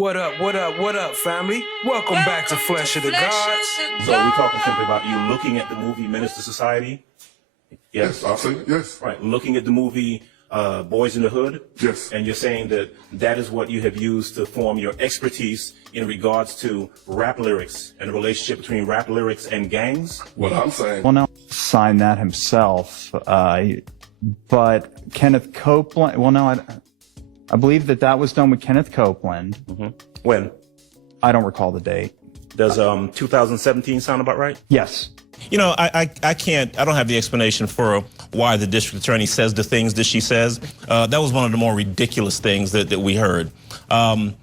What up, family? Welcome back to Flesh of the Gods. So are we talking simply about you looking at the movie Menace to Society? Yes, I'll say yes. Right, looking at the movie Boys in the Hood? Yes. And you're saying that that is what you have used to form your expertise in regards to rap lyrics and the relationship between rap lyrics and gangs? What I'm saying. Well, no, signed that himself, but Kenneth Copeland, well, no, I believe that was done with Kenneth Copeland. Mm-hmm. When? I don't recall the date. Does 2017 sound about right? Yes. You know, I don't have the explanation for why the district attorney says the things that she says. That was one of the more ridiculous things that we heard. I'm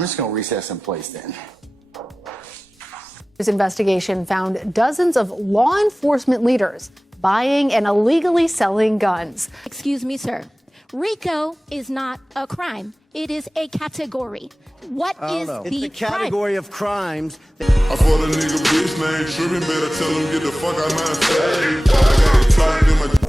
just going to recess in place then. This investigation found dozens of law enforcement leaders buying and illegally selling guns. Excuse me, sir. RICO is not a crime. It is a category. What is the It's a category of crimes. I fought a nigga bitch named Trippin', better tell him get the fuck out my face.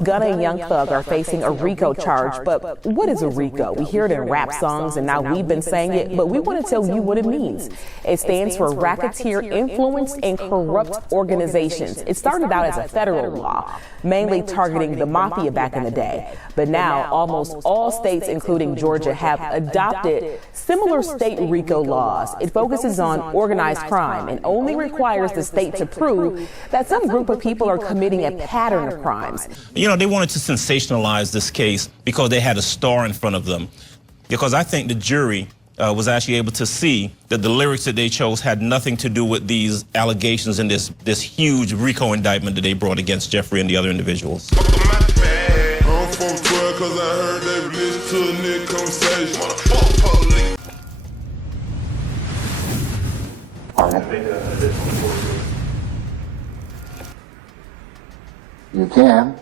Gunna and YoungThug are facing a RICO charge, but what is a RICO? We hear it in rap songs, and now we've been saying it, but we want to tell you what it means. It stands for Racketeer Influenced and Corrupt Organizations. It started out as a federal law, mainly targeting the mafia back in the day, but now almost all states, including Georgia, have adopted similar state RICO laws. It focuses on organized crime and only requires the state to prove that some group of people are committing a pattern of crimes. You know, they wanted to sensationalize this case because they had a star in front of them. Because I think the jury was actually able to see that the lyrics that they chose had nothing to do with these allegations and this huge RICO indictment that they brought against Jeffery and the other individuals. I'm from 12 cause I heard they listened to a nigga conversation. You can.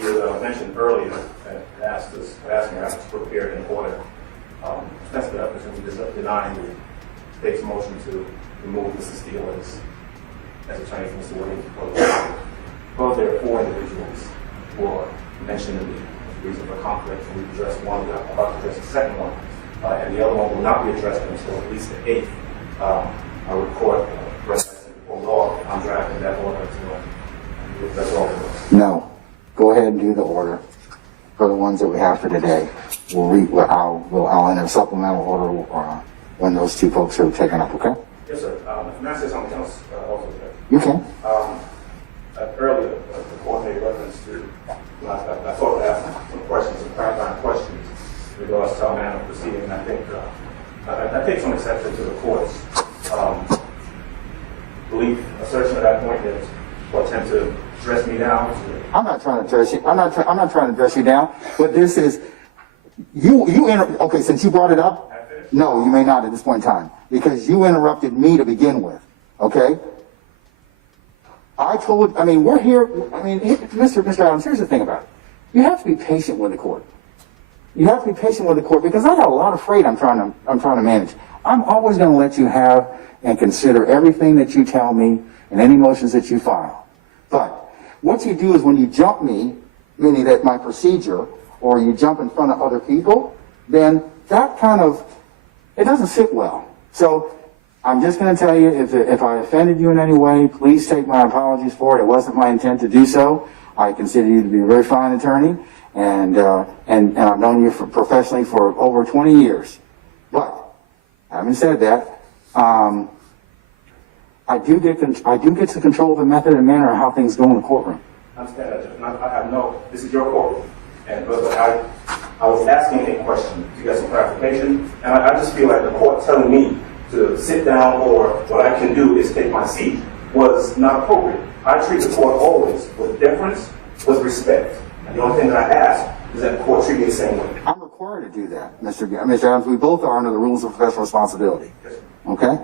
You mentioned earlier that asked me to prepare an order. That's the opportunity to deny the state's motion to remove Mr. Steele as attorney for Mr. Williams. Well, there are 4 individuals who are mentioned in the reason for conflict, and we've addressed one. We're about to address the second one, and the other one will not be addressed until at least the 8th. I would court or law. I'm drafting that order to that's all. No. Go ahead and do the order for the ones that we have for today. I'll enter a supplemental order when those 2 folks are taken up, okay? Yes, sir. May I say something else also? You can. Earlier, the court made reference to, I thought I asked some questions, some clarifying questions in regards to our manner of proceeding, and I take some exception to the court's belief, assertion at that point that or attempt to dress me down. I'm not trying to dress you. I'm not trying to dress you down. But this is okay. Since you brought it up, no, you may not at this point in time because you interrupted me to begin with. Okay. We're here. Mr. Adams, here's the thing about it. You have to be patient with the court. You have to be patient with the court because I got a lot of freight I'm trying to manage. I'm always going to let you have and consider everything that you tell me and any motions that you file. But what you do is when you jump me, meaning that my procedure, or you jump in front of other people, then that it doesn't sit well. So I'm just going to tell you, if I offended you in any way, please take my apologies for it. It wasn't my intent to do so. I consider you to be a very fine attorney, and I've known you professionally for over 20 years. But having said that, I do get to control the method and manner of how things go in the courtroom. I understand that, Judge. I have this is your courtroom. But I was asking a question to get some clarification, and I just feel like the court telling me to sit down or what I can do is take my seat was not appropriate. I treat the court always with deference, with respect. And the only thing that I ask is that the court treat me the same way. I'm required to do that, Mr. Adams. We both are under the rules of professional responsibility. Yes, sir. Okay?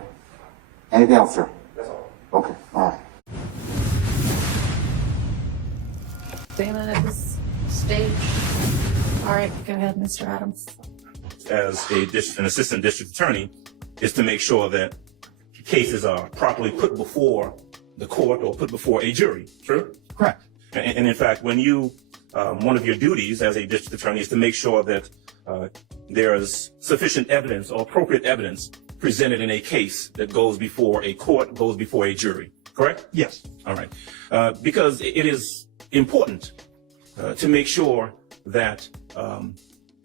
Anything else, sir? That's all. Okay, all right. Dana at this stage. All right, go ahead, Mr. Adams. As an assistant district attorney, is to make sure that cases are properly put before the court or put before a jury. True? Correct. And in fact, when one of your duties as a district attorney is to make sure that there's sufficient evidence or appropriate evidence presented in a case that goes before a court, goes before a jury, correct? Yes. All right. Because it is important to make sure that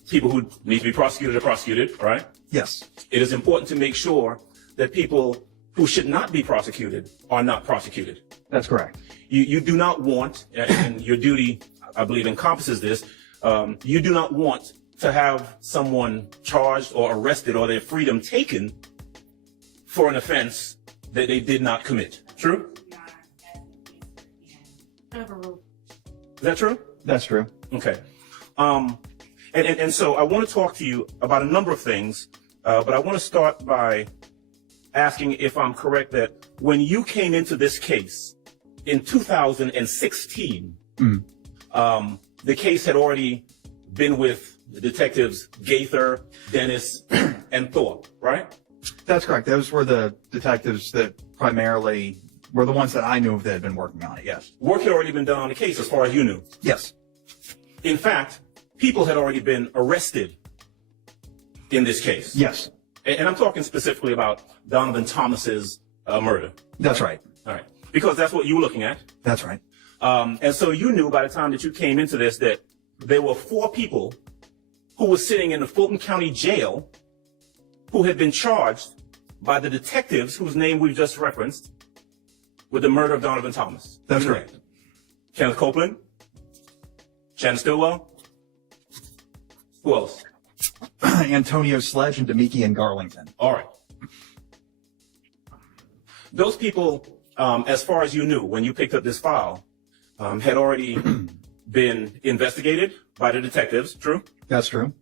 people who need to be prosecuted are prosecuted, right? Yes. It is important to make sure that people who should not be prosecuted are not prosecuted. That's correct. You do not want, and your duty, I believe, encompasses this, you do not want to have someone charged or arrested or their freedom taken for an offense that they did not commit. True? Is that true? That's true. Okay. And so I want to talk to you about a number of things, but I want to start by asking if I'm correct that when you came into this case in 2016, the case had already been with the detectives Gaither, Dennis, and Thorpe, right? That's correct. Those were the detectives that primarily were the ones that I knew of that had been working on it, yes. Work had already been done on the case as far as you knew. Yes. In fact, people had already been arrested in this case. Yes. And I'm talking specifically about Donovan Thomas's murder. That's right. All right. Because that's what you were looking at. That's right. And so you knew by the time that you came into this that there were 4 people who were sitting in the Fulton County Jail who had been charged by the detectives whose name we've just referenced with the murder of Donovan Thomas. That's correct. Kenneth Copeland, Shannon Stillwell. Who else? Antonio Sledge and Demiki and Garlington. All right. Those people, as far as you knew when you picked up this file, had already been investigated by the detectives, true? That's true.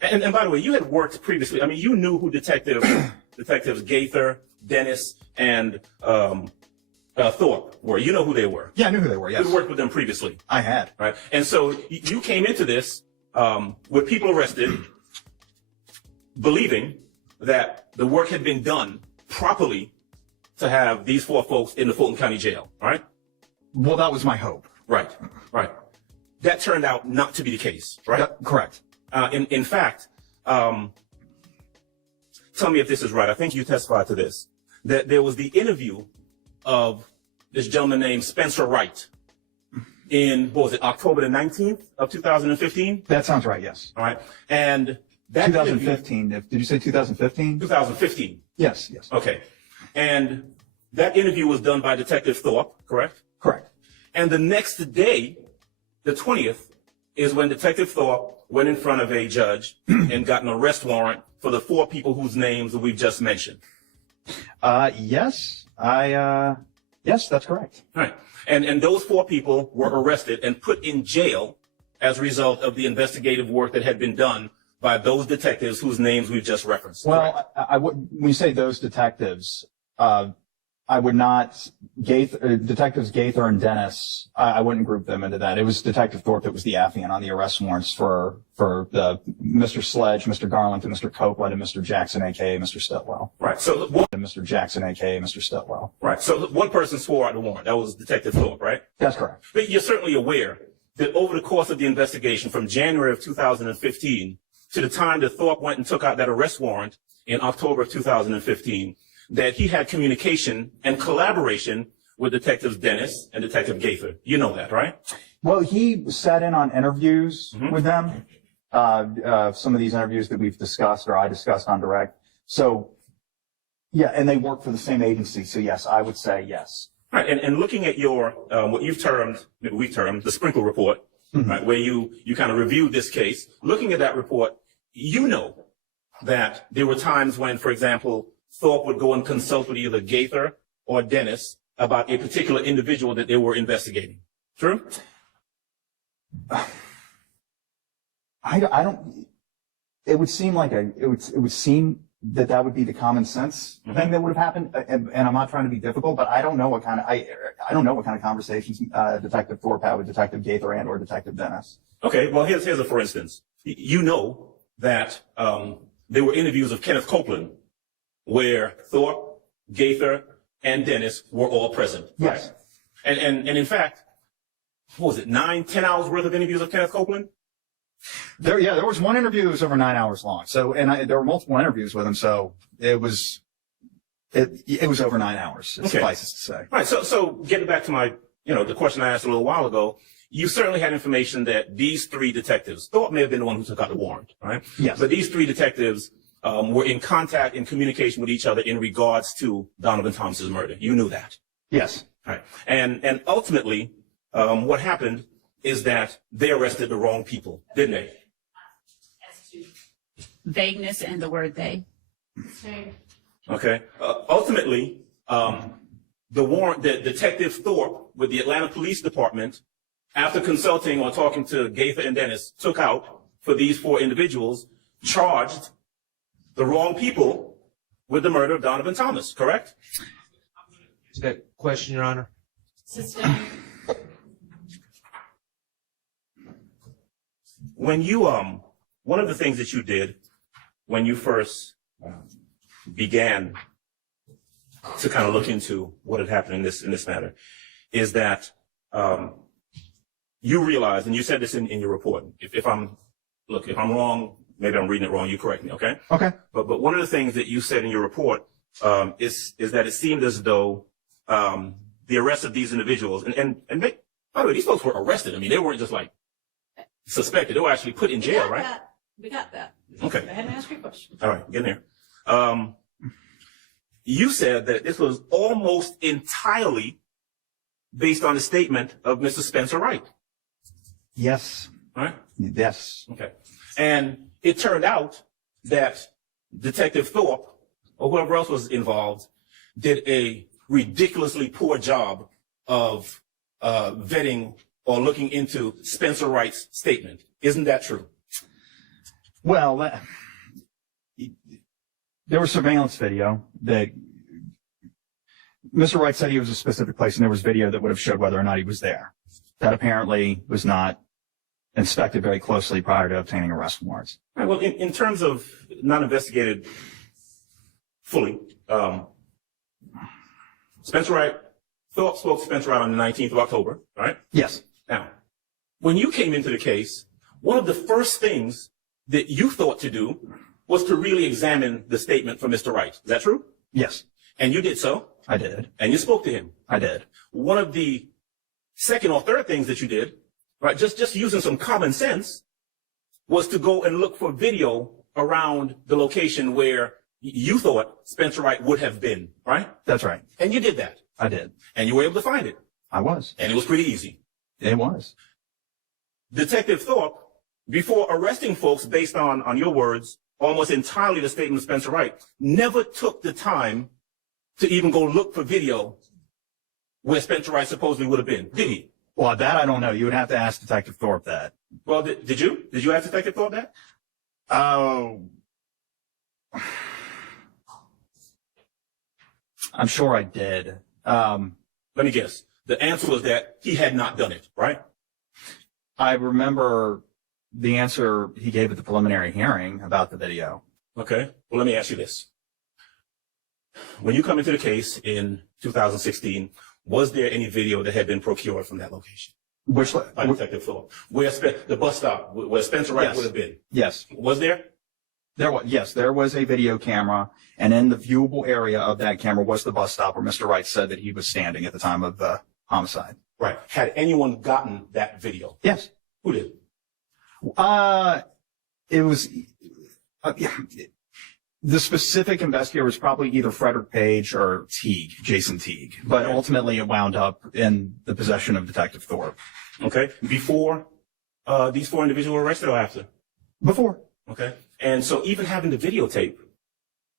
And by the way, you had worked previously. I mean, you knew who detectives Gaither, Dennis, and Thorpe were. You know who they were. Yeah, I knew who they were, yes. You worked with them previously. I had. Right. And so you came into this with people arrested, believing that the work had been done properly to have these 4 folks in the Fulton County Jail, right? Well, that was my hope. Right, right. That turned out not to be the case, right? Correct. In fact, tell me if this is right. I think you testified to this, that there was the interview of this gentleman named Spencer Wright in, what was it, October the 19th of 2015? That sounds right, yes. All right. And that 2015. Did you say 2015? 2015. Yes, yes. Okay. And that interview was done by Detective Thorpe, correct? Correct. And the next day, the 20th, is when Detective Thorpe went in front of a judge and got an arrest warrant for the 4 people whose names we've just mentioned. Yes. Yes, that's correct. Right. And those 4 people were arrested and put in jail as a result of the investigative work that had been done by those detectives whose names we've just referenced. Well, I would, when you say those detectives, I would not, Detectives Gaither and Dennis, I wouldn't group them into that. It was Detective Thorpe that was the affiant on the arrest warrants for the Mr. Sledge, Mr. Garland, and Mr. Copeland, and Mr. Jackson, a.k.a. Mr. Stillwell. Right. So Mr. Jackson, a.k.a. Mr. Stillwell. Right. So one person swore out the warrant. That was Detective Thorpe, right? That's correct. But you're certainly aware that over the course of the investigation from January of 2015 to the time that Thorpe went and took out that arrest warrant in October of 2015, that he had communication and collaboration with Detectives Dennis and Detective Gaither. You know that, right? Well, he sat in on interviews with them. Some of these interviews that we've discussed or I discussed on direct. So, yeah, and they work for the same agency. So, yes, I would say yes. Right. And looking at your, what we've termed the Sprinkel report, right, where you kind of reviewed this case, looking at that report, you know that there were times when, for example, Thorpe would go and consult with either Gaither or Dennis about a particular individual that they were investigating. True? I don't, it would seem like it would seem that would be the common sense thing that would have happened. And I'm not trying to be difficult, but I don't know what kind of, I don't know what kind of conversations, Detective Thorpe had with Detective Gaither and or Detective Dennis. Okay. Well, here's a for instance. You know that, there were interviews of Kenneth Copeland where Thorpe, Gaither, and Dennis were all present. Yes. Right? And in fact, what was it, 9-10 hours worth of interviews of Kenneth Copeland? There was one interview that was over 9 hours long. So, and there were multiple interviews with him. So it was over 9 hours. It suffices to say. All right. So getting back to my, the question I asked a little while ago, you certainly had information that these three detectives, Thorpe may have been the one who took out the warrant, right? Yes. But these three detectives were in contact, in communication with each other in regards to Donovan Thomas's murder. You knew that. Yes. All right. And ultimately, what happened is that they arrested the wrong people, didn't they? As to vagueness and the word they. Okay. Ultimately, the warrant that Detective Thorpe with the Atlanta Police Department, after consulting or talking to Gaither and Dennis, took out for these four individuals, charged the wrong people with the murder of Donovan Thomas, correct? Is that question, Your Honor? When you, one of the things that you did when you first began to kind of look into what had happened in this matter is that you realized, and you said this in your report, if I'm wrong, maybe I'm reading it wrong, you correct me, okay? Okay. But one of the things that you said in your report is that it seemed as though the arrest of these individuals, and by the way, these folks were arrested. I mean, they weren't just like suspected. They were actually put in jail, right? We got that. Okay. Go ahead and ask your question. All right, get in there. You said that this was almost entirely based on the statement of Mr. Spencer Wright. Yes. Right? Yes. Okay. And it turned out that Detective Thorpe, or whoever else was involved, did a ridiculously poor job of vetting or looking into Spencer Wright's statement. Isn't that true? Well, there was surveillance video that Mr. Wright said he was a specific place, and there was video that would have showed whether or not he was there. That apparently was not inspected very closely prior to obtaining arrest warrants. All right, well, in terms of not investigated fully, Spencer Wright, Thorpe spoke to Spencer Wright on the 19th of October, right? Yes. Now, when you came into the case, one of the first things that you thought to do was to really examine the statement from Mr. Wright. Is that true? Yes. And you did so? I did. And you spoke to him? I did. One of the second or third things that you did, right, just using some common sense, was to go and look for video around the location where you thought Spencer Wright would have been, right? That's right. And you did that. I did. And you were able to find it. I was. And it was pretty easy. It was. Detective Thorpe, before arresting folks based on your words, almost entirely the statement of Spencer Wright, never took the time to even go look for video where Spencer Wright supposedly would have been, did he? Well, that I don't know. You would have to ask Detective Thorpe that. Well, did you? Did you ask Detective Thorpe that? Oh. I'm sure I did. Let me guess. The answer was that he had not done it, right? I remember the answer he gave at the preliminary hearing about the video. Okay. Well, let me ask you this. When you come into the case in 2016, was there any video that had been procured from that location? Which by Detective Thorpe? Where the bus stop, where Spencer Wright would have been? Yes. Was there? Yes, there was a video camera, and in the viewable area of that camera was the bus stop where Mr. Wright said that he was standing at the time of the homicide. Right. Had anyone gotten that video? Yes. Who did? It was the specific investigator was probably either Frederick Page or Teague, Jason Teague, but ultimately it wound up in the possession of Detective Thorpe. Okay. Before these four individuals were arrested or after? Before. Okay. And so even having the videotape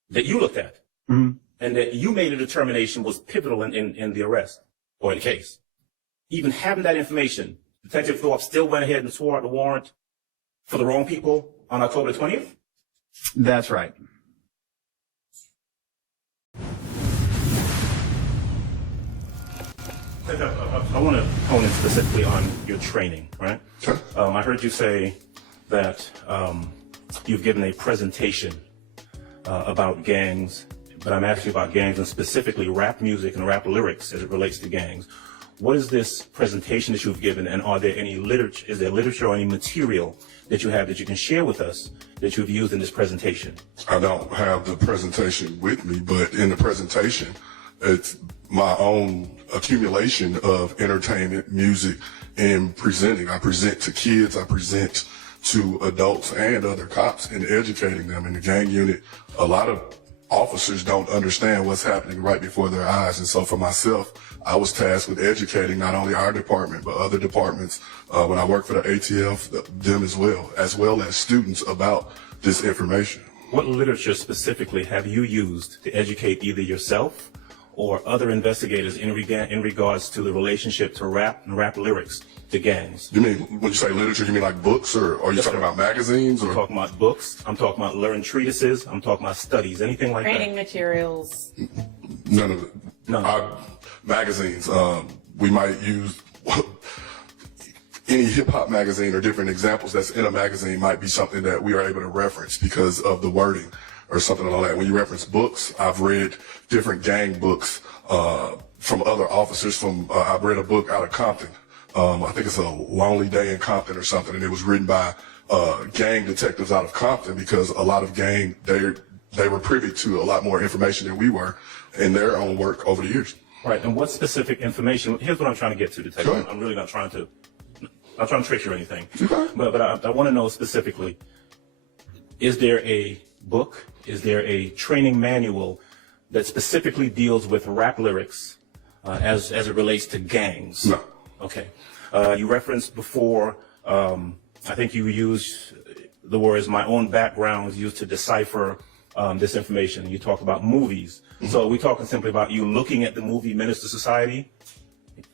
that you looked at mm-hmm. and that you made a determination was pivotal in the arrest or in the case, even having that information, Detective Thorpe still went ahead and swore out the warrant for the wrong people on October 20th? That's right. I want to hone in specifically on your training, right? Sure. I heard you say that you've given a presentation about gangs, but I'm asking about gangs and specifically rap music and rap lyrics as it relates to gangs. what is this presentation that you've given, and are there any literature, is there literature or any material that you have that you can share with us that you've used in this presentation? I don't have the presentation with me, but in the presentation, it's my own accumulation of entertainment, music, and presenting. I present to kids, I present to adults and other cops, and educating them. In the gang unit, a lot of officers don't understand what's happening right before their eyes. And so for myself, I was tasked with educating not only our department, but other departments when I worked for the ATF, them as well as students about this information. What literature specifically have you used to educate either yourself or other investigators in regards to the relationship to rap and rap lyrics to gangs? You mean, when you say literature, you mean like books, or are you talking about magazines? Or? I'm talking about books, I'm talking about learned treatises, I'm talking about studies, anything like Training that. materials. None of it. No. Our magazines, we might use any hip-hop magazine or different examples that's in a magazine might be something that we are able to reference because of the wording or something like that. When you reference books, I've read different gang books from other officers. I've read a book out of Compton. I think it's A Lonely Day in Compton or something, and it was written by gang detectives out of Compton because a lot of gang, they were privy to a lot more information than we were in their own work over the years. Right, and what specific information, here's what I'm trying to get to, Detective. I'm really not trying to trick you or anything. But I want to know specifically, is there a book, is there a training manual that specifically deals with rap lyrics as it relates to gangs? No. Okay. You referenced before, I think you used the words, my own background was used to decipher this information. You talked about movies. So are we talking simply about you looking at the movie Menace to Society?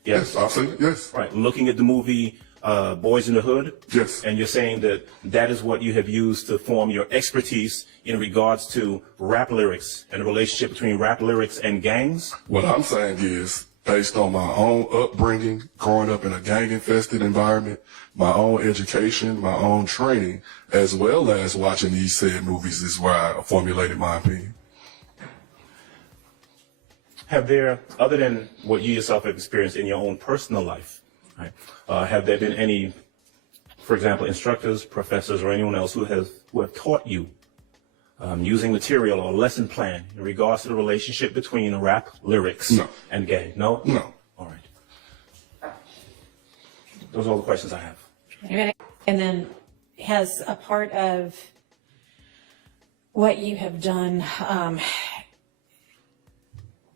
Yes, I've seen it, yes. Right, looking at the movie Boys in the Hood? Yes. And you're saying that that is what you have used to form your expertise in regards to rap lyrics and the relationship between rap lyrics and gangs? What I'm saying is, based on my own upbringing, growing up in a gang-infested environment, my own education, my own training, as well as watching these said movies is where I formulated my opinion. Have there, other than what you yourself have experienced in your own personal life, right, have there been any, for example, instructors, professors, or anyone else who have taught you using material or lesson plan in regards to the relationship between rap lyrics and gang? No? No. All right. Those are all the questions I have. And then has a part of what you have done,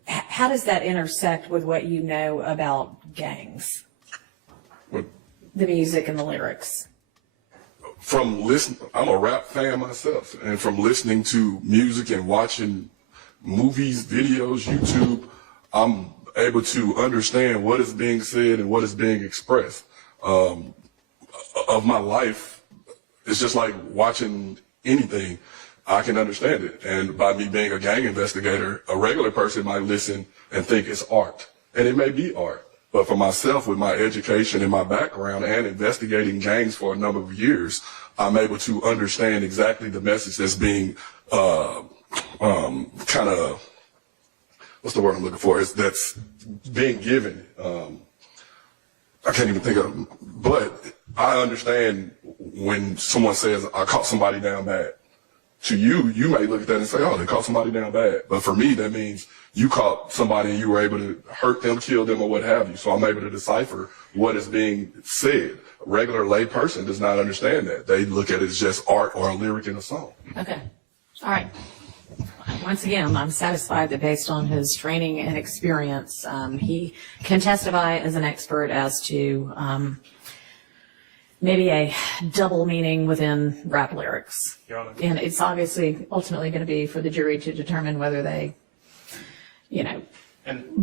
how does that intersect with what you know about gangs? What? The music and the lyrics. From listening, I'm a rap fan myself, and from listening to music and watching movies, videos, YouTube, I'm able to understand what is being said and what is being expressed. Of my life, it's just like watching anything. I can understand it. And by me being a gang investigator, a regular person might listen and think it's art. And it may be art. But for myself, with my education and my background and investigating gangs for a number of years, I'm able to understand exactly the message that's being kind of, what's the word I'm looking for? That's being given. I can't even think of it. But I understand when someone says, I caught somebody down bad. To you, you may look at that and say, oh, they caught somebody down bad. But for me, that means you caught somebody and you were able to hurt them, kill them, or what have you. So I'm able to decipher what is being said. A regular lay person does not understand that. They look at it as just art or a lyric in a song. Okay. All right. Once again, I'm satisfied that based on his training and experience, he can testify as an expert as to maybe a double meaning within rap lyrics. And it's obviously ultimately going to be for the jury to determine whether they,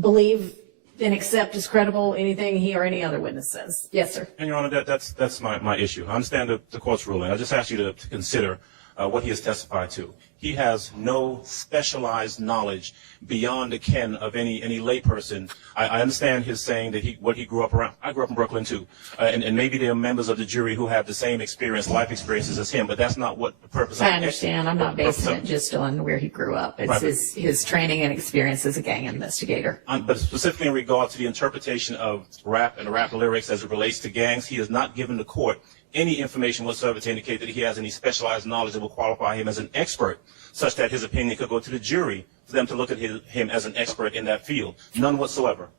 believe and accept as credible anything he or any other witness says. Yes, sir. And Your Honor, that's my issue. I understand the court's ruling. I just ask you to consider what he has testified to. he has no specialized knowledge beyond the ken of any layperson. I understand his saying that what he grew up around. I grew up in Brooklyn too, and maybe there are members of the jury who have the same experience, life experiences as him, but that's not what the purpose. I understand. I'm not basing it just on where he grew up. It's Right. his training and experience as a gang investigator. But specifically in regard to the interpretation of rap and the rap lyrics as it relates to gangs, he has not given the court any information whatsoever to indicate that he has any specialized knowledge that will qualify him as an expert, such that his opinion could go to the jury for them to look at him as an expert in that field. None whatsoever.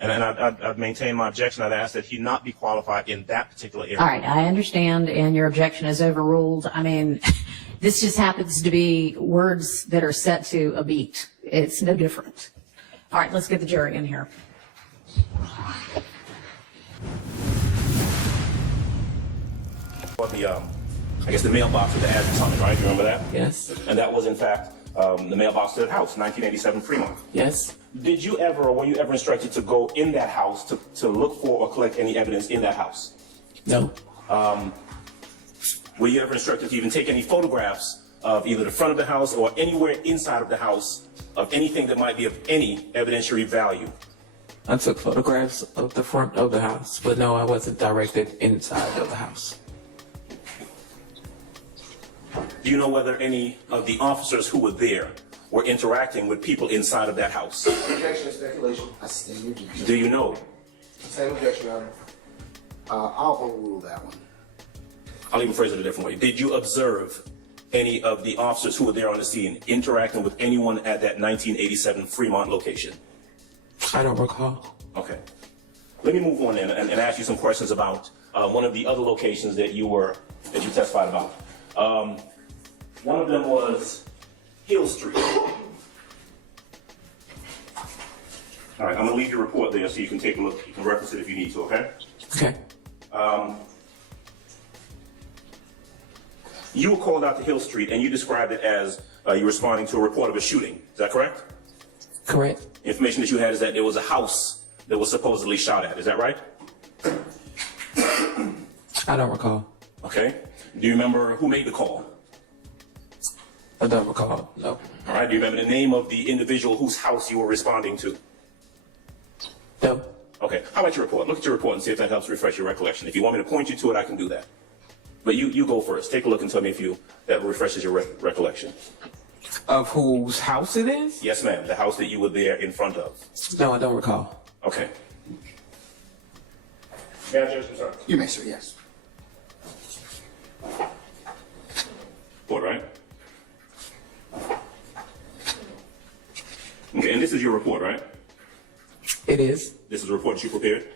And I'd maintain my objection. I'd ask that he not be qualified in that particular area. All right, I understand, and your objection is overruled. I mean, this just happens to be words that are set to a beat. It's no different. All right, let's get the jury in here. I guess the mailbox with the address on it, right? You remember that? Yes. And that was, in fact, the mailbox to that house, 1987 Fremont. Yes. Did you ever, or were you ever instructed to go in that house to look for or collect any evidence in that house? No. Were you ever instructed to even take any photographs of either the front of the house or anywhere inside of the house of anything that might be of any evidentiary value? I took photographs of the front of the house, but no, I wasn't directed inside of the house. Do you know whether any of the officers who were there were interacting with people inside of that house? Objection, speculation. I stand your objection. Do you know? Same objection, Your Honor. I'll overrule that one. I'll even phrase it a different way. Did you observe any of the officers who were there on the scene interacting with anyone at that 1987 Fremont location? I don't recall. Okay. Let me move on then and ask you some questions about one of the other locations that you testified about. One of them was Hill Street. All right, I'm gonna leave your report there so you can take a look. You can reference it if you need to, okay? Okay. You were called out to Hill Street and you described it as you responding to a report of a shooting. Is that correct? Correct. Information that you had is that there was a house that was supposedly shot at. Is that right? I don't recall. Okay. Do you remember who made the call? I don't recall. No. All right. Do you remember the name of the individual whose house you were responding to? No. Okay. How about your report? Look at your report and see if that helps refresh your recollection. If you want me to point you to it, I can do that. But you go first. Take a look and tell me if that refreshes your recollection. Of whose house it is? Yes, ma'am. The house that you were there in front of. No, I don't recall. Okay. May I, Judge? I'm sorry. You may, sir, yes. Report, right? Okay, and this is your report, right? It is. This is a report that you prepared?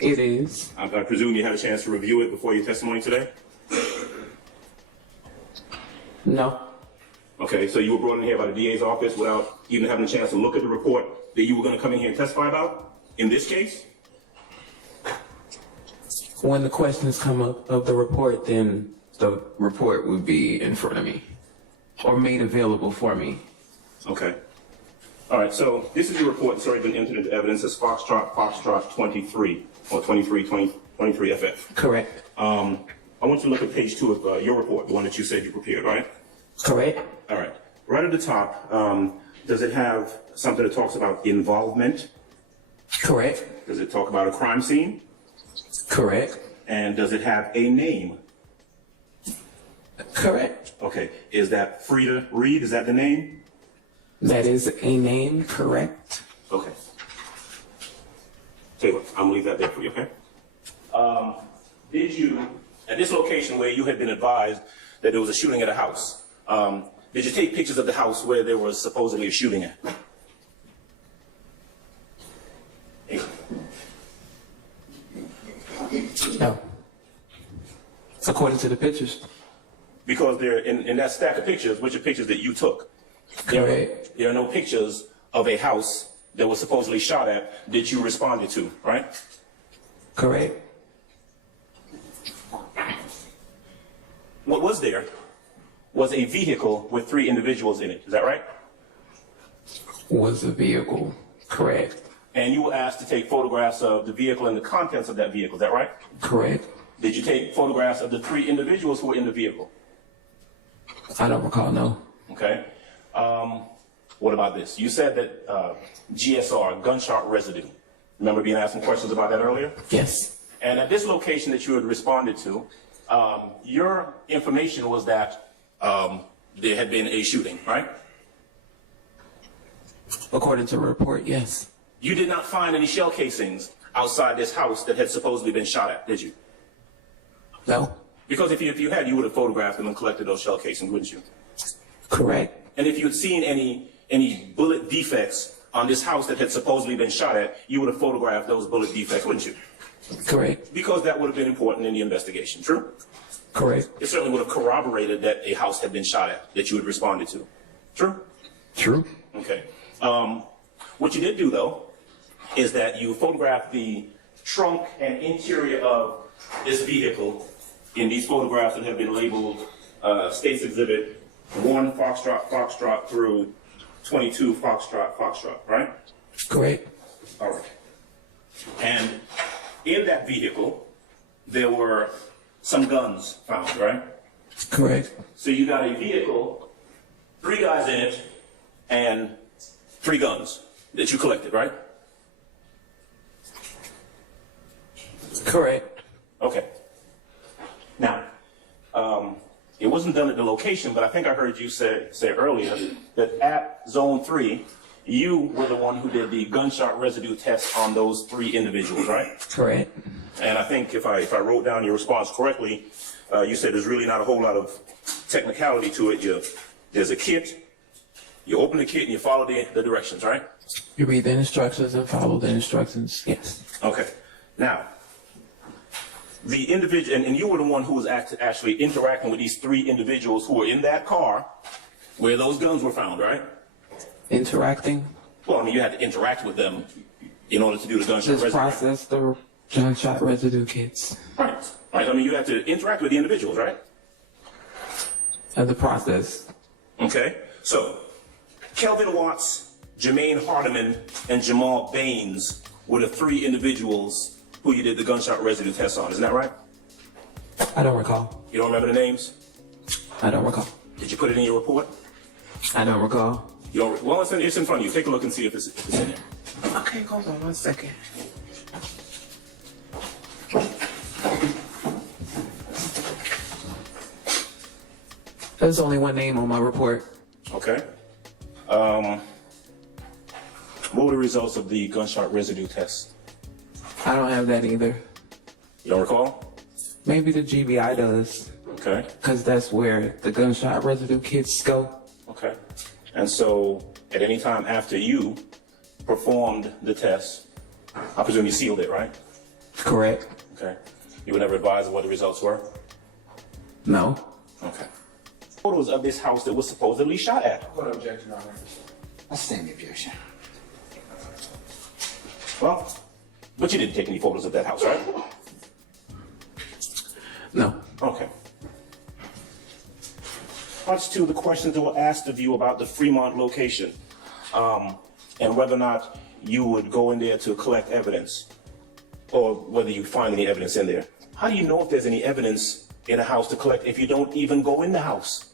It is. I presume you had a chance to review it before your testimony today? No. Okay, so you were brought in here by the DA's office without even having a chance to look at the report that you were going to come in here and testify about in this case? When the questions come up of the report, then the report would be in front of me or made available for me. Okay. All right, so this is your report. It's already been entered into evidence as Foxtrot 23 or 23 FF. Correct. I want you to look at page 2 of your report, the one that you said you prepared, right? Correct. All right. Right at the top, does it have something that talks about involvement? Correct. Does it talk about a crime scene? Correct. And does it have a name? Correct. Okay. Is that Frida Reed? Is that the name? That is a name, correct? Okay. Tell you what, I'm gonna leave that there for you, okay? Did you, at this location where you had been advised that there was a shooting at a house, did you take pictures of the house where there was supposedly a shooting at? No. According to the pictures. Because they're in that stack of pictures, which are pictures that you took. Correct. There are no pictures of a house that was supposedly shot at that you responded to, right? Correct. What was there was a vehicle with 3 individuals in it. Is that right? Was a vehicle. Correct. And you were asked to take photographs of the vehicle and the contents of that vehicle. Is that right? Correct. Did you take photographs of the 3 individuals who were in the vehicle? I don't recall, no. Okay. What about this? You said that GSR, gunshot residue. Remember being asked some questions about that earlier? Yes. And at this location that you had responded to, your information was that there had been a shooting, right? According to the report, yes. You did not find any shell casings outside this house that had supposedly been shot at, did you? No. Because if you had, you would have photographed them and collected those shell casings, wouldn't you? Correct. And if you had seen any bullet defects on this house that had supposedly been shot at, you would have photographed those bullet defects, wouldn't you? Correct. Because that would have been important in the investigation, true? Correct. It certainly would have corroborated that a house had been shot at that you had responded to. True? True. Okay. What you did do, though, is that you photographed the trunk and interior of this vehicle in these photographs that have been labeled States Exhibit 1 Foxtrot, Foxtrot through 22 Foxtrot, Foxtrot, right? Correct. All right. And in that vehicle, there were some guns found, right? Correct. So you got a vehicle, 3 guys in it, and 3 guns that you collected, right? Correct. Okay. Now, it wasn't done at the location, but I think I heard you say earlier that at Zone 3, you were the one who did the gunshot residue test on those 3 individuals, right? Correct. And I think if I wrote down your response correctly, you said there's really not a whole lot of technicality to it. There's a kit, you open the kit and you follow the directions, right? You read the instructions and follow the instructions, yes. Okay. Now, the individual, and you were the one who was actually interacting with these 3 individuals who were in that car where those guns were found, right? Interacting? Well, I mean, you had to interact with them in order to do the gunshot Just residue. process the gunshot residue kits. Right. Right. I mean, you had to interact with the individuals, right? And the process. Okay. So, Kelvin Watts, Jermaine Hardiman, and Jamal Baines were the 3 individuals who you did the gunshot residue test on. Isn't that right? I don't recall. You don't remember the names? I don't recall. Did you put it in your report? I don't recall. You don't. Well, it's in front of you. Take a look and see if it's in there. Okay, hold on 1 second. There's only 1 name on my report. Okay. What were the results of the gunshot residue test? I don't have that either. You don't recall? Maybe the GBI does. Okay. Because that's where the gunshot residue kits go. Okay. And so, at any time after you performed the test, I presume you sealed it, right? Correct. Okay. You were never advised of what the results were? No. Okay. Photos of this house that was supposedly shot at. What objection, Your Honor? I stand the objection. Well, but you didn't take any photos of that house, right? No. Okay. Much to the questions that were asked of you about the Fremont location, and whether or not you would go in there to collect evidence, or whether you find any evidence in there. How do you know if there's any evidence in a house to collect if you don't even go in the house?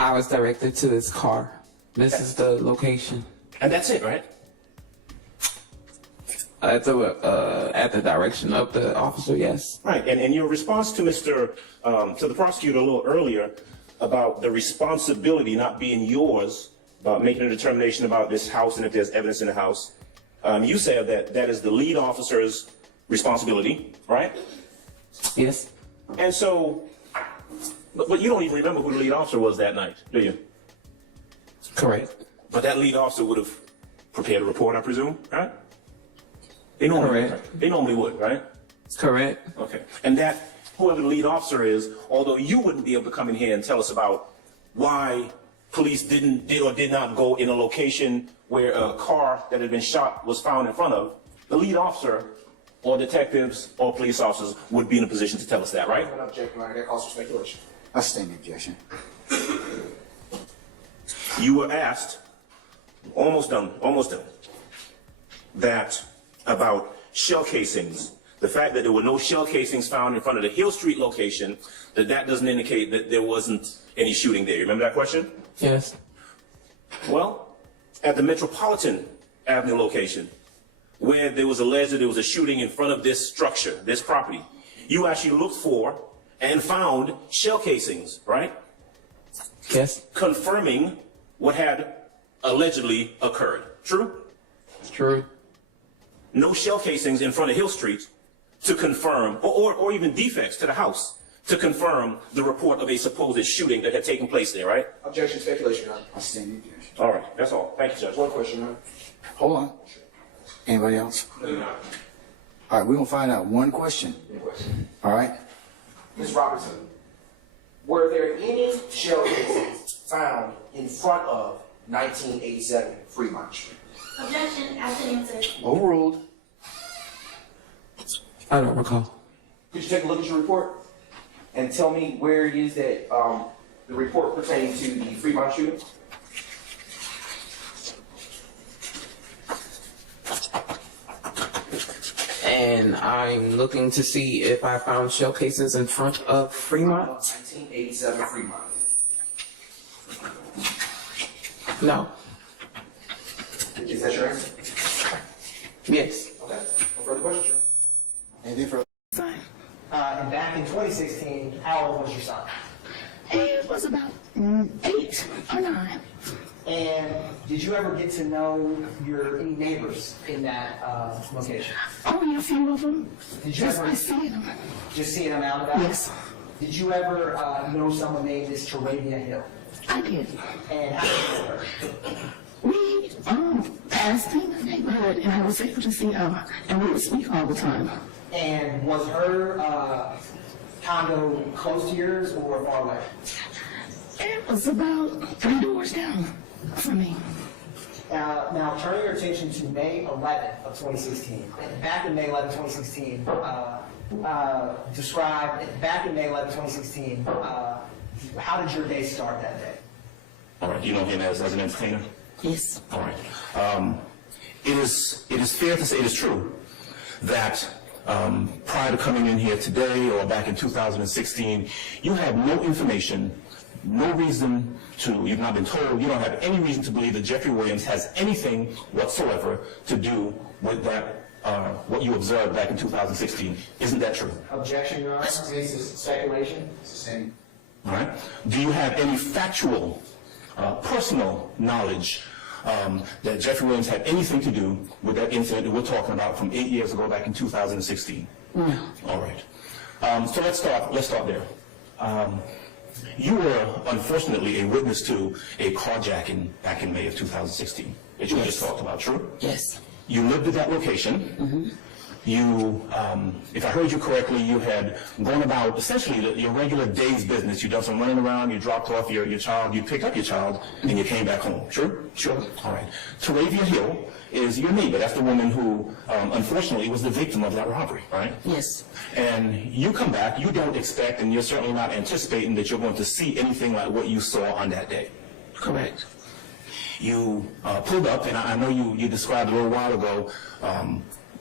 I was directed to this car. This is the location. And that's it, right? At the direction of the officer, yes. Right, and in your response to to the prosecutor a little earlier about the responsibility not being yours about making a determination about this house and if there's evidence in the house, you said that that is the lead officer's responsibility, right? Yes. And so, but you don't even remember who the lead officer was that night, do you? Correct. But that lead officer would have prepared a report, I presume, right? They normally would, right? Correct. Okay. And that, whoever the lead officer is, although you wouldn't be able to come in here and tell us about why police did or did not go in a location where a car that had been shot was found in front of, the lead officer or detectives or police officers would be in a position to tell us that, right? What objection, Your Honor? That calls for speculation. I stand the objection. You were asked, almost done, about shell casings. The fact that there were no shell casings found in front of the Hill Street location, that doesn't indicate that there wasn't any shooting there. You remember that question? Yes. Well, at the Metropolitan Avenue location, where there was alleged that there was a shooting in front of this structure, this property, you actually looked for and found shell casings, right? Yes. Confirming what had allegedly occurred. True? True. No shell casings in front of Hill Street to confirm, or even defects to the house to confirm the report of a supposed shooting that had taken place there, right? Objection, speculation, Your Honor. I stand in objection. All right, that's all. Thank you, Judge. One question, Your Honor. Hold on. Anybody else? All right, we're gonna find out one question. All right? Ms. Robertson, were there any shell casings found in front of 1987 Fremont Street? Objection, as an answer. Overruled. I don't recall. Could you take a look at your report and tell me where it is that the report pertaining to the Fremont shooting? And I'm looking to see if I found shell cases in front of Fremont. 1987 Fremont. No. Is that your answer? Yes. Okay. No further questions, Your Honor. Anything further? And back in 2016, how old was your son? He was about 8 or 9. And did you ever get to know any neighbors in that location? Oh, yeah, a few of them. Did you ever see them? just seeing them out and about? Yes. Did you ever know someone named Miss Taravia Hill? I did. And how did you know her? We passed in the neighborhood, and I was able to see her, and we would speak all the time. And was her condo close to yours or far away? It was about 3 doors down from me. Now, turning your attention to May 11th of 2016. Back in May 11th, 2016, back in May 11th, 2016, how did your day start that day? All right, you know him as an entertainer? Yes. All right. It is fair to say, it is true, that prior to coming in here today or back in 2016, you had no information, no reason to, you've not been told, you don't have any reason to believe that Jeffrey Williams has anything whatsoever to do with that, what you observed back in 2016. Isn't that true? Objection, Your Honor. This is speculation. It's the same. All right. Do you have any factual, personal knowledge that Jeffrey Williams had anything to do with that incident that we're talking about from 8 years ago back in 2016? No. All right. So let's start there. You were unfortunately a witness to a carjacking back in May of 2016 that you just talked about, true? Yes. You lived at that location. Mm-hmm. You, if I heard you correctly, you had gone about essentially your regular day's business. You done some running around, you dropped off your child, you picked up your child, and you came back home. True? Sure. All right. Taravia Hill is your neighbor. That's the woman who, unfortunately, was the victim of that robbery, right? Yes. And you come back, you don't expect, and you're certainly not anticipating that you're going to see anything like what you saw on that day. Correct. You pulled up, and I know you described a little while ago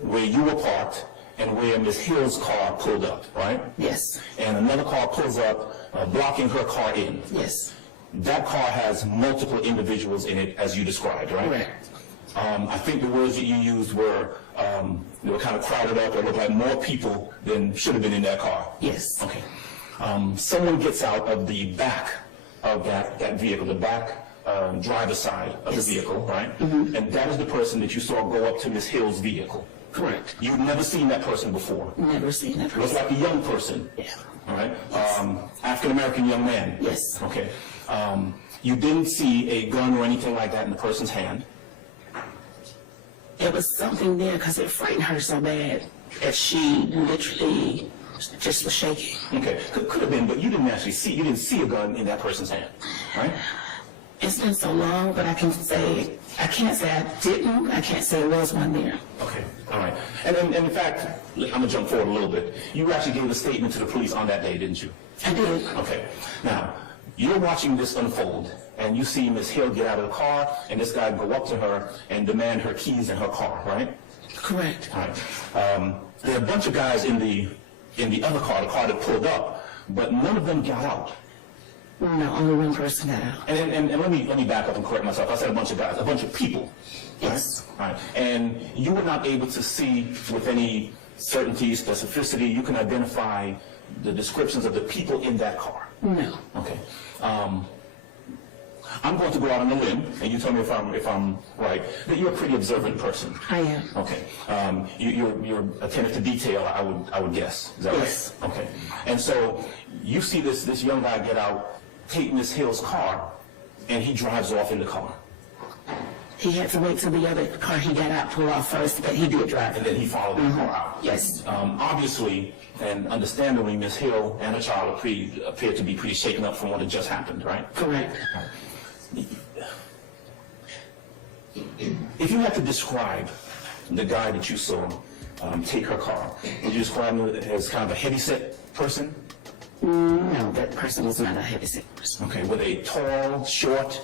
where you were parked and where Ms. Hill's car pulled up, right? Yes. And another car pulls up, blocking her car in. Yes. That car has multiple individuals in it, as you described, right? Correct. I think the words that you used were, they were kind of crowded up, or looked like more people than should have been in that car. Yes. Okay. Someone gets out of the back of that vehicle, the back driver's side of the vehicle, right? Mm-hmm. And that is the person that you saw go up to Ms. Hill's vehicle. Correct. You've never seen that person before. Never seen that person. Looks like a young person. Yeah. All right. Yes. African-American young man. Yes. Okay. You didn't see a gun or anything like that in the person's hand. It was something there because it frightened her so bad that she literally just was shaking. Okay. Could have been, but you didn't actually see. You didn't see a gun in that person's hand, right? It's been so long, but I can't say I didn't. I can't say there was one there. Okay. All right. And in fact, I'm gonna jump forward a little bit. You actually gave a statement to the police on that day, didn't you? I did. Okay. Now, you're watching this unfold, and you see Ms. Hill get out of the car, and this guy go up to her and demand her keys in her car, right? Correct. All right. There are a bunch of guys in the other car, the car that pulled up, but none of them got out. No, only one person got out. And let me back up and correct myself. I said a bunch of guys, a bunch of people. Yes. Right? All right. And you were not able to see with any certainty, specificity, you can identify the descriptions of the people in that car. No. Okay. I'm going to go out on a limb, and you tell me if I'm right, that you're a pretty observant person. I am. Okay. You're attentive to detail, I would guess. Is that yes. right? Okay. And so you see this young guy get out, take Miss Hill's car, and he drives off in the car. He had to wait till the other car he got out pull off first, but he did drive. And then he followed the car out. Yes. Obviously, and understandably, Miss Hill and her child appear to be pretty shaken up from what had just happened, right? Correct. If you had to describe the guy that you saw take her car, would you describe him as kind of a heavyset person? No, that person was not a heavyset person. Okay, were they tall, short?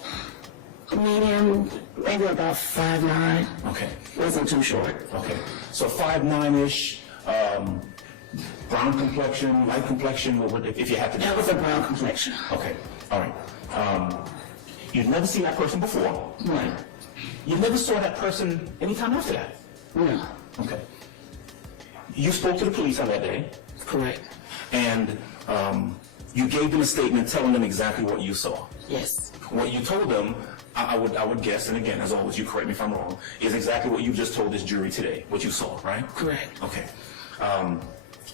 Medium, maybe about 5'9". Okay. Wasn't too short. Okay, so 5'9"-ish, brown complexion, light complexion, if you had to... That was a brown complexion. Okay, all right. You've never seen that person before? Right. You never saw that person anytime after that? No. Okay. You spoke to the police on that day? Correct. And you gave them a statement telling them exactly what you saw? Yes. What you told them, I would guess, and again, as always, you correct me if I'm wrong, is exactly what you just told this jury today, what you saw, right? Correct. Okay.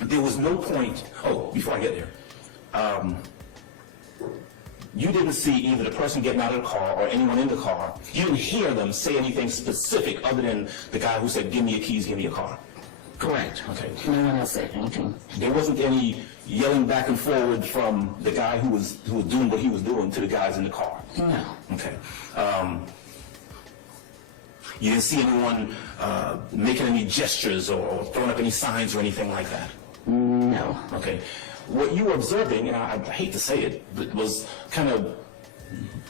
There was no point, before I get there, you didn't see either the person getting out of the car or anyone in the car. You didn't hear them say anything specific other than the guy who said, give me your keys, give me your car. Correct. Okay. No one else said anything. There wasn't any yelling back and forward from the guy who was doing what he was doing to the guys in the car? No. Okay. You didn't see anyone making any gestures or throwing up any signs or anything like that? No. Okay. What you were observing, and I hate to say it, but was kind of,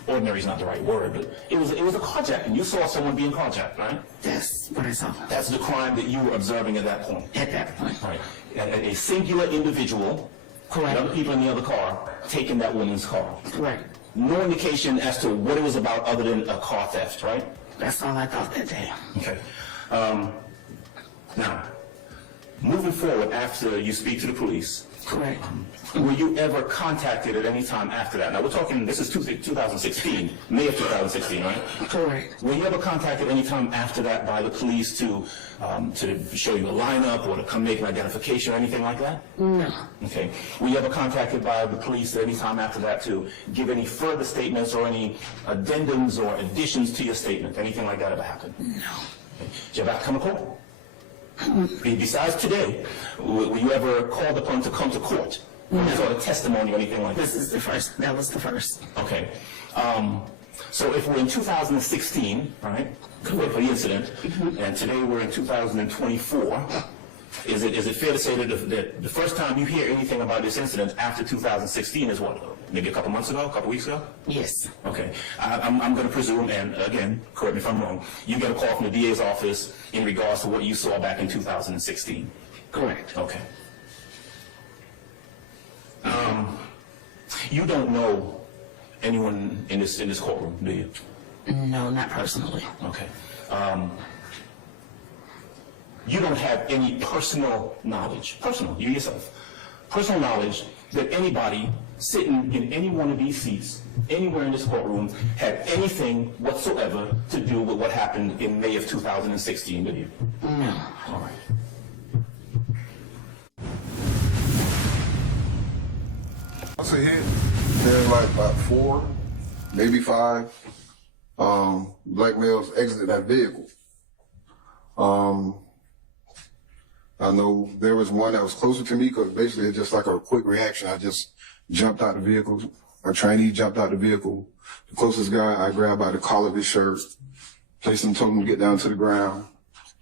ordinary is not the right word, but it was a carjacking. You saw someone being carjacked, right? That's what I saw. That's the crime that you were observing at that point? At that point. Right. A singular individual, correct, other people in the other car, taking that woman's car. Correct. No indication as to what it was about other than a car theft, right? That's all I thought that day. Okay. Now, moving forward after you speak to the police, correct, were you ever contacted at any time after that? Now we're talking, this is 2016, May of 2016, right? Correct. Were you ever contacted any time after that by the police to show you a lineup or to come make an identification or anything like that? No. Okay. Were you ever contacted by the police at any time after that to give any further statements or any addendums or additions to your statement? Anything like that ever happened? No. Okay. Did you ever have to come to court? Besides today, were you ever called upon to come to court? No. Or sort of testimony or anything like that? This is the first. That was the first. Okay. So if we're in 2016, right, for the incident, and today we're in 2024, is it fair to say that the first time you hear anything about this incident after 2016 is what, maybe a couple months ago, a couple weeks ago? Yes. Okay. I'm going to presume, and again, correct me if I'm wrong, you get a call from the DA's office in regards to what you saw back in 2016? Correct. Okay. You don't know anyone in this courtroom, do you? No, not personally. Okay. You don't have any personal knowledge, you yourself, personal knowledge that anybody sitting in any one of these seats, anywhere in this courtroom, had anything whatsoever to do with what happened in May of 2016, do you? No. All right. Once it hit, there's like about 4, maybe 5 black males exited that vehicle. I know there was one that was closer to me because basically it's just like a quick reaction. I just jumped out the vehicle. A trainee jumped out the vehicle. The closest guy I grabbed by the collar of his shirt, placed him, told him to get down to the ground.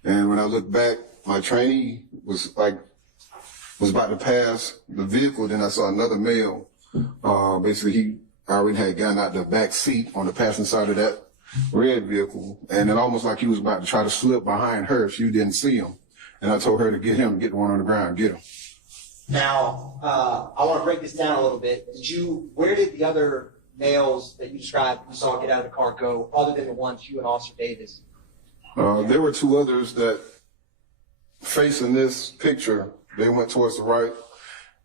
And when I looked back, my trainee was about to pass the vehicle. Then I saw another male. Basically, he already had gotten out the back seat on the passenger side of that red vehicle, and it almost like he was about to try to slip behind her if you didn't see him. And I told her to get the one on the ground, get him. Now, I want to break this down a little bit. Where did the other males that you described you saw get out of the car go, other than the ones you and Officer Davis? There were two others that, facing this picture, they went towards the right.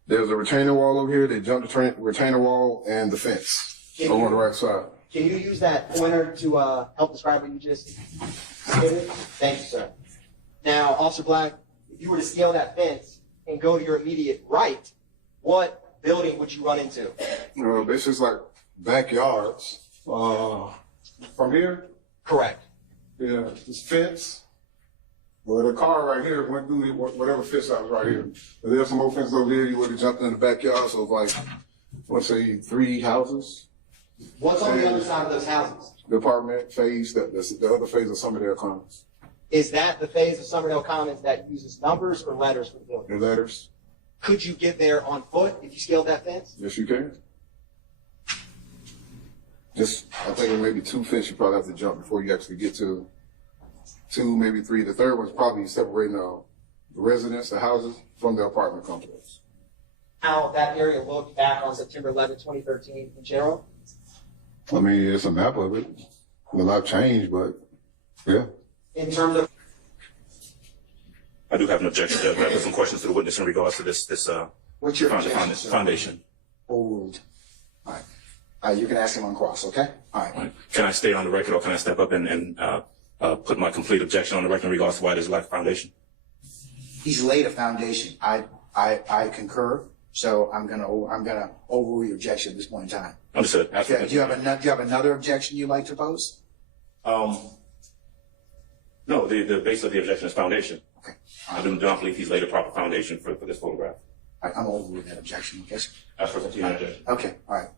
There's a retaining wall over here. They jumped the retaining wall and the fence over on the right side. Can you use that pointer to help describe what you just did? Thank you, sir. Now, Officer Black, if you were to scale that fence and go to your immediate right, what building would you run into? Basically, it's like backyards. From here? Correct. Yeah, this fence. Well, the car right here went through whatever fence I was right here. But there's some more fences over here. You would have jumped in the backyard. So it's like, let's say 3 houses. What's on the other side of those houses? The apartment phase, the other phase of Summerdale Commons. Is that the phase of Summerdale Commons that uses numbers or letters for the building? The letters. Could you get there on foot if you scaled that fence? Yes, you can. I think it may be 2 fences you probably have to jump before you actually get to 2, maybe 3. The third one's probably separating the residents, the houses, from the apartment complex. How that area looked back on September 11, 2013 in general? I mean, it's a map of it. A lot changed, but yeah. In terms of... I do have an objection. I have some questions to the witness in regards to this What's your objection, sir? foundation. Overruled. All right. You can ask him on cross, okay? All right. Can I stay on the record, or can I step up and put my complete objection on the record in regards to why there's lack of foundation? He's laid a foundation. I concur. So I'm gonna overrule your objection at this point in time. Understood. Okay. Do you have another objection you'd like to pose? No, the base of the objection is foundation. Okay. I do not believe he's laid a proper foundation for this photograph. All right, I'm overruling that objection, okay? As for continuing objection. Okay, all right.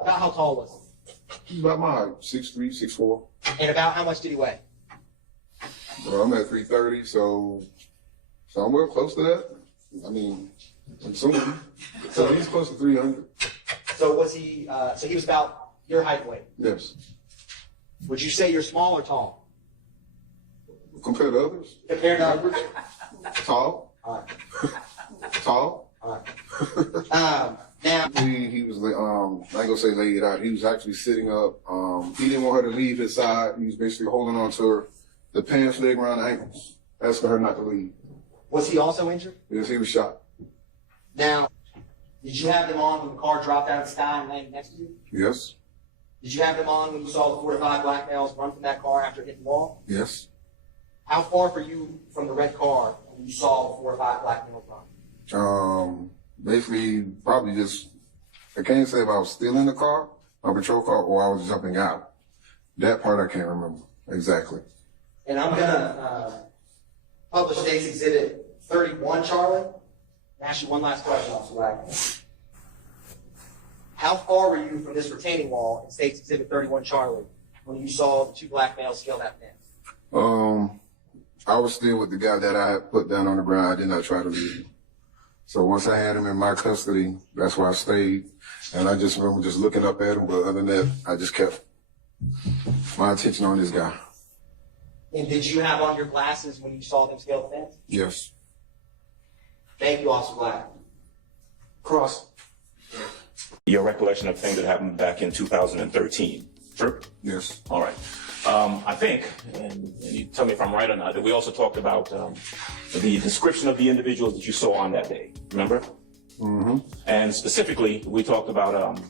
About how tall was He's about my height, 6'3", 6'4". he? And about how much did he weigh? Well, I'm at 330, so somewhere close to that. I mean, I'm assuming. So he's close to 300. So was he, so he was about your height and weight? Yes. Would you say you're small or tall? Compared to others? Compared to others? Tall. All right. Tall. All right. Now he was I ain't gonna say laid out. He was actually sitting up. He didn't want her to leave his side. He was basically holding on to her, the pants leg around the ankles, asking her not to leave. Was he also injured? Yes, he was shot. Now, did you have them on when the car dropped out of the sky and landed next to you? Yes. Did you have them on when you saw the 4 to 5 black males run from that car after hitting the wall? Yes. How far were you from the red car when you saw the 4 or 5 black males run? Basically, probably just, I can't say if I was still in the car, my patrol car, or I was jumping out. That part I can't remember exactly. And I'm gonna publish State's Exhibit 31, Charlie. Ask you one last question, Officer Wagner. How far were you from this retaining wall in State's Exhibit 31, Charlie, when you saw the 2 black males scale that fence? I was still with the guy that I had put down on the ground. I did not try to leave him. So once I had him in my custody, that's where I stayed. And I just remember just looking up at him, but other than that, I just kept my attention on this guy. And did you have on your glasses when you saw them scale the fence? Yes. Thank you, Officer Black. Cross. Your recollection of things that happened back in 2013. True? Yes. All right. I think, and you tell me if I'm right or not, that we also talked about the description of the individuals that you saw on that day. Remember? Mm-hmm. And specifically, we talked about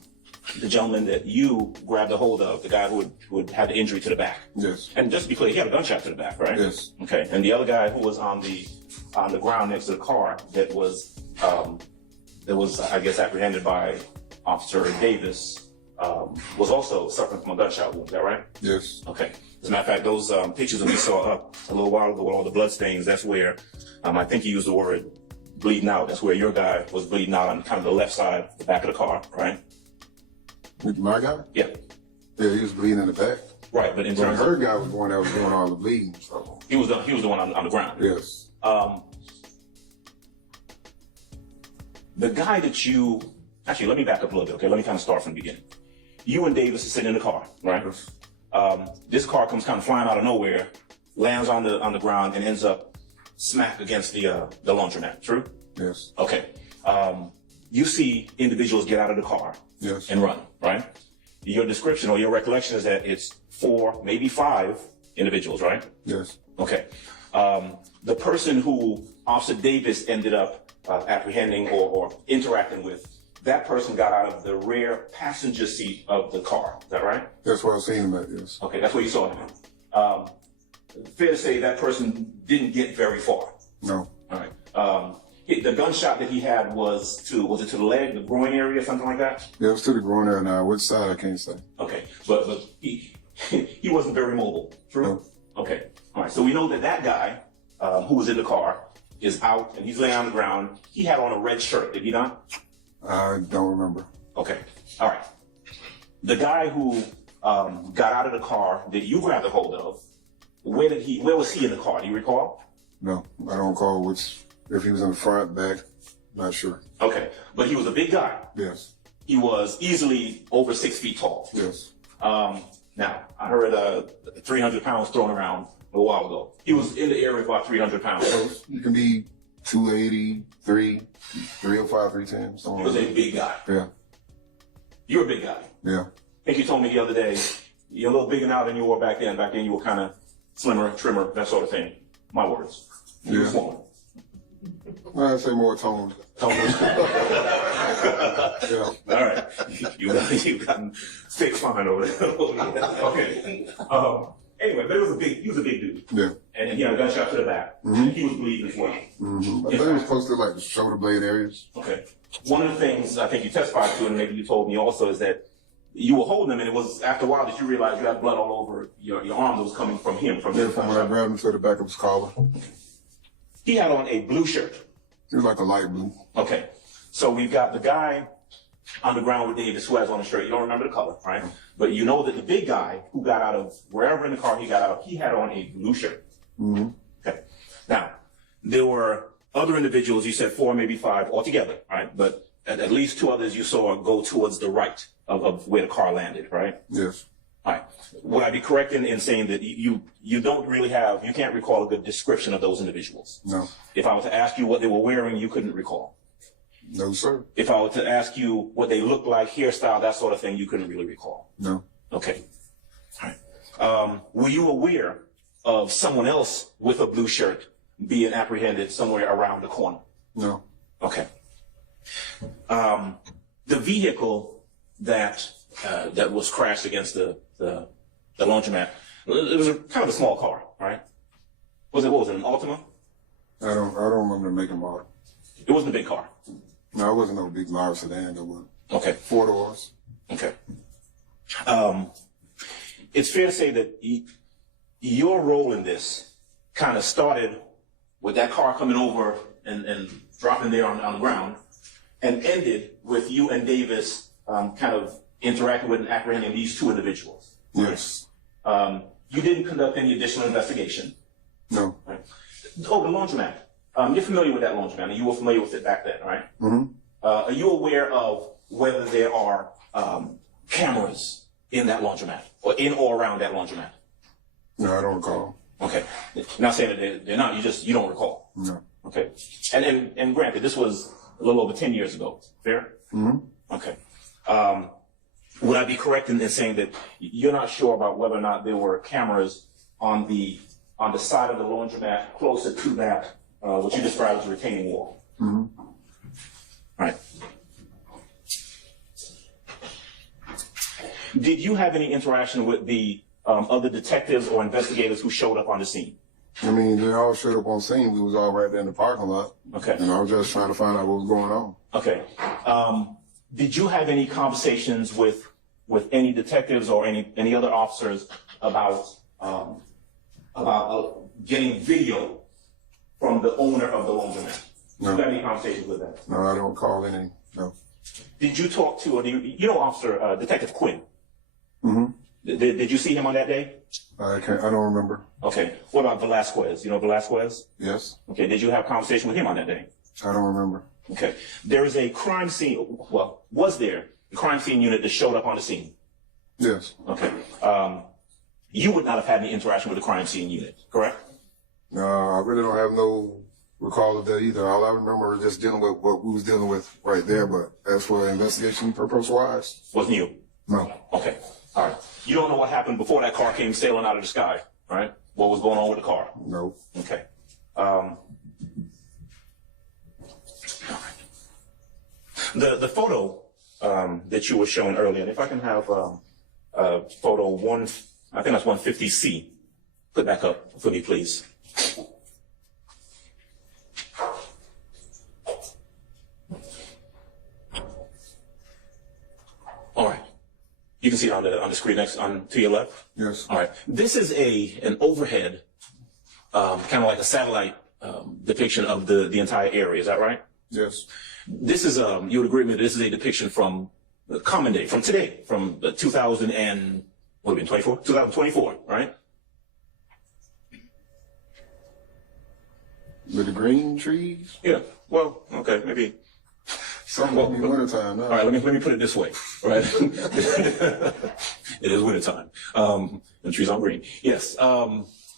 the gentleman that you grabbed a hold of, the guy who would have the injury to the back. Yes. And just to be clear, he had a gunshot to the back, right? Yes. Okay. And the other guy who was on the ground next to the car that was I guess apprehended by Officer Davis. Was also suffering from a gunshot wound, is that right? Yes. Okay. As a matter of fact, those pictures that we saw up a little while ago with all the blood stains, that's where, I think you used the word bleeding out. That's where your guy was bleeding out on kind of the left side, the back of the car, right? My guy? Yeah. Yeah, he was bleeding in the back. Right, but in terms her guy was the one that was doing all the bleeding, so. He was the one on the ground. Yes. The guy that actually, let me back up a little bit, okay? Let me kind of start from the beginning. You and Davis are sitting in the car, right? Yes. This car comes kind of flying out of nowhere, lands on the ground, and ends up smack against the laundromat. True? Yes. Okay. You see individuals get out of the car Yes. and run, right? Your description or your recollection is that it's 4, maybe 5 individuals, right? Yes. Okay. The person who Officer Davis ended up apprehending or interacting with, that person got out of the rear passenger seat of the car. Is that right? That's where I seen him at, yes. Okay, that's where you saw him. Fair to say that person didn't get very far. No. All right. The gunshot that he had was it to the leg, the groin area, something like that? Yeah, it was to the groin area now. Which side, I can't say. Okay, but he wasn't very mobile. True? No. Okay. All right. So we know that guy who was in the car is out and he's laying on the ground. He had on a red shirt, did he not? I don't remember. Okay. All right. The guy who got out of the car that you grabbed a hold of, where was he in the car? Do you recall? No, I don't recall if he was in the front, back, not sure. Okay. But he was a big guy. Yes. He was easily over 6 feet tall. Yes. Now, I heard 300 pounds thrown around a while ago. He was in the area of about 300 pounds. You can be 280, 305, 310. He was a big guy. Yeah. You're a big guy. Yeah. I think you told me the other day, you're a little bigger now than you were back then. Back then you were kind of slimmer, trimmer, that sort of thing. My words. You were smaller. I'd say more toned. Yeah. All right. You've gotten thick fine over there. Okay. Anyway, but he was a big dude. Yeah. And he had a gunshot to the back. And he was bleeding as well. Mm-hmm. I think it was close to like the shoulder blade areas. Okay. One of the things I think you testified to, and maybe you told me also, is that you were holding him, and it was after a while that you realized you had blood all over your arm that was coming from him. From when I grabbed him to the back of his collar. He had on a blue shirt. It was like a light blue. Okay. So we've got the guy on the ground with Davis who has on a shirt. You don't remember the color, right? But you know that the big guy who got out of wherever in the car he got out of, he had on a blue shirt. Mm-hmm. Okay. Now, there were other individuals, you said 4, maybe 5 altogether, right? But at least 2 others you saw go towards the right of where the car landed, right? Yes. All right. Would I be correct in saying that you don't really you can't recall a good description of those individuals? No. If I were to ask you what they were wearing, you couldn't recall? No, sir. If I were to ask you what they looked like, hairstyle, that sort of thing, you couldn't really recall? No. Okay. All right. Were you aware of someone else with a blue shirt being apprehended somewhere around the corner? No. Okay. The vehicle that was crashed against the laundromat, it was kind of a small car, right? What was it, an Altima? I don't remember the make and model. It wasn't a big car. No, it wasn't no big large sedan. There was. Okay. 4 doors. Okay. It's fair to say that your role in this kind of started with that car coming over and dropping there on the ground, and ended with you and Davis kind of interacting with and apprehending these 2 individuals. Yes. You didn't conduct any additional investigation. No. Right? Oh, the laundromat. You're familiar with that laundromat, and you were familiar with it back then, right? Mm-hmm. Are you aware of whether there are cameras in that laundromat, or in or around that laundromat? No, I don't recall. Okay. You're not saying that they're not, you don't recall. No. Okay. And granted, this was a little over 10 years ago. Fair? Mm-hmm. Okay. Would I be correct in saying that you're not sure about whether or not there were cameras on the side of the laundromat closer to that, what you described as a retaining wall? Mm-hmm. All right. Did you have any interaction with the other detectives or investigators who showed up on the scene? I mean, they all showed up on scene. We was all right there in the parking lot. Okay. And I was just trying to find out what was going on. Okay. Did you have any conversations with any detectives or any other officers about getting video from the owner of the laundromat? No. Did you have any conversations with that? No, I don't call any. No. Did you talk to, or you know, Officer Detective Quinn? Mm-hmm. Did you see him on that day? I don't remember. Okay. What about Velasquez? You know Velasquez? Yes. Okay. Did you have a conversation with him on that day? I don't remember. Okay. There is a crime scene. Well, was there a crime scene unit that showed up on the scene? Yes. Okay. you would not have had any interaction with the crime scene unit, correct? No, I really don't have no recall of that either. All I remember is just dealing with what we was dealing with right there. But as for investigation purpose-wise, Wasn't you? no. Okay, all right. You don't know what happened before that car came sailing out of the sky, right? What was going on with the car? No. Okay. The photo that you were showing earlier, and if I can have photo one, I think that's 150C. Put back up for me, please. All right. You can see it on the screen next to your left. Yes. All right. This is an overhead, kind of like a satellite depiction of the entire area. Is that right? Yes. This is you would agree with me. This is a depiction from the common day, from today, from 2024, right? With the green trees? Yeah. Well, okay, maybe. Something will be wintertime now. All right, let me put it this way, right? It is wintertime. The trees aren't green. Yes.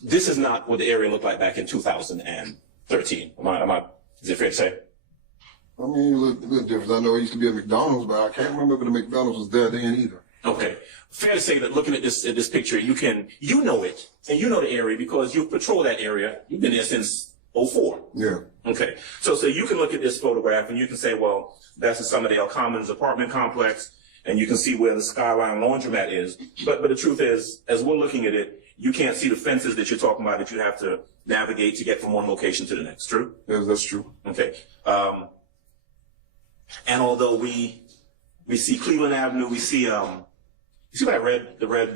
This is not what the area looked like back in 2013. Is it fair to say? I mean, a little different. I know it used to be a McDonald's, but I can't remember if the McDonald's was there then either. Okay. Fair to say that looking at this picture, you know it, and you know the area because you've patrolled that area. You've been there since 2004. Yeah. Okay. So you can look at this photograph and you can say, well, that's the Summerdale Commons apartment complex, and you can see where the Skyline Laundromat is. But the truth is, as we're looking at it, you can't see the fences that you're talking about that you have to navigate to get from one location to the next. True? Yes, that's true. Okay. And although we see Cleveland Avenue, we see you see that the red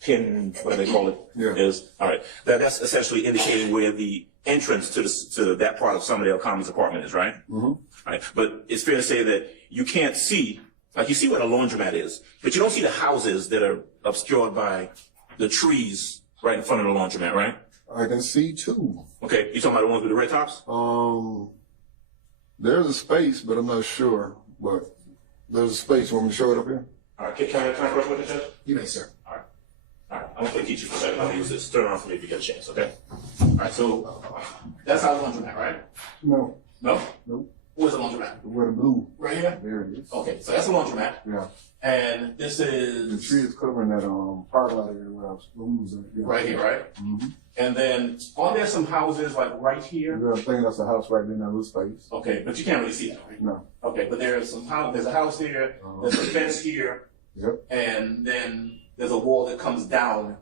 pin, what do they call it? Yeah. Is all right. That's essentially indicating where the entrance to that part of Summerdale Commons apartment is, right? Mm-hmm. All right. But it's fair to say that you can't see, like you see where the laundromat is, but you don't see the houses that are obscured by the trees right in front of the laundromat, right? I can see two. Okay. You talking about the ones with the red tops? There's a space, but I'm not sure. But there's a space. Want me to show it up here? All right. Can I brush with the judge? You may, sir. All right. I'm going to teach you for a second. I'll use this. Turn around for me if you get a chance, okay? All right, so that's our laundromat, right? No. No? Nope. Where's the laundromat? Where the blue? Right here? There it is. Okay, so that's the laundromat. Yeah. And this The is tree is covering that parking lot area where I was at. Yeah. right here, right? Mm-hmm. And then aren't there some houses like right here? Yeah, I think that's a house right there in that little space. Okay, but you can't really see that, right? No. Okay, but there's a house here, there's a fence here, Yep. and then there's a wall that comes down.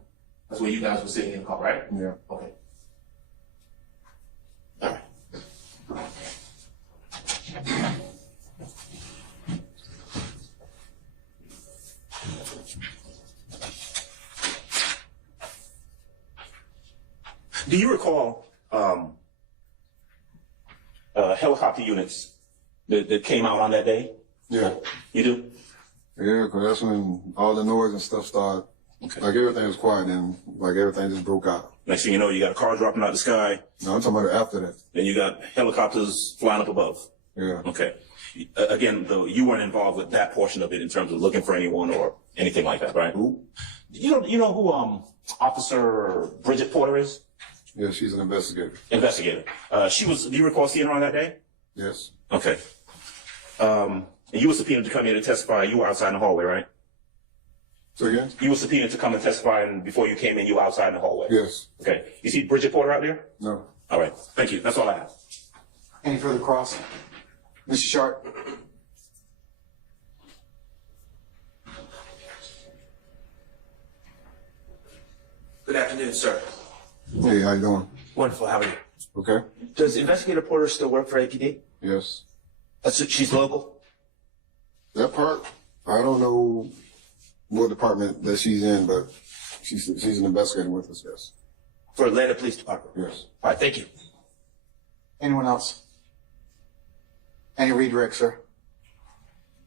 That's where you guys were sitting in the car, right? Yeah. Okay. All right. Do you recall helicopter units that came out on that day? Yeah. You do? Yeah, because that's when all the noise and stuff started. Okay. Like everything was quiet and like everything just broke out. Next thing you know, you got a car dropping out of the sky. No, I'm talking about after that. Then you got helicopters flying up above. Yeah. Okay. Again, though, you weren't involved with that portion of it in terms of looking for anyone or anything like that, right? Who? You know who Officer Bridget Porter is? Yeah, she's an investigator. Investigator. Do you recall seeing her on that day? Yes. Okay. And you were subpoenaed to come here to testify. You were outside in the hallway, right? So again? You were subpoenaed to come and testify, and before you came in, you were outside in the hallway. Yes. Okay. You see Bridget Porter out there? No. All right. Thank you. That's all I have. Any further cross? Mr. Sharp? Good afternoon, sir. Hey, how you doing? Wonderful. How are you? Okay. Does Investigator Porter still work for APD? Yes. She's local? That part, I don't know what department that she's in, but she's an investigator with us, yes. For Atlanta Police Department? Yes. All right, thank you. Anyone else? Any redirect, sir?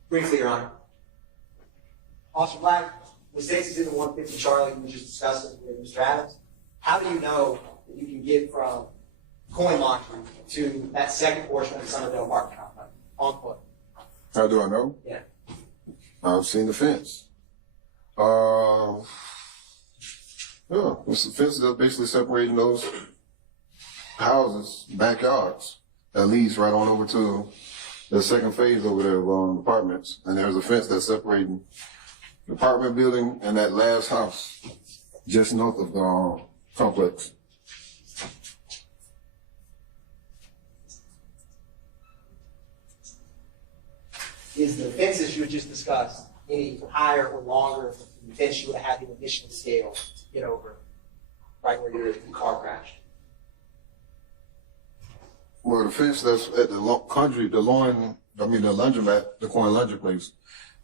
Briefly, Your Honor. Officer Black, Ms. Stacy's in the 150 Charlie, we just discussed it with Mr. Adams. How do you know that you can get from coin laundry to that second portion of the Summerdale apartment complex on foot? How do I know? Yeah. I've seen the fence. Yeah, it's a fence that's basically separating those houses, backyards, that leads right on over to the second phase over there of apartments. And there's a fence that's separating the apartment building and that last house just north of the complex. Is the fences you just discussed any higher or longer than the fence you would have had to initially scale to get over right where your car crashed? Well, the fence that's at the laundromat, the corner laundry place,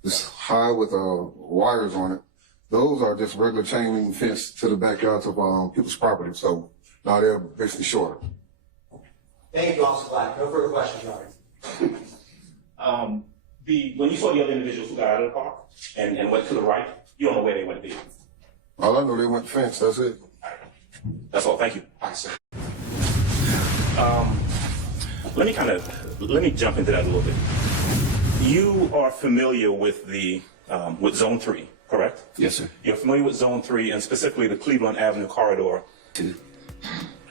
is high with wires on it. Those are just regular chain link fence to the backyards of people's property. So now they're basically shorter. Thank you, Officer Black. No further questions, Your Honor. When you saw the other individuals who got out of the car and went to the right, you don't know where they went, do you? All I know, they went fence. That's it. That's all. Thank you. Let me jump into that a little bit. You are familiar with with Zone 3, correct? Yes, sir. You're familiar with Zone 3 and specifically the Cleveland Avenue corridor. To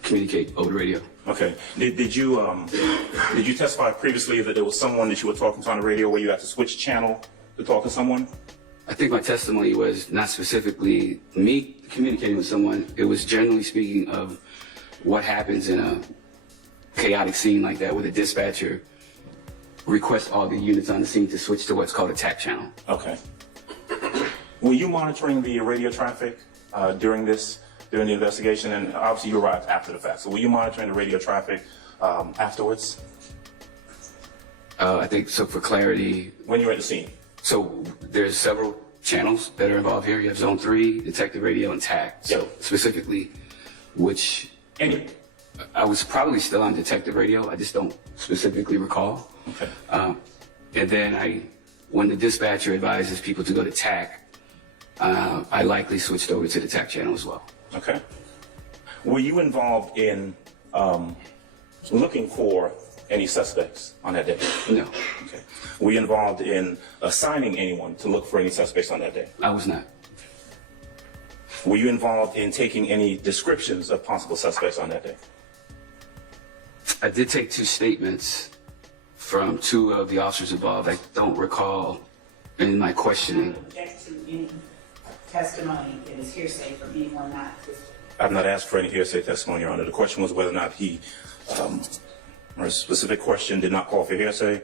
communicate over the radio. Okay. Did you testify previously that there was someone that you were talking to on the radio where you had to switch channel to talk to someone? I think my testimony was not specifically me communicating with someone. It was generally speaking of what happens in a chaotic scene like that where the dispatcher requests all the units on the scene to switch to what's called a Tact Channel. Okay. Were you monitoring the radio traffic during the investigation? And obviously you arrived after the fact. So were you monitoring the radio traffic afterwards? I think so. For clarity, when you were at the scene. So there's several channels that are involved here. You have Zone 3, Detective Radio, and Tact. So specifically, which I was probably still on Detective Radio. I just don't specifically recall. Okay. And then when the dispatcher advises people to go to Tact, I likely switched over to the Tact Channel as well. Okay. Were you involved in looking for any suspects on that day? No. Okay. Were you involved in assigning anyone to look for any suspects on that day? I was not. Were you involved in taking any descriptions of possible suspects on that day? I did take 2 statements from 2 of the officers involved. I don't recall in my questioning. Object to any testimony that is hearsay from anyone not. I've not asked for any hearsay testimony, Your Honor. The question was whether or not or a specific question did not call for hearsay.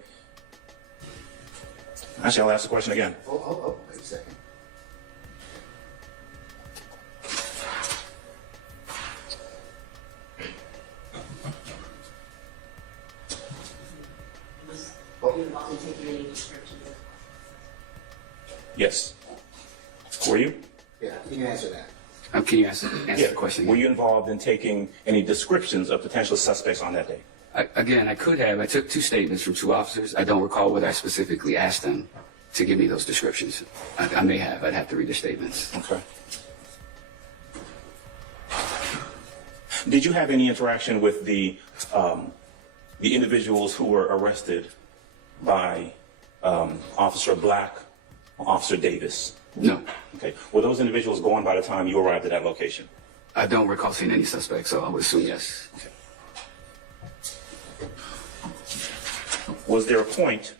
Actually, I'll ask the question again. Oh, wait a second. Yes. Were you? Yeah, you can answer that. Can you answer the question? Were you involved in taking any descriptions of potential suspects on that day? Again, I could have. I took 2 statements from 2 officers. I don't recall whether I specifically asked them to give me those descriptions. I may have. I'd have to read the statements. Okay. Did you have any interaction with the individuals who were arrested by Officer Black, Officer Davis? No. Okay. Were those individuals gone by the time you arrived at that location? I don't recall seeing any suspects, so I would assume yes. Okay. Was there a point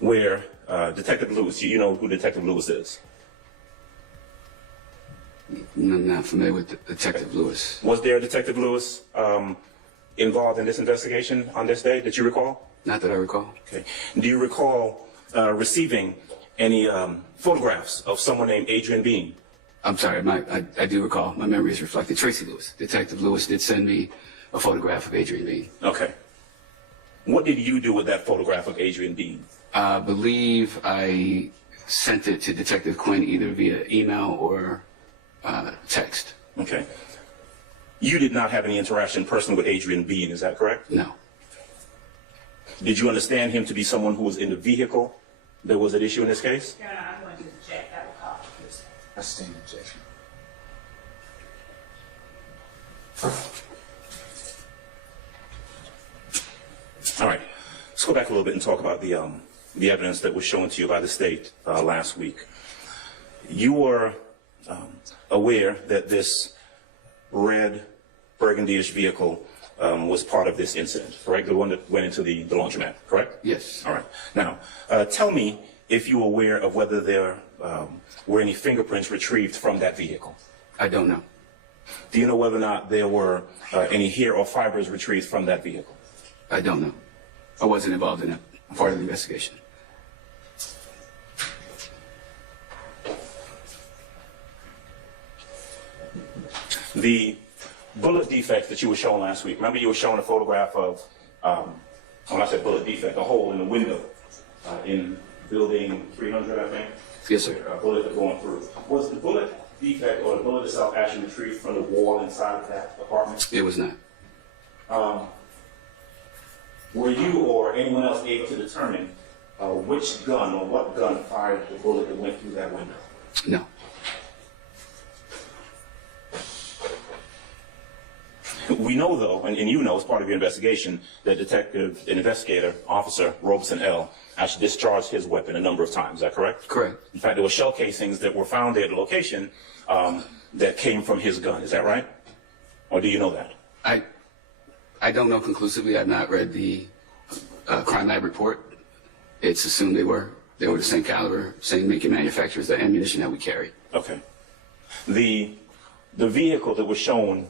where Detective Lewis, you know who Detective Lewis is? I'm not familiar with Detective Lewis. Was there a Detective Lewis involved in this investigation on this day that you recall? Not that I recall. Okay. Do you recall receiving any photographs of someone named Adrian Bean? I'm sorry, I do recall. My memory is reflected. Tracy Lewis. Detective Lewis did send me a photograph of Adrian Bean. Okay. What did you do with that photograph of Adrian Bean? I believe I sent it to Detective Quinn either via email or text. Okay. You did not have any interaction personally with Adrian Bean, is that correct? No. Did you understand him to be someone who was in the vehicle that was at issue in this case? No, I'm going to object. That will call. I stand objection. All right. Let's go back a little bit and talk about the evidence that was shown to you by the state last week. You were aware that this red burgundy-ish vehicle was part of this incident, correct? The one that went into the laundromat, correct? Yes. All right. Now, tell me if you were aware of whether there were any fingerprints retrieved from that vehicle. I don't know. Do you know whether or not there were any hair or fibers retrieved from that vehicle? I don't know. I wasn't involved in that part of the investigation. The bullet defect that you were showing last week, remember you were showing a photograph of, when I said bullet defect, a hole in the window in building 300, I think? Yes, sir. A bullet had gone through. Was the bullet defect or the bullet itself actually retrieved from the wall inside of that apartment? It was not. Were you or anyone else able to determine which gun or what gun fired the bullet that went through that window? No. We know, though, and you know as part of your investigation, that investigator, officer Robeson L. actually discharged his weapon a number of times. Is that correct? Correct. In fact, there were shell casings that were found there at the location that came from his gun. Is that right? Or do you know that? I don't know conclusively. I've not read the crime lab report. It's assumed they were the same caliber, same make and manufacturer as the ammunition that we carry. Okay. The vehicle that was shown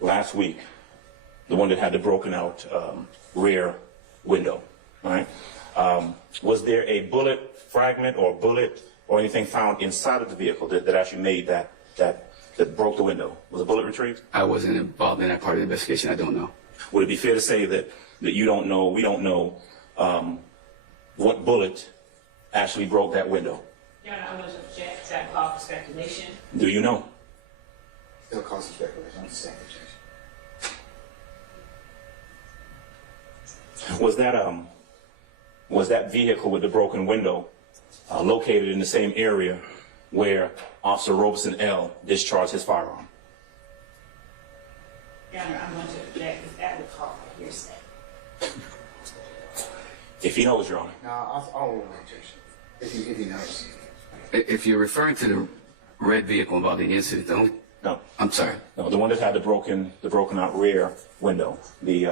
last week, the one that had the broken out rear window, right? Was there a bullet fragment or bullet or anything found inside of the vehicle that actually made that broke the window? Was a bullet retrieved? I wasn't involved in that part of the investigation. I don't know. Would it be fair to say that you don't know, we don't know what bullet actually broke that window? Your Honor, I'm going to object to that call for speculation. Do you know? Still cause for speculation. I'm just saying. Was that vehicle with the broken window located in the same area where Officer Robeson L. discharged his firearm? Your Honor, I'm going to object if that would call for hearsay. If he knows, Your Honor. No, I don't want an objection. If he knows. If you're referring to the red vehicle involving the incident, No. I'm sorry. No, the one that had the broken out rear window. It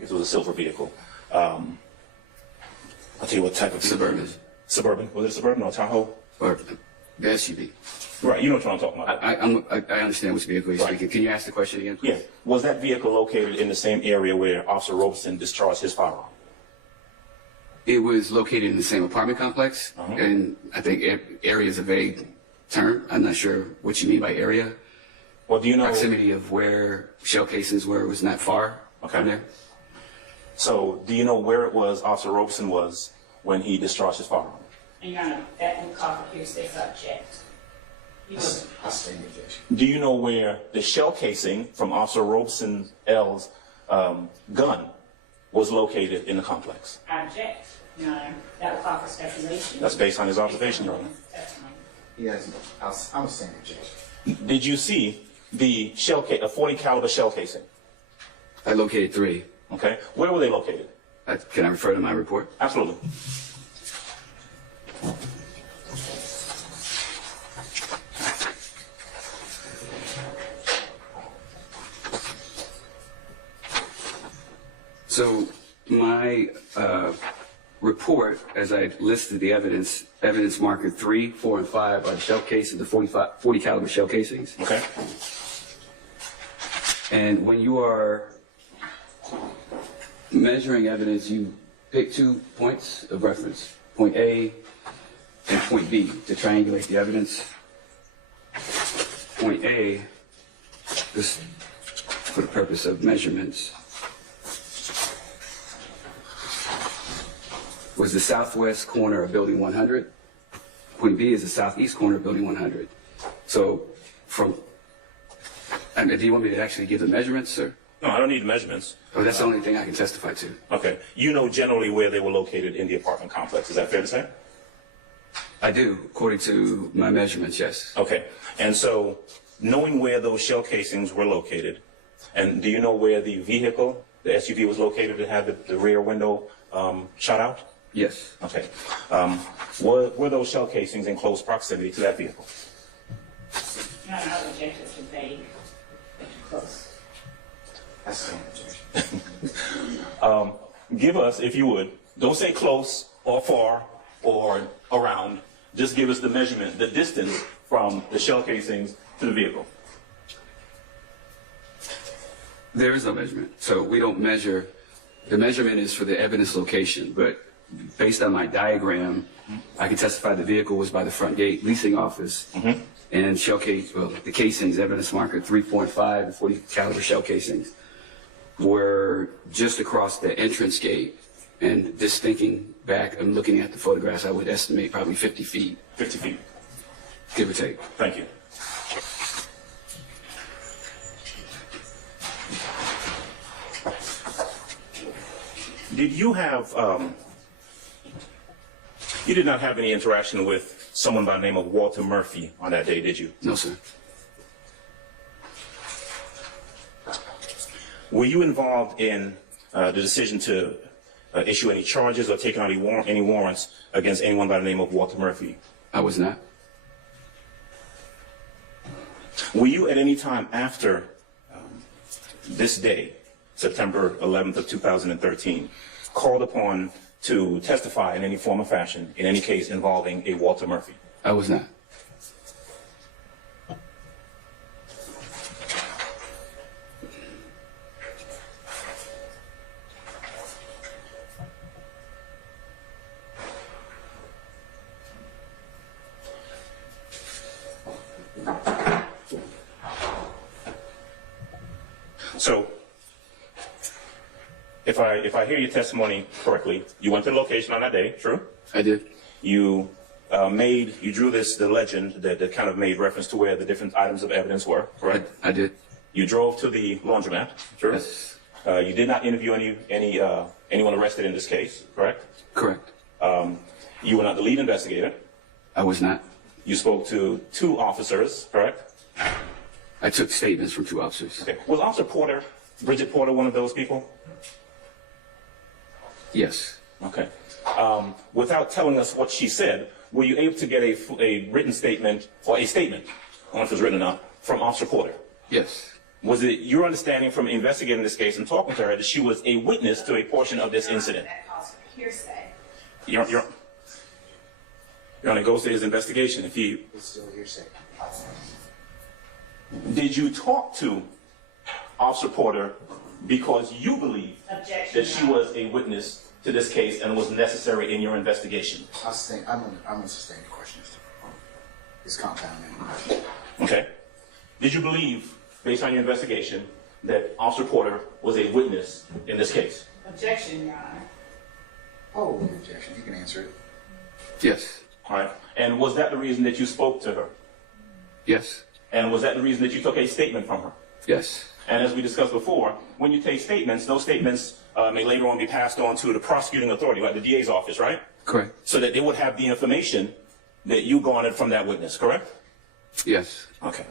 was a silver vehicle. I'll tell you what type of Suburban. Suburban? Was it Suburban or Tahoe? Or the SUV. Right, you know what I'm talking about. I understand which vehicle you're speaking. Can you ask the question again, please? Yeah. Was that vehicle located in the same area where Officer Robeson discharged his firearm? It was located in the same apartment complex, and I think area is a vague term. I'm not sure what you mean by area. Well, do you know proximity of where shell casings were was not far from there? So, do you know where it was Officer Robeson was when he discharged his firearm? And Your Honor, that would call for hearsay, so object. I stand objection. Do you know where the shell casing from Officer Robeson L's gun was located in the complex? I object, Your Honor. That would call for speculation. That's based on his observation, Your Honor. Yes, I'm a stand objection. Did you see the a 40 caliber shell casing? I located 3. Okay. Where were they located? Can I refer to my report? Absolutely. So my report, as I listed the evidence marker 3, 4, and 5 are the shell casings, the 40 caliber shell casings. Okay. And when you are measuring evidence, you pick 2 points of reference, point A and point B, to triangulate the evidence. Point A, just for the purpose of measurements, was the southwest corner of building 100. Point B is the southeast corner of building 100. So do you want me to actually give the measurements, sir? No, I don't need measurements. Oh, that's the only thing I can testify to. Okay. You know generally where they were located in the apartment complex. Is that fair to say? I do, according to my measurements, yes. Okay. And so, knowing where those shell casings were located, and do you know where the vehicle, the SUV, was located that had the rear window shot out? Yes. Okay. Were those shell casings in close proximity to that vehicle? Your Honor, I object to vague. Close. That's an objection. Give us, if you would, don't say close or far or around. Just give us the measurement, the distance from the shell casings to the vehicle. There is no measurement. So we don't measure. The measurement is for the evidence location, but based on my diagram, I can testify the vehicle was by the front gate leasing office, and shell case, well, the casings, evidence marker 3.5 and 40 caliber shell casings were just across the entrance gate. And just thinking back and looking at the photographs, I would estimate probably 50 feet. 50 feet. Give or take. Thank you. Did you have, you did not have any interaction with someone by the name of Walter Murphy on that day, did you? No, sir. Were you involved in the decision to issue any charges or take out any warrants against anyone by the name of Walter Murphy? I was not. Were you at any time after this day, September 11th of 2013, called upon to testify in any form or fashion in any case involving a Walter Murphy? I was not. So, if I hear your testimony correctly, you went to the location on that day, true? I did. You drew the legend that kind of made reference to where the different items of evidence were, correct? I did. You drove to the laundromat, true? Yes. You did not interview anyone arrested in this case, correct? Correct. You were not the lead investigator. I was not. You spoke to 2 officers, correct? I took statements from 2 officers. Okay. Was Officer Porter, Bridget Porter, one of those people? Yes. Okay. Without telling us what she said, were you able to get a written statement, or a statement, I don't know if it was written or not, from Officer Porter? Yes. Was it your understanding from investigating this case and talking to her that she was a witness to a portion of this incident? That calls for hearsay. Your Honor, it goes to his investigation. If he... It's still hearsay. Did you talk to Officer Porter because you believe Objection, that she was a witness to this case and was necessary in your investigation? I'm going to sustain the question. It's compounding. Okay. Did you believe, based on your investigation, that Officer Porter was a witness in this case? Objection, Your Honor. Oh, objection. You can answer it. Yes. All right. And was that the reason that you spoke to her? Yes. And was that the reason that you took a statement from her? Yes. And as we discussed before, when you take statements, those statements may later on be passed on to the prosecuting authority, like the DA's office, right? Correct. So that they would have the information that you garnered from that witness, correct? Yes. Okay.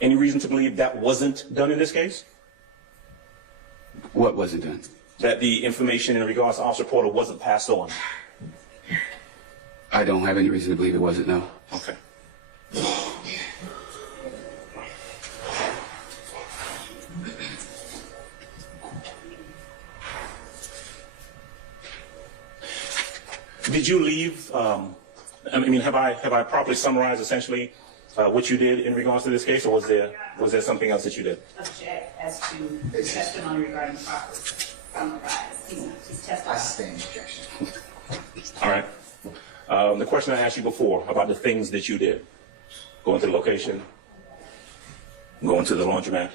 Any reason to believe that wasn't done in this case? What wasn't done? That the information in regards to Officer Porter wasn't passed on? I don't have any reason to believe it wasn't, no. Okay. Did you leave, I mean, have I properly summarized essentially what you did in regards to this case, or was there something else that you did? Object as to the testimony regarding proper summarized. He's testifying. I sustain the objection. All right. The question I asked you before about the things that you did, going to the location, going to the laundromat,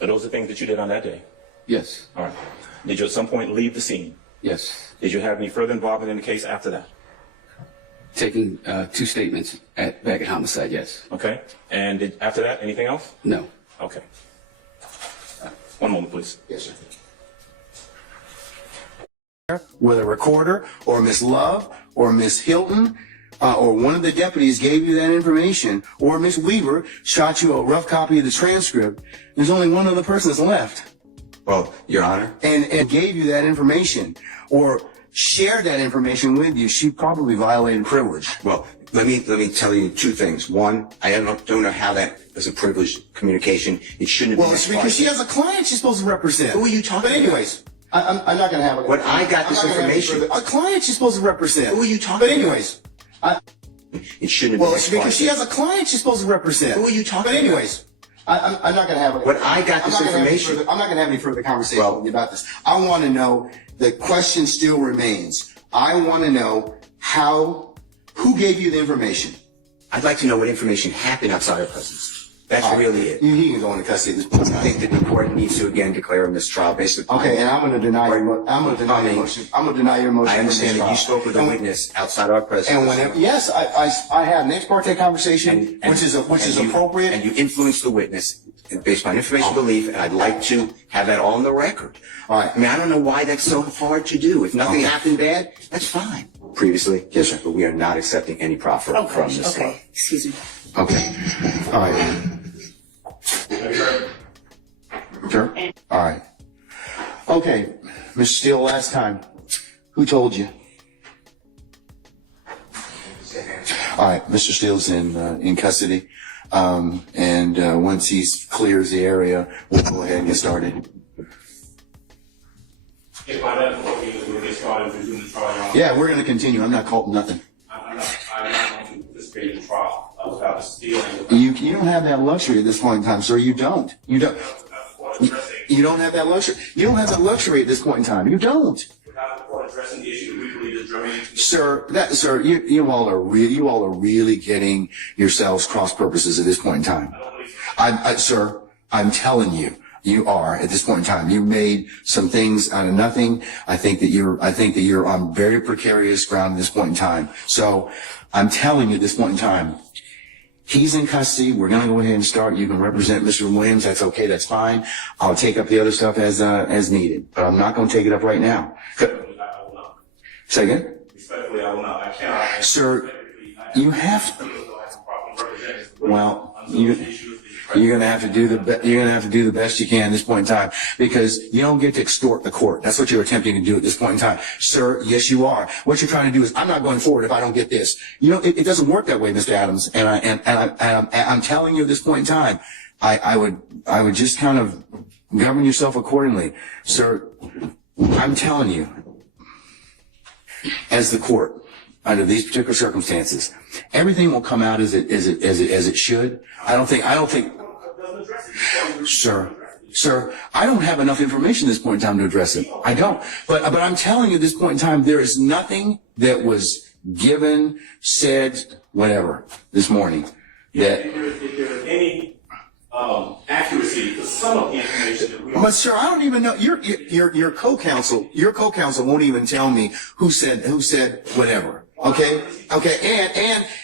are those the things that you did on that day? Yes. All right. Did you at some point leave the scene? Yes. Did you have any further involvement in the case after that? Taking 2 statements back at homicide, yes. Okay. And after that, anything else? No. Okay. One moment, please. Yes, sir. Whether a recorder or Miss Love or Miss Hilton or one of the deputies gave you that information, or Miss Weaver shot you a rough copy of the transcript, there's only one other person that's left. Well, Your Honor. And gave you that information, or shared that information with you, she probably violated privilege. Well, let me tell you two things. One, I don't know how that is a privileged communication. It shouldn't have been. Well, it's because she has a client she's supposed to represent. Who are you talking about? But anyways, I'm not going to have it. When I got this information, a client she's supposed to represent. Who are you talking But about? anyways, it shouldn't have well, been. it's because she has a client she's supposed to represent. Who are you talking But about? anyways, I'm not going to have it. When I got this information, I'm not going to have any further conversation with you about this. I want to know. The question still remains. I want to know who gave you the information. I'd like to know what information happened outside her presence. That's really it. He can go into custody at this point. I think that the court needs to again declare a mistrial based upon. Okay, and I'm going to deny your motion. I'm going to deny your motion. I understand that you spoke with a witness outside our presence. And whenever, yes, I had an ex parte conversation, which is appropriate. And you influenced the witness based on information belief, and I'd like to have that all on the record. All right. I mean, I don't know why that's so hard to do. If nothing happened bad, that's fine. Previously, yes, sir. But we are not accepting any proffer from this. Okay, excuse me. Okay. All right. Sure. All right. Okay, Mr. Steele, last time, who told you? All right, Mr. Steele's in custody, and once he clears the area, we'll go ahead and get started. If by that point we'll get started with doing the trial. Yeah, we're going to continue. I'm not calling nothing. I'm not going to participate in the trial without stealing. You don't have that luxury at this point in time, sir. You don't. You don't have that luxury. You don't have that luxury at this point in time. You don't. Without the court addressing the issue, we believe is germane. Sir, you all are really getting yourselves cross purposes at this point in time. Sir, I'm telling you, you are at this point in time. You made some things out of nothing. I think that you're on very precarious ground at this point in time. So I'm telling you at this point in time, he's in custody. We're going to go ahead and start. You can represent Mr. Williams. That's okay. That's fine. I'll take up the other stuff as needed, but I'm not going to take it up right now. Say again? Respectfully, I will not. I cannot. Sir, you have to. Well, you're going to have to do the best you can at this point in time, because you don't get to extort the court. That's what you're attempting to do at this point in time. Sir, yes, you are. What you're trying to do is, I'm not going forward if I don't get this. It doesn't work that way, Mr. Adams. And I'm telling you at this point in time, I would just kind of govern yourself accordingly. Sir, I'm telling you, as the court, under these particular circumstances, everything will come out as it should. I don't think, sir, I don't have enough information at this point in time to address it. I don't. But I'm telling you at this point in time, there is nothing that was given, said, whatever, this morning that. If there is any accuracy to some of the information that we. But sir, I don't even know. Your co-counsel won't even tell me who said whatever. Okay.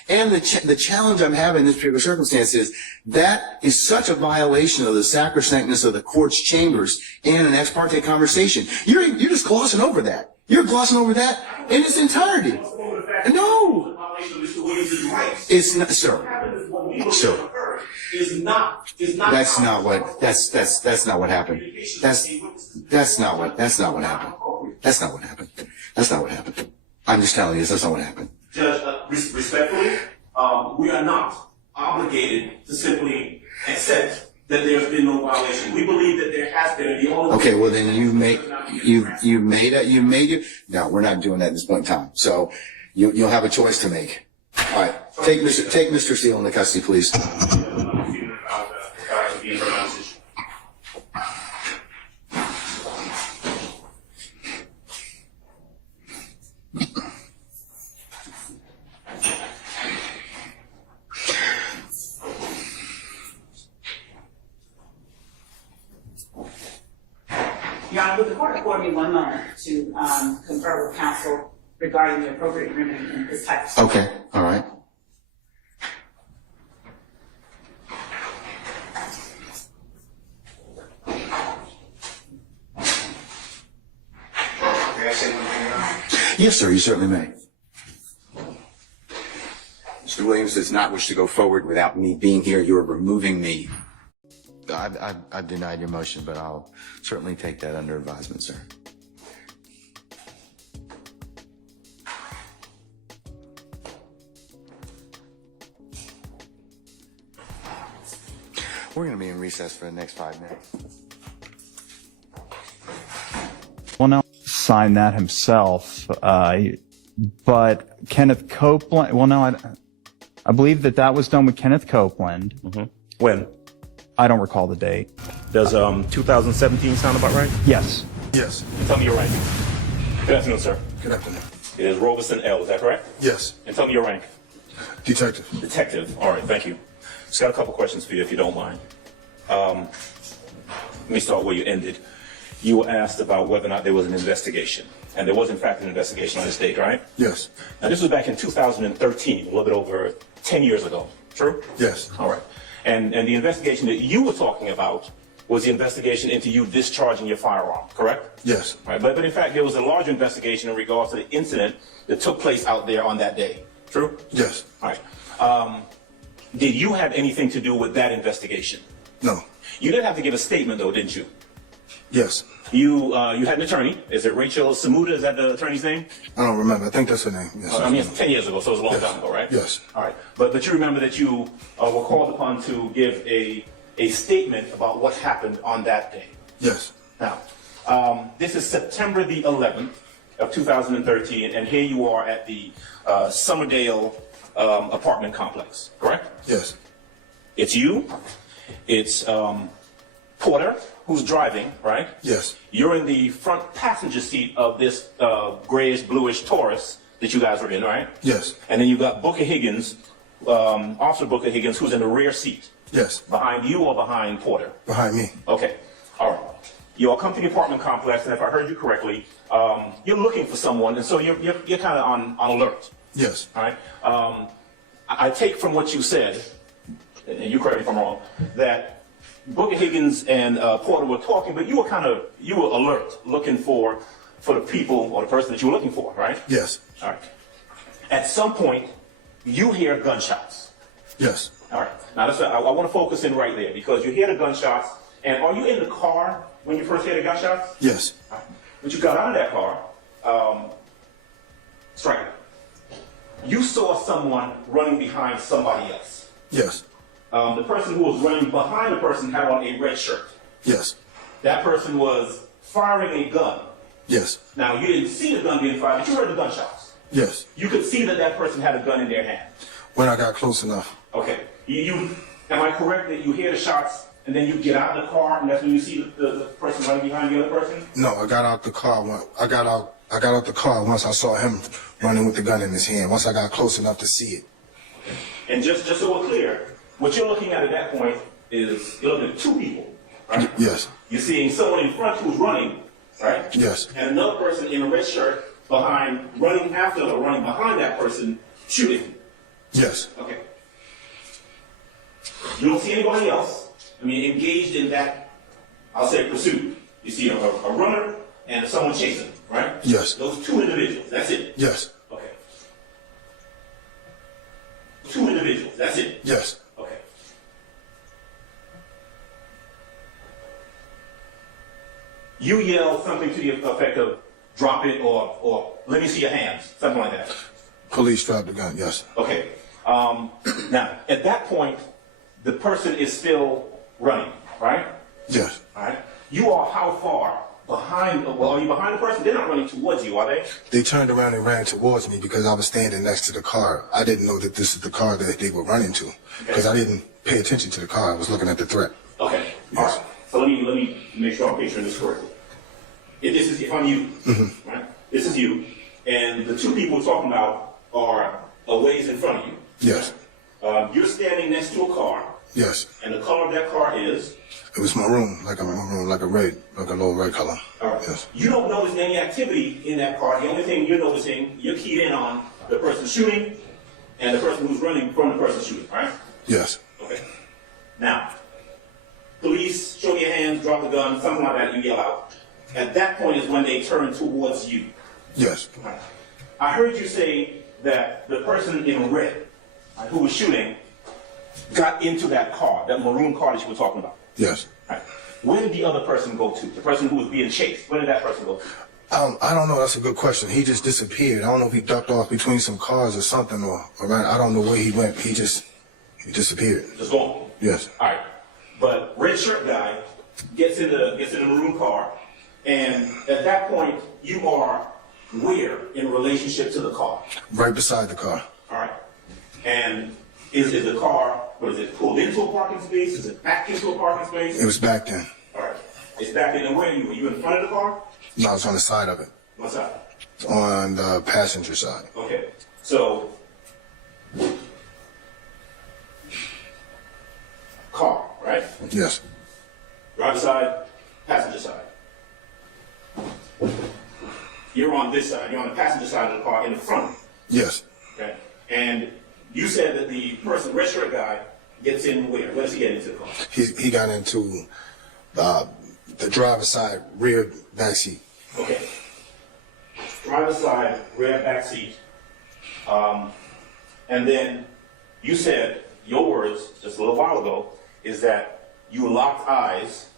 And the challenge I'm having in this particular circumstance is that is such a violation of the sacrosanctness of the court's chambers and an ex parte conversation. You're just glossing over that. You're glossing over that in its entirety. No. It's not, sir. Sir. That's not what happened. That's not what happened. That's not what happened. I'm just telling you, that's not what happened. Judge, respectfully, we are not obligated to simply accept that there's been no violation. We believe that there has been. Okay, well then you made it. No, we're not doing that at this point in time. So you'll have a choice to make. All right, take Mr. Steele into custody, please. Your Honor, would the court afford me 1 moment to confer with counsel regarding the appropriate remedy in this type of situation? Okay, all right. May I say one thing, Your Honor? Yes, sir, you certainly may. Mr. Williams does not wish to go forward without me being here. You are removing me. I've denied your motion, but I'll certainly take that under advisement, sir. We're going to be in recess for the next 5 minutes. Well, no, sign that himself. But Kenneth Copeland, well, no, I believe that was done with Kenneth Copeland. When? I don't recall the date. Does 2017 sound about right? Yes. Yes. And tell me your rank. Good afternoon, sir. Good afternoon. It is Robeson L, is that correct? Yes. And tell me your rank. Detective. Detective. All right, thank you. Just got a couple questions for you, if you don't mind. Let me start where you ended. You were asked about whether or not there was an investigation. And there was, in fact, an investigation on this date, right? Yes. Now, this was back in 2013, a little bit over 10 years ago. True? Yes. All right. And the investigation that you were talking about was the investigation into you discharging your firearm, correct? Yes. Right. But in fact, there was a larger investigation in regards to the incident that took place out there on that day. True? Yes. All right. Did you have anything to do with that investigation? No. You did have to give a statement, though, didn't you? Yes. You had an attorney. Is it Rachel Samuda? Is that the attorney's name? I don't remember. I think that's her name. Yes. I mean, it's 10 years ago, so it was a long time ago, right? Yes. All right. But you remember that you were called upon to give a statement about what happened on that day. Yes. Now, this is September the 11th of 2013, and here you are at the Summerdale apartment complex, correct? Yes. It's you. It's Porter, who's driving, right? Yes. You're in the front passenger seat of this grayish, bluish Taurus that you guys were in, right? Yes. And then you've got Booker Higgins, Officer Booker Higgins, who's in the rear seat. Yes. Behind you or behind Porter? Behind me. Okay. All right. You all come to the apartment complex, and if I heard you correctly, you're looking for someone, and so you're kind of on alert. Yes. All right. I take from what you said, and you correct me if I'm wrong, that Booker Higgins and Porter were talking, but you were alert, looking for the people or the person that you were looking for, right? Yes. All right. At some point, you hear gunshots. Yes. All right. Now, I want to focus in right there because you hear the gunshots. And are you in the car when you first hear the gunshots? Yes. But you got out of that car, Striker. You saw someone running behind somebody else. Yes. The person who was running behind the person had on a red shirt. Yes. That person was firing a gun. Yes. Now, you didn't see the gun being fired, but you heard the gunshots. Yes. You could see that person had a gun in their hand. When I got close enough. Okay. Am I correct that you hear the shots and then you get out of the car and that's when you see the person running behind the other person? No, I got out the car. I got out the car once I saw him running with the gun in his hand. Once I got close enough to see it. And just so we're clear, what you're looking at that point is you're looking at two people, right? Yes. You're seeing someone in front who's running, right? Yes. And another person in a red shirt running behind that person shooting. Yes. Okay. You don't see anybody else, engaged in that, I'll say, pursuit. You see a runner and someone chasing, right? Yes. Those two individuals, that's it? Yes. Okay. Two individuals, that's it? Yes. Okay. You yell something to the effect of, drop it or let me see your hands, something like that. Police dropped the gun, yes. Okay. Now, at that point, the person is still running, right? Yes. All right. You are how far behind? Well, are you behind the person? They're not running towards you, are they? They turned around and ran towards me because I was standing next to the car. I didn't know that this is the car that they were running to because I didn't pay attention to the car. I was looking at the threat. Okay. Yes. All right. So let me make sure I'm picturing this correctly. If I'm you, right? This is you, and the two people we're talking about are a ways in front of you. Yes. You're standing next to a car. Yes. And the color of that car is? It was maroon, like a low red color. All right. Yes. You don't notice any activity in that car. The only thing you're noticing, you're keyed in on the person shooting and the person who's running from the person shooting, right? Yes. Okay. Now, police, show me your hands, drop the gun, something like that, you yell out. At that point is when they turn towards you. Yes. Right. I heard you say that the person in red, who was shooting, got into that car, that maroon car that you were talking about. Yes. Right. Where did the other person go to? The person who was being chased. Where did that person go to? I don't know. That's a good question. He just disappeared. I don't know if he ducked off between some cars or something, or I don't know where he went. He disappeared. Just gone. Yes. All right. But red shirt guy gets in the maroon car, and at that point, you are where in relationship to the car? Right beside the car. All right. And is the car, what is it, pulled into a parking space? Is it backed into a parking space? It was back then. All right. It's backed in, and where are you? Were you in front of the car? No, I was on the side of it. What side? On the passenger side. Okay. So, car, right? Yes. Driver side, passenger side. You're on this side. You're on the passenger side of the car in the front. Yes. Okay. And you said that the person, red shirt guy, gets in where? Where does he get into the car? He got into the driver's side rear back seat. Okay. Driver's side, rear back seat. And then you said, your words just a little while ago, is that you locked eyes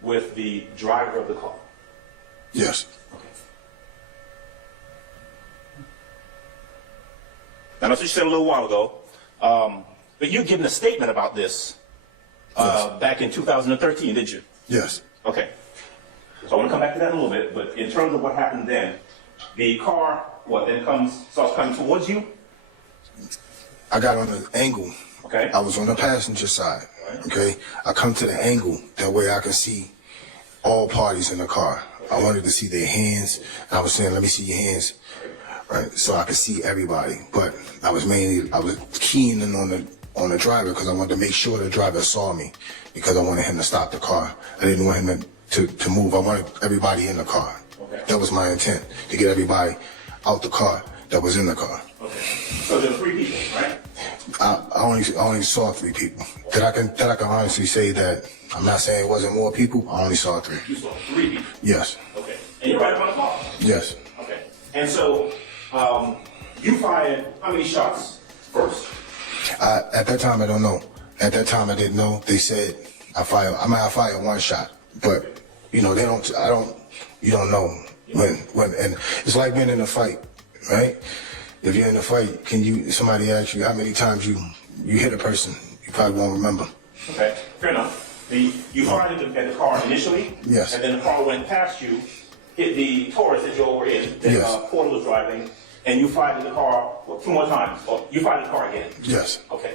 with the driver of the car. Yes. Now, that's what you said a little while ago. But you given a statement about this back in 2013, did you? Yes. Okay. So I want to come back to that in a little bit. But in terms of what happened then, the car, then starts coming towards you? I got on an angle. Okay. I was on the passenger side. Okay. I come to the angle. That way I can see all parties in the car. I wanted to see their hands. I was saying, let me see your hands. Right, so I could see everybody, but I was keying in on the driver because I wanted to make sure the driver saw me because I wanted him to stop the car. I didn't want him to move. I wanted everybody in the car. Okay. That was my intent, to get everybody out the car that was in the car. Okay. So there were 3 people, right? I only saw 3 people. That I can honestly say that I'm not saying it wasn't more people. I only saw 3. You saw 3 people. Yes. Okay. And you're right up on the car. Yes. Okay. And so. You fired how many shots first? At that time, I don't know. At that time, I didn't know. They said I fired 1 shot, but you know, you don't know when, and it's like being in a fight, right? If you're in a fight, somebody asks you how many times you hit a person, you probably won't remember. Okay, fair enough. You fired at the car initially? Yes. And then the car went past you, hit the Taurus that you were in, that yes. Porter was driving, and you fired at the car 2 more times. Or you fired at the car again? Yes. Okay.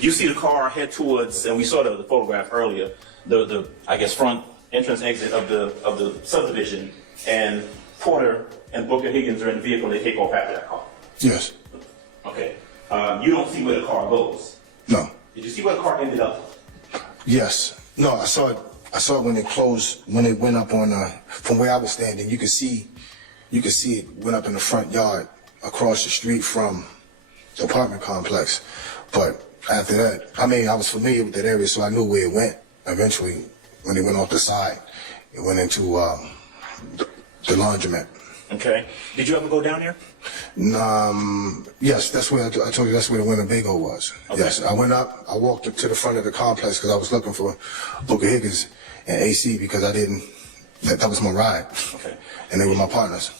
You see the car head towards, and we saw the photograph earlier, the I guess front entrance exit of the subdivision, and Porter and Booker Higgins are in the vehicle and they take off after that car. Yes. Okay. You don't see where the car goes. No. Did you see where the car ended up? Yes. No, I saw it when it closed, when it went up on, from where I was standing, you could see it went up in the front yard across the street from the apartment complex. But after that, I was familiar with that area, so I knew where it went. Eventually, when it went off the side, it went into the laundromat. Okay. Did you ever go down there? Yes, that's where I told you that's where the Winnebago was. Okay. Yes, I went up, I walked up to the front of the complex because I was looking for Booker Higgins and AC because that was my ride. Okay. And they were my partners.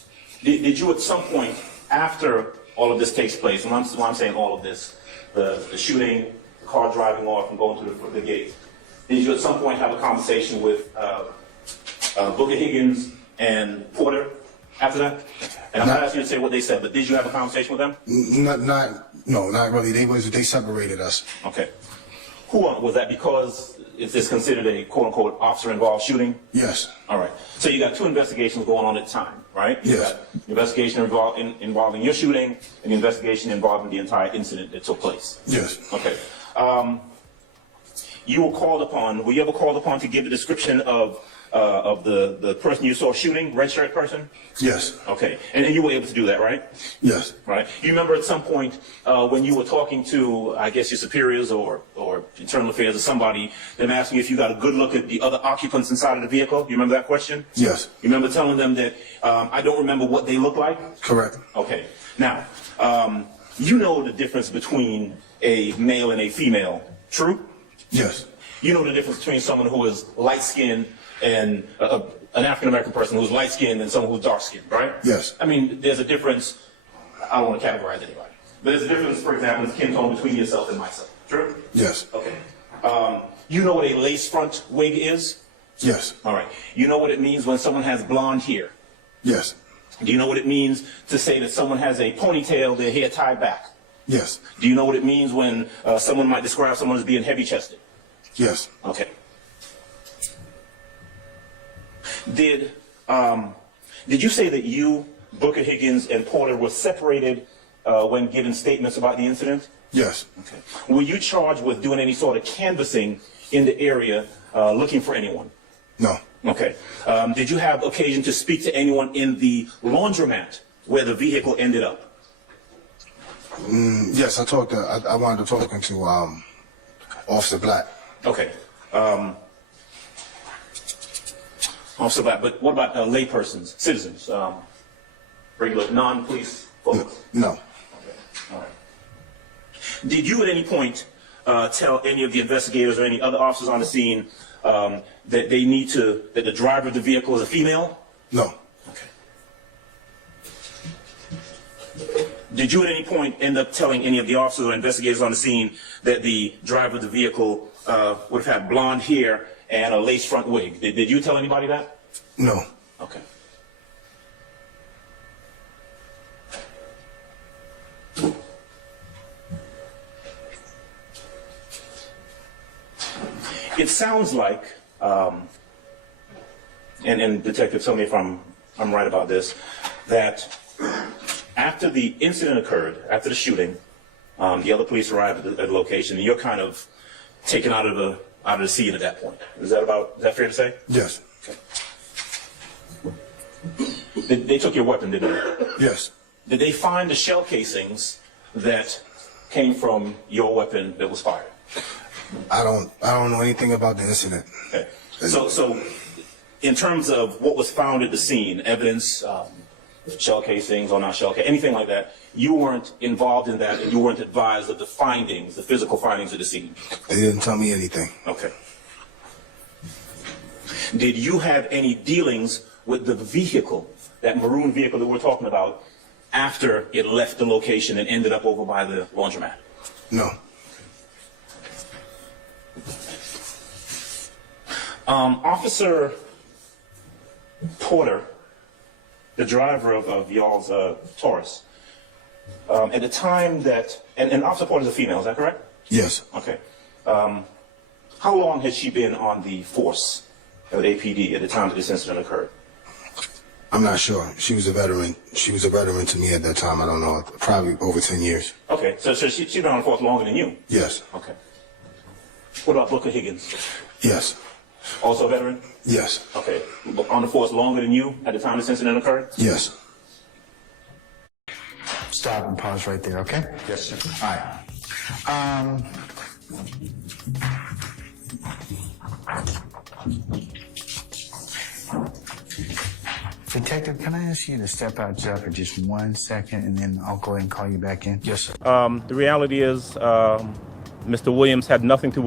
Did you at some point, after all of this takes place, and I'm saying all of this, the shooting, the car driving off and going to the gate, did you at some point have a conversation with Booker Higgins and Porter after that? And I'm not asking you to say what they said, but did you have a conversation with them? No, not really. They separated us. Okay. Who was that? Because is this considered a quote-unquote officer-involved shooting? Yes. All right. So you got 2 investigations going on at the time, right? You yes. got the investigation involving your shooting and the investigation involving the entire incident that took place. Yes. Okay. You were called upon. Were you ever called upon to give a description of the person you saw shooting, red shirt person? Yes. Okay. And you were able to do that, right? Yes. Right. You remember at some point when you were talking to, I guess, your superiors or internal affairs or somebody, them asking you if you got a good look at the other occupants inside of the vehicle? You remember that question? Yes. You remember telling them that I don't remember what they look like? Correct. Okay. Now, you know the difference between a male and a female, true? Yes. You know the difference between someone who is light-skinned and an African-American person who's light-skinned and someone who's dark-skinned, right? Yes. I mean, there's a difference. I don't want to categorize anybody. But there's a difference, for example, in skin tone between yourself and myself. True? Yes. Okay. You know what a lace front wig is? Yes. All right. You know what it means when someone has blonde hair? Yes. Do you know what it means to say that someone has a ponytail, their hair tied back? Yes. Do you know what it means when someone might describe someone as being heavy-chested? Yes. Okay. Did you say that you, Booker, Higgins, and Porter were separated when giving statements about the incident? Yes. Okay. Were you charged with doing any sort of canvassing in the area looking for anyone? No. Okay. Did you have occasion to speak to anyone in the laundromat where the vehicle ended up? Yes, I wanted to talk to Officer Black. Okay. Officer Black, but what about laypersons, citizens, regular non-police folks? No. Okay. All right. Did you at any point tell any of the investigators or any other officers on the scene that that the driver of the vehicle is a female? No. Okay. Did you at any point end up telling any of the officers or investigators on the scene that the driver of the vehicle would have had blonde hair and a lace front wig? Did you tell anybody that? No. Okay. It sounds like, and Detective, tell me if I'm right about this, that after the incident occurred, after the shooting, the other police arrived at the location, and you're kind of taken out of the scene at that point. Is that fair to say? Yes. Okay. They took your weapon, didn't they? Yes. Did they find the shell casings that came from your weapon that was fired? I don't know anything about the incident. Okay. So in terms of what was found at the scene, evidence, shell casings or not shell casings, anything like that, you weren't involved in that and you weren't advised of the findings, the physical findings of the scene? They didn't tell me anything. Okay. Did you have any dealings with the vehicle, that maroon vehicle that we're talking about, after it left the location and ended up over by the laundromat? No. Officer Porter, the driver of y'all's Taurus, at the time that, and Officer Porter is a female, is that correct? Yes. Okay. How long has she been on the force of the APD at the time that this incident occurred? I'm not sure. She was a veteran. She was a veteran to me at that time. I don't know. Probably over 10 years. Okay. So she's been on the force longer than you? Yes. Okay. What about Booker Higgins? Yes. Also a veteran? Yes. Okay. On the force longer than you at the time this incident occurred? Yes. Stop and pause right there, okay? Yes, sir. All right. Detective, can I ask you to step out for just 1 second, and then I'll go ahead and call you back in? Yes, sir. The reality is, Mr. Williams had nothing to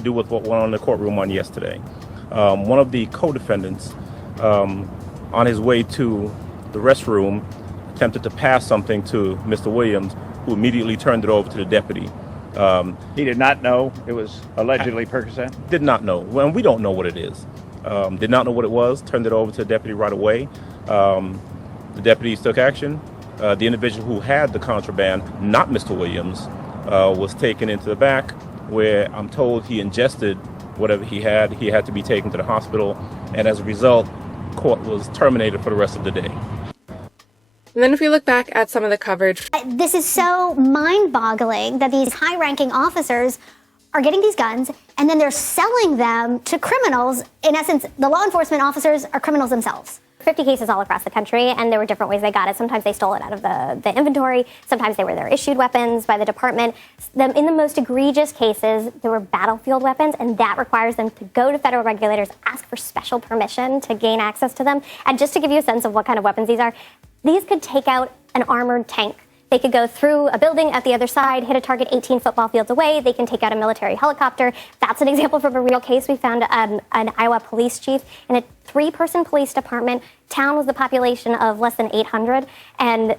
do with what went on in the courtroom on yesterday. One of the co-defendants, on his way to the restroom, attempted to pass something to Mr. Williams, who immediately turned it over to the deputy. He did not know it was allegedly Percocet? Did not know. Well, we don't know what it is. Did not know what it was, turned it over to the deputy right away. The deputies took action. The individual who had the contraband, not Mr. Williams, was taken into the back, where I'm told he ingested whatever he had. He had to be taken to the hospital, and as a result, court was terminated for the rest of the day. And then if we look back at some of the coverage. This is so mind-boggling that these high-ranking officers are getting these guns and then they're selling them to criminals. In essence, the law enforcement officers are criminals themselves. 50 cases all across the country, and there were different ways they got it. Sometimes they stole it out of the inventory. Sometimes they were their issued weapons by the department. In the most egregious cases, there were battlefield weapons, and that requires them to go to federal regulators, ask for special permission to gain access to them. And just to give you a sense of what kind of weapons these are, these could take out an armored tank. They could go through a building at the other side, hit a target 18 football fields away. They can take out a military helicopter. That's an example from a real case. We found an Iowa police chief in a 3-person police department. Town was the population of less than 800, and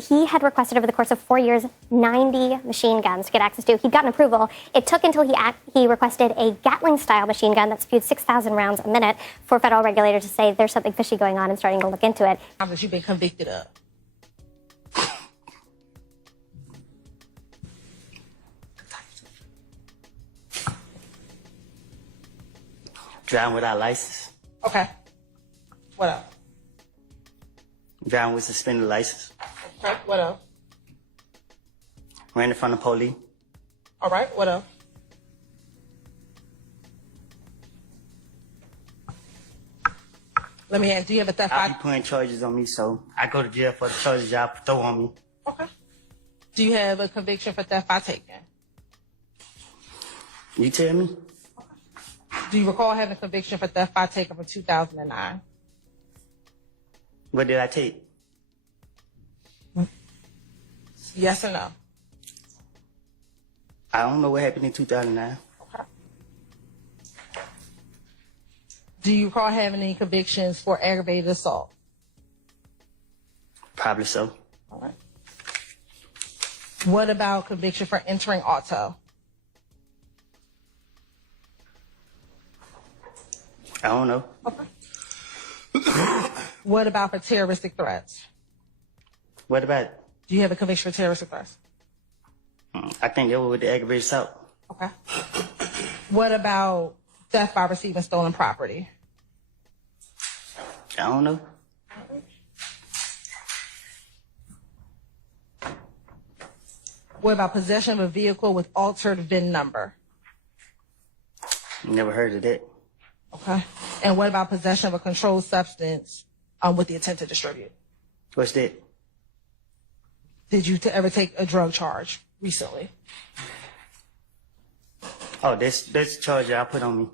he had requested over the course of 4 years 90 machine guns to get access to. He'd gotten approval. It took until he requested a Gatling-style machine gun that spewed 6,000 rounds a minute for federal regulators to say there's something fishy going on and starting to look into it. That you've been convicted of. Driving without license. Okay. What else? Driving with suspended license. Okay. What else? Ran in front of police. All right. What else? Let me ask, do you have a theft? I'll be putting charges on me, so I go to jail for the charges y'all throw on me. Okay. Do you have a conviction for theft by taking? You tell me? Do you recall having a conviction for theft by taking from 2009? What did I take? Yes or no? I don't know what happened in 2009. Okay. Do you recall having any convictions for aggravated assault? Probably so. All right. What about conviction for entering auto? I don't know. Okay. What about for terroristic threats? What about it? Do you have a conviction for terroristic threats? I think it was with the aggravated assault. Okay. What about theft by receiving stolen property? I don't know. What about possession of a vehicle with altered VIN number? Never heard of that. Okay. And what about possession of a controlled substance with the intent to distribute? What's that? Did you ever take a drug charge recently? Oh, that's the charge y'all put on me.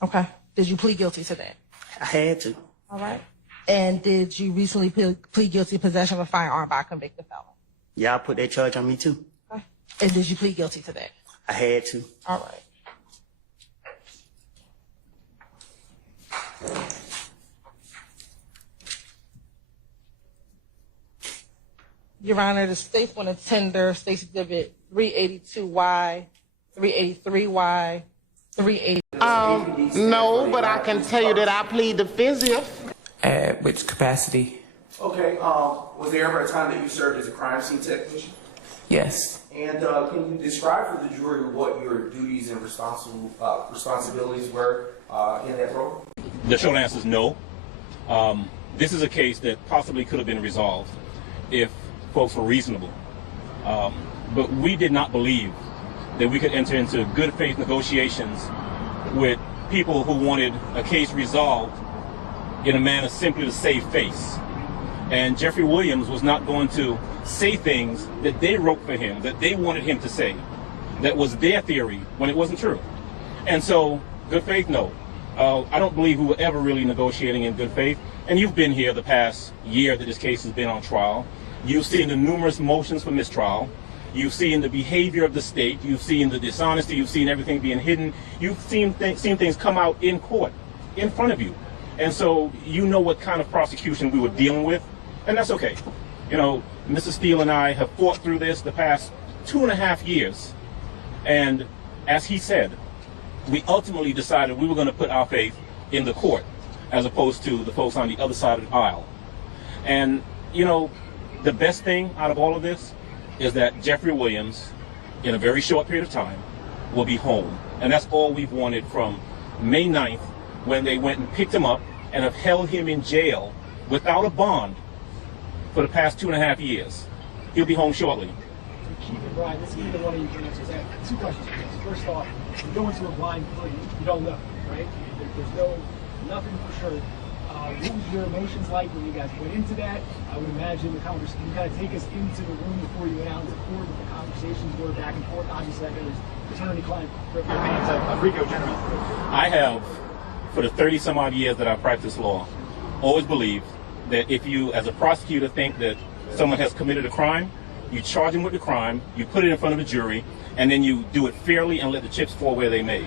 Okay. Did you plead guilty to that? I had to. All right. And did you recently plead guilty to possession of a firearm by a convicted felon? Y'all put that charge on me too. Okay. And did you plead guilty to that? I had to. All right. Your Honor, the state's going to tender State's Exhibit 382Y, 383Y, 380. No, but I can tell you that I plead the fifth. At which capacity? Okay, was there ever a time that you served as a crime scene technician? Yes. And can you describe for the jury what your duties and responsibilities were in that role? The short answer is no. This is a case that possibly could have been resolved if folks were reasonable. But we did not believe that we could enter into good faith negotiations with people who wanted a case resolved in a manner simply to save face. And Jeffery Williams was not going to say things that they wrote for him, that they wanted him to say, that was their theory when it wasn't true. And so, good faith, no. I don't believe we were ever really negotiating in good faith. And you've been here the past year that this case has been on trial. You've seen the numerous motions for mistrial. You've seen the behavior of the state. You've seen the dishonesty. You've seen everything being hidden. You've seen things come out in court, in front of you. And so you know what kind of prosecution we were dealing with, and that's okay. You know, Mr. Steele and I have fought through this the past 2.5 years. And as he said, we ultimately decided we were going to put our faith in the court as opposed to the folks on the other side of the aisle. And, you know, the best thing out of all of this is that Jeffery Williams, in a very short period of time, will be home. And that's all we've wanted from May 9th, when they went and picked him up and have held him in jail without a bond for the past 2.5 years. He'll be home shortly. Chief and Brian, this is either one of you can answer that. 2 questions. First off, you go into a blind plea, you don't know, right? There's nothing for sure. What was your emotions like when you guys went into that? I would imagine the conversation, you kind of take us into the room before you went out into court, what the conversations were back and forth. Obviously, there's attorney-client privilege of RICO generally. I have, for the 30-some-odd years that I've practiced law, always believed that if you, as a prosecutor, think that someone has committed a crime, you charge him with the crime, you put it in front of a jury, and then you do it fairly and let the chips fall where they may.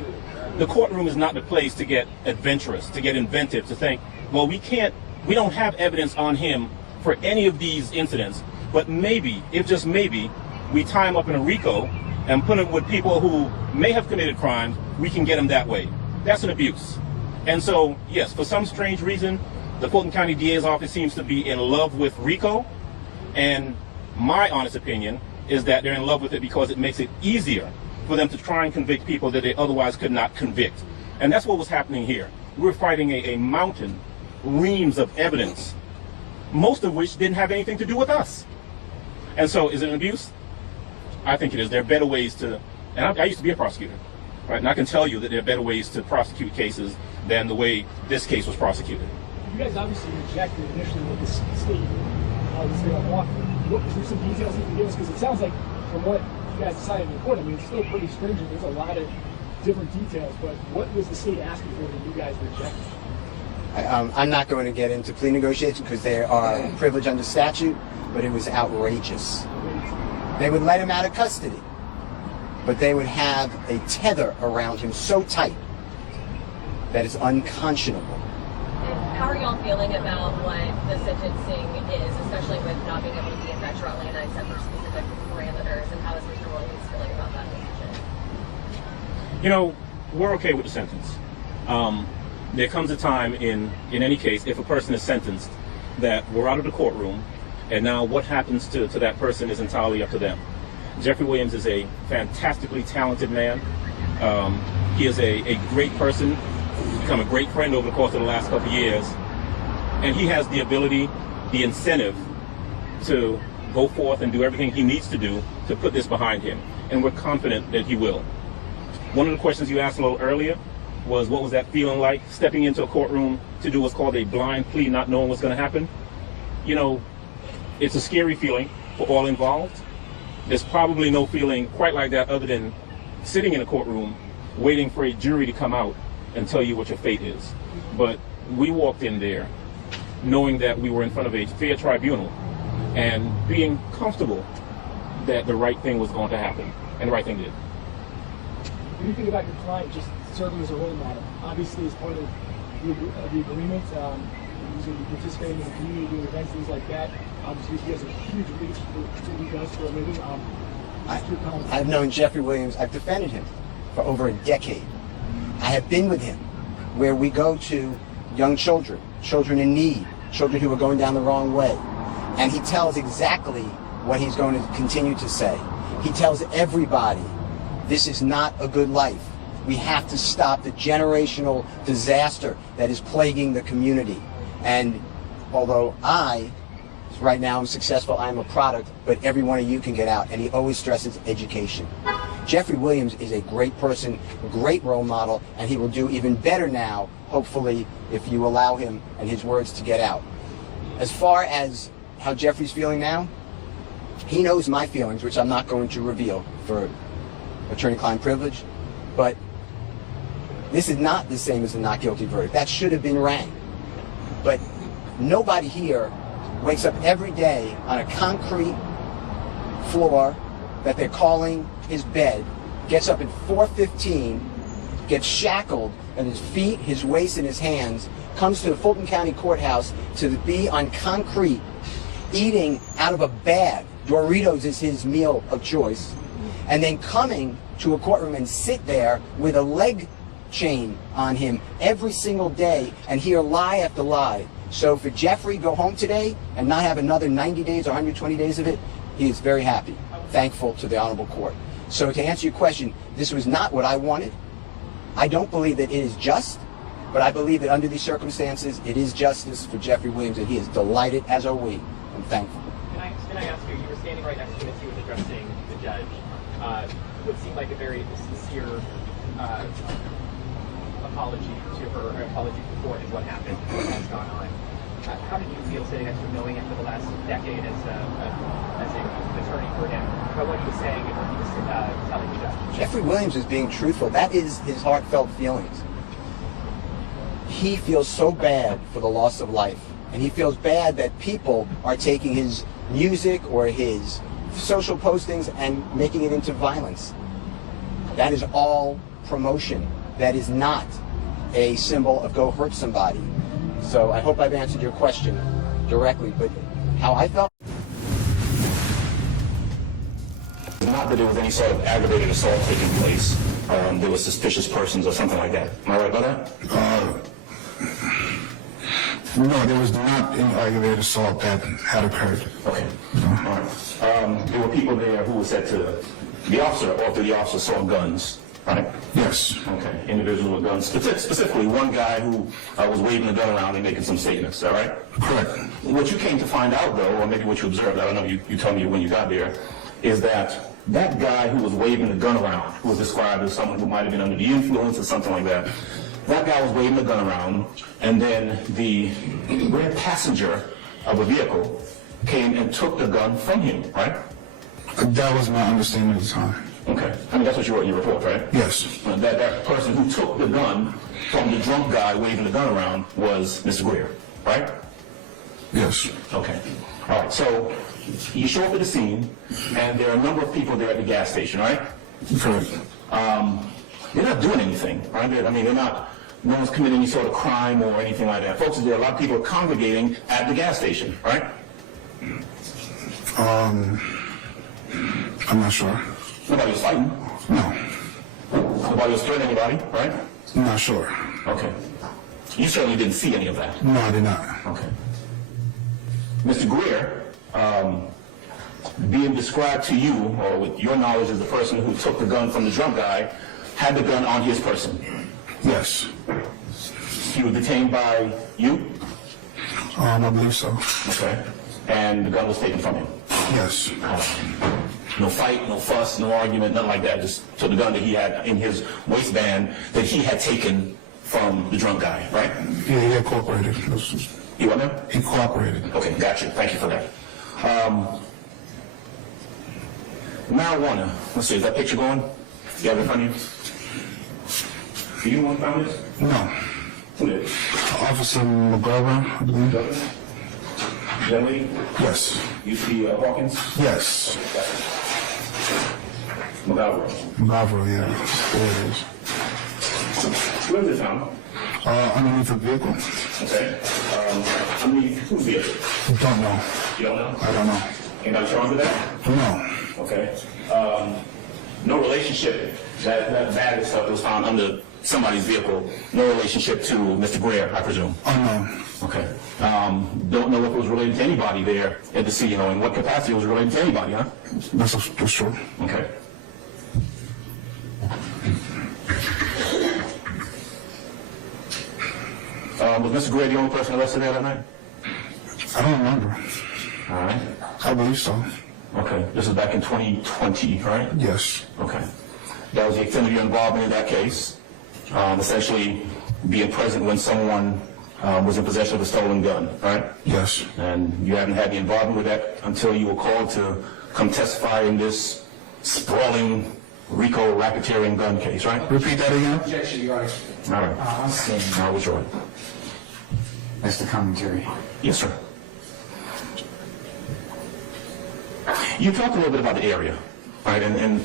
The courtroom is not the place to get adventurous, to get inventive, to think, well, we don't have evidence on him for any of these incidents, but maybe, if just maybe, we tie him up in a RICO and put him with people who may have committed crimes, we can get him that way. That's an abuse. And so, yes, for some strange reason, the Fulton County DA's office seems to be in love with RICO, and my honest opinion is that they're in love with it because it makes it easier for them to try and convict people that they otherwise could not convict. And that's what was happening here. We're fighting a mountain, reams of evidence, most of which didn't have anything to do with us. And so, is it an abuse? I think it is. There are better ways to, and I used to be a prosecutor, right? And I can tell you that there are better ways to prosecute cases than the way this case was prosecuted. You guys obviously rejected initially what the state offered. What, is there some details you can give us? Because it sounds like from what you guys decided in court, I mean, it's still pretty stringent. There's a lot of different details, but what was the state asking for that you guys rejected? I'm not going to get into plea negotiations because they are privileged under statute, but it was outrageous. They would let him out of custody, but they would have a tether around him so tight that it's unconscionable. And how are y'all feeling about what the sentencing is, especially with not being able to be in Metro Atlanta except for specific parameters, and how is Mr. Williams feeling about that decision? You know, we're okay with the sentence. There comes a time in any case, if a person is sentenced, that we're out of the courtroom, and now what happens to that person is entirely up to them. Jeffery Williams is a fantastically talented man. He is a great person. He's become a great friend over the course of the last couple of years. And he has the ability, the incentive to go forth and do everything he needs to do to put this behind him. And we're confident that he will. One of the questions you asked a little earlier was, what was that feeling like, stepping into a courtroom to do what's called a blind plea, not knowing what's going to happen? You know, it's a scary feeling for all involved. There's probably no feeling quite like that other than sitting in a courtroom waiting for a jury to come out and tell you what your fate is. But we walked in there knowing that we were in front of a fair tribunal and being comfortable that the right thing was going to happen, and the right thing did. What do you think about your client just serving as a role model? Obviously, as part of the agreement, he's going to be participating in the community, doing events, things like that. Obviously, he has a huge reach for what he does for a living. I've known Jeffery Williams. I've defended him for over a decade. I have been with him where we go to young children, children in need, children who are going down the wrong way. And he tells exactly what he's going to continue to say. He tells everybody, this is not a good life. We have to stop the generational disaster that is plaguing the community. And although right now I'm successful, I'm a product, but every one of you can get out. And he always stresses education. Jeffery Williams is a great person, a great role model, and he will do even better now, hopefully, if you allow him and his words to get out. As far as how Jeffrey's feeling now, he knows my feelings, which I'm not going to reveal for attorney-client privilege, but this is not the same as a not guilty verdict. That should have been rang. But nobody here wakes up every day on a concrete floor that they're calling his bed, gets up at 4:15, gets shackled at his feet, his waist, and his hands, comes to the Fulton County Courthouse to be on concrete, eating out of a bag. Doritos is his meal of choice. And then coming to a courtroom and sit there with a leg chain on him every single day and hear lie after lie. So for Jeffery, go home today and not have another 90 days or 120 days of it, he is very happy, thankful to the Honorable Court. So to answer your question, this was not what I wanted. I don't believe that it is just, but I believe that under these circumstances, it is justice for Jeffery Williams, and he is delighted, as are we, and thankful. Can I ask you, you were standing right next to him as he was addressing the judge. What seemed like a very sincere apology to her, or apology for what happened, what has gone on. How did you feel sitting next to him, knowing him for the last decade as an attorney for him, about what he was saying and what he was telling the judge? Jeffery Williams is being truthful. That is his heartfelt feelings. He feels so bad for the loss of life, and he feels bad that people are taking his music or his social postings and making it into violence. That is all promotion. That is not a symbol of go hurt somebody. So I hope I've answered your question directly, but how I felt. Not that there was any sort of aggravated assault taking place. There were suspicious persons or something like that. Am I right about that? No, there was not any aggravated assault that had occurred. Okay. All right. There were people there who were said to the officer, or after the officer saw guns, right? Yes. Okay. Individuals with guns. Specifically, one guy who was waving a gun around and making some statements. Is that right? Correct. What you came to find out, though, or maybe what you observed, I don't know, you told me when you got there, is that that guy who was waving the gun around, who was described as someone who might have been under the influence or something like that, that guy was waving the gun around, and then the rear passenger of a vehicle came and took the gun from him, right? That was my understanding at the time. Okay. I mean, that's what you wrote in your report, right? Yes. That person who took the gun from the drunk guy waving the gun around was Mr. Greer, right? Yes. Okay. All right. So you show up at the scene, and there are a number of people there at the gas station, right? Correct. They're not doing anything, right? They're not. No one's committing any sort of crime or anything like that. Folks, there are a lot of people congregating at the gas station, right? I'm not sure. Nobody was fighting. No. Nobody was threatening anybody, right? I'm not sure. Okay. You certainly didn't see any of that. No, I did not. Okay. Mr. Greer, being described to you, or with your knowledge as the person who took the gun from the drunk guy, had the gun on his person. Yes. He was detained by you? I believe so. Okay. And the gun was taken from him? Yes. No fight, no fuss, no argument, nothing like that. Just took the gun that he had in his waistband that he had taken from the drunk guy, right? Yeah, he cooperated. You what now? He cooperated. Okay, gotcha. Thank you for that. Marijuana. Let's see, is that picture going? You have it in front of you? Do you want to find this? No. Who did? Officer McGovern, I believe. Young lady? Yes. You see Hawkins? Yes. McGovern, yeah. There it is. Where is it found? Underneath the vehicle. Okay. Underneath whose vehicle? Don't know. You don't know? I don't know. Anybody charged with that? No. Okay. No relationship. That bag of stuff that was found under somebody's vehicle, no relationship to Mr. Greer, I presume? Unknown. Okay. Don't know if it was related to anybody there at the scene, in what capacity it was related to anybody, huh? That's true. Okay. Was Mr. Greer the only person arrested there that night? I don't remember. All right. I believe so. Okay. This is back in 2020, right? Yes. Okay. That was the extent of your involvement in that case. Essentially being present when someone was in possession of a stolen gun, right? Yes. And you haven't had the involvement with that until you were called to come testify in this sprawling RICO racketeering gun case, right? Repeat that again. Objection, Your Honor. All right. I'm saying Now, what's your that's the commentary. Yes, sir. You talked a little bit about the area, right? And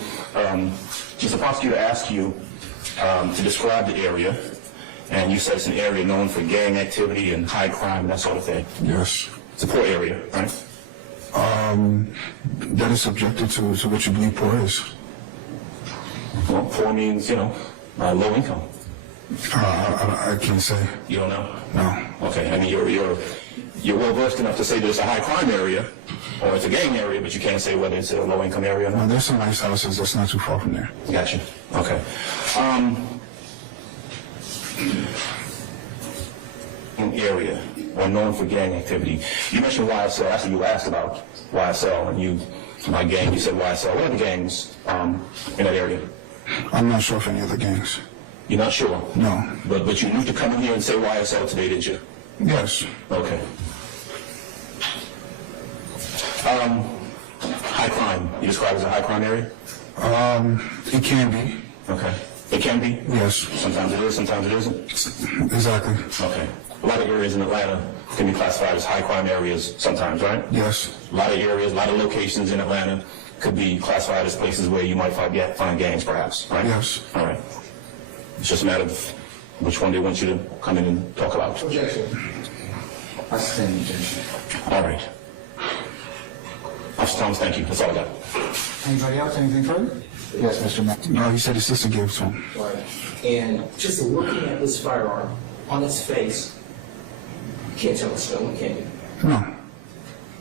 just the prosecutor asked you to describe the area, and you said it's an area known for gang activity and high crime and that sort of thing. Yes. It's a poor area, right? That is subjected to what you believe poor is. Well, poor means, low income. I can't say. You don't know? No. Okay. I mean, you're well versed enough to say that it's a high crime area or it's a gang area, but you can't say whether it's a low income area or not. No, there's some nice houses that's not too far from there. Gotcha. Okay. Area or known for gang activity. You mentioned YSL. Actually, you asked about YSL, and my gang, you said YSL. What are the gangs in that area? I'm not sure of any other gangs. You're not sure? No. But you knew to come in here and say YSL today, didn't you? Yes. Okay. High crime. You describe it as a high crime area? It can be. Okay. It can be? Yes. Sometimes it is, sometimes it isn't? Exactly. Okay. a lot of areas in Atlanta can be classified as high crime areas sometimes, right? Yes. A lot of areas, a lot of locations in Atlanta could be classified as places where you might find gangs, perhaps, right? Yes. All right. It's just a matter of which one they want you to come in and talk about. Objection. I stand objection. All right. Officer Thomas, thank you. That's all I got. Anybody else? Anything further? Yes, Mr. Matt. No, he said his sister gave it to him. Right. And just looking at this firearm on its face, you can't tell it's stolen, can you? No.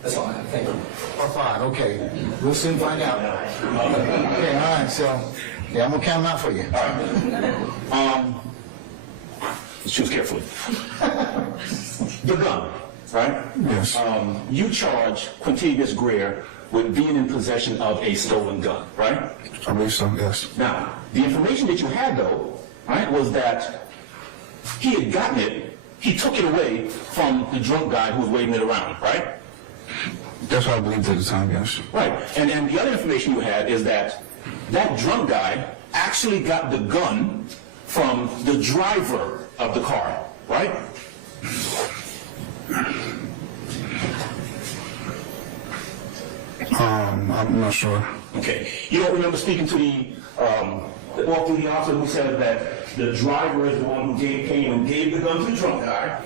That's all I have. Thank you. Or 5, okay. We'll soon find out. Okay, all right, so, yeah, I'm gonna count them out for you. Let's choose carefully. The gun, right? Yes. You charge Quintavious Greer with being in possession of a stolen gun, right? I believe so, yes. Now, the information that you had, though, right, was that he had gotten it, he took it away from the drunk guy who was waving it around, right? That's what I believed at the time, yes. Right. And the other information you had is that that drunk guy actually got the gun from the driver of the car, right? I'm not sure. Okay. You don't remember speaking to the off-duty officer who said that the driver is the one who came and gave the gun to the drunk guy.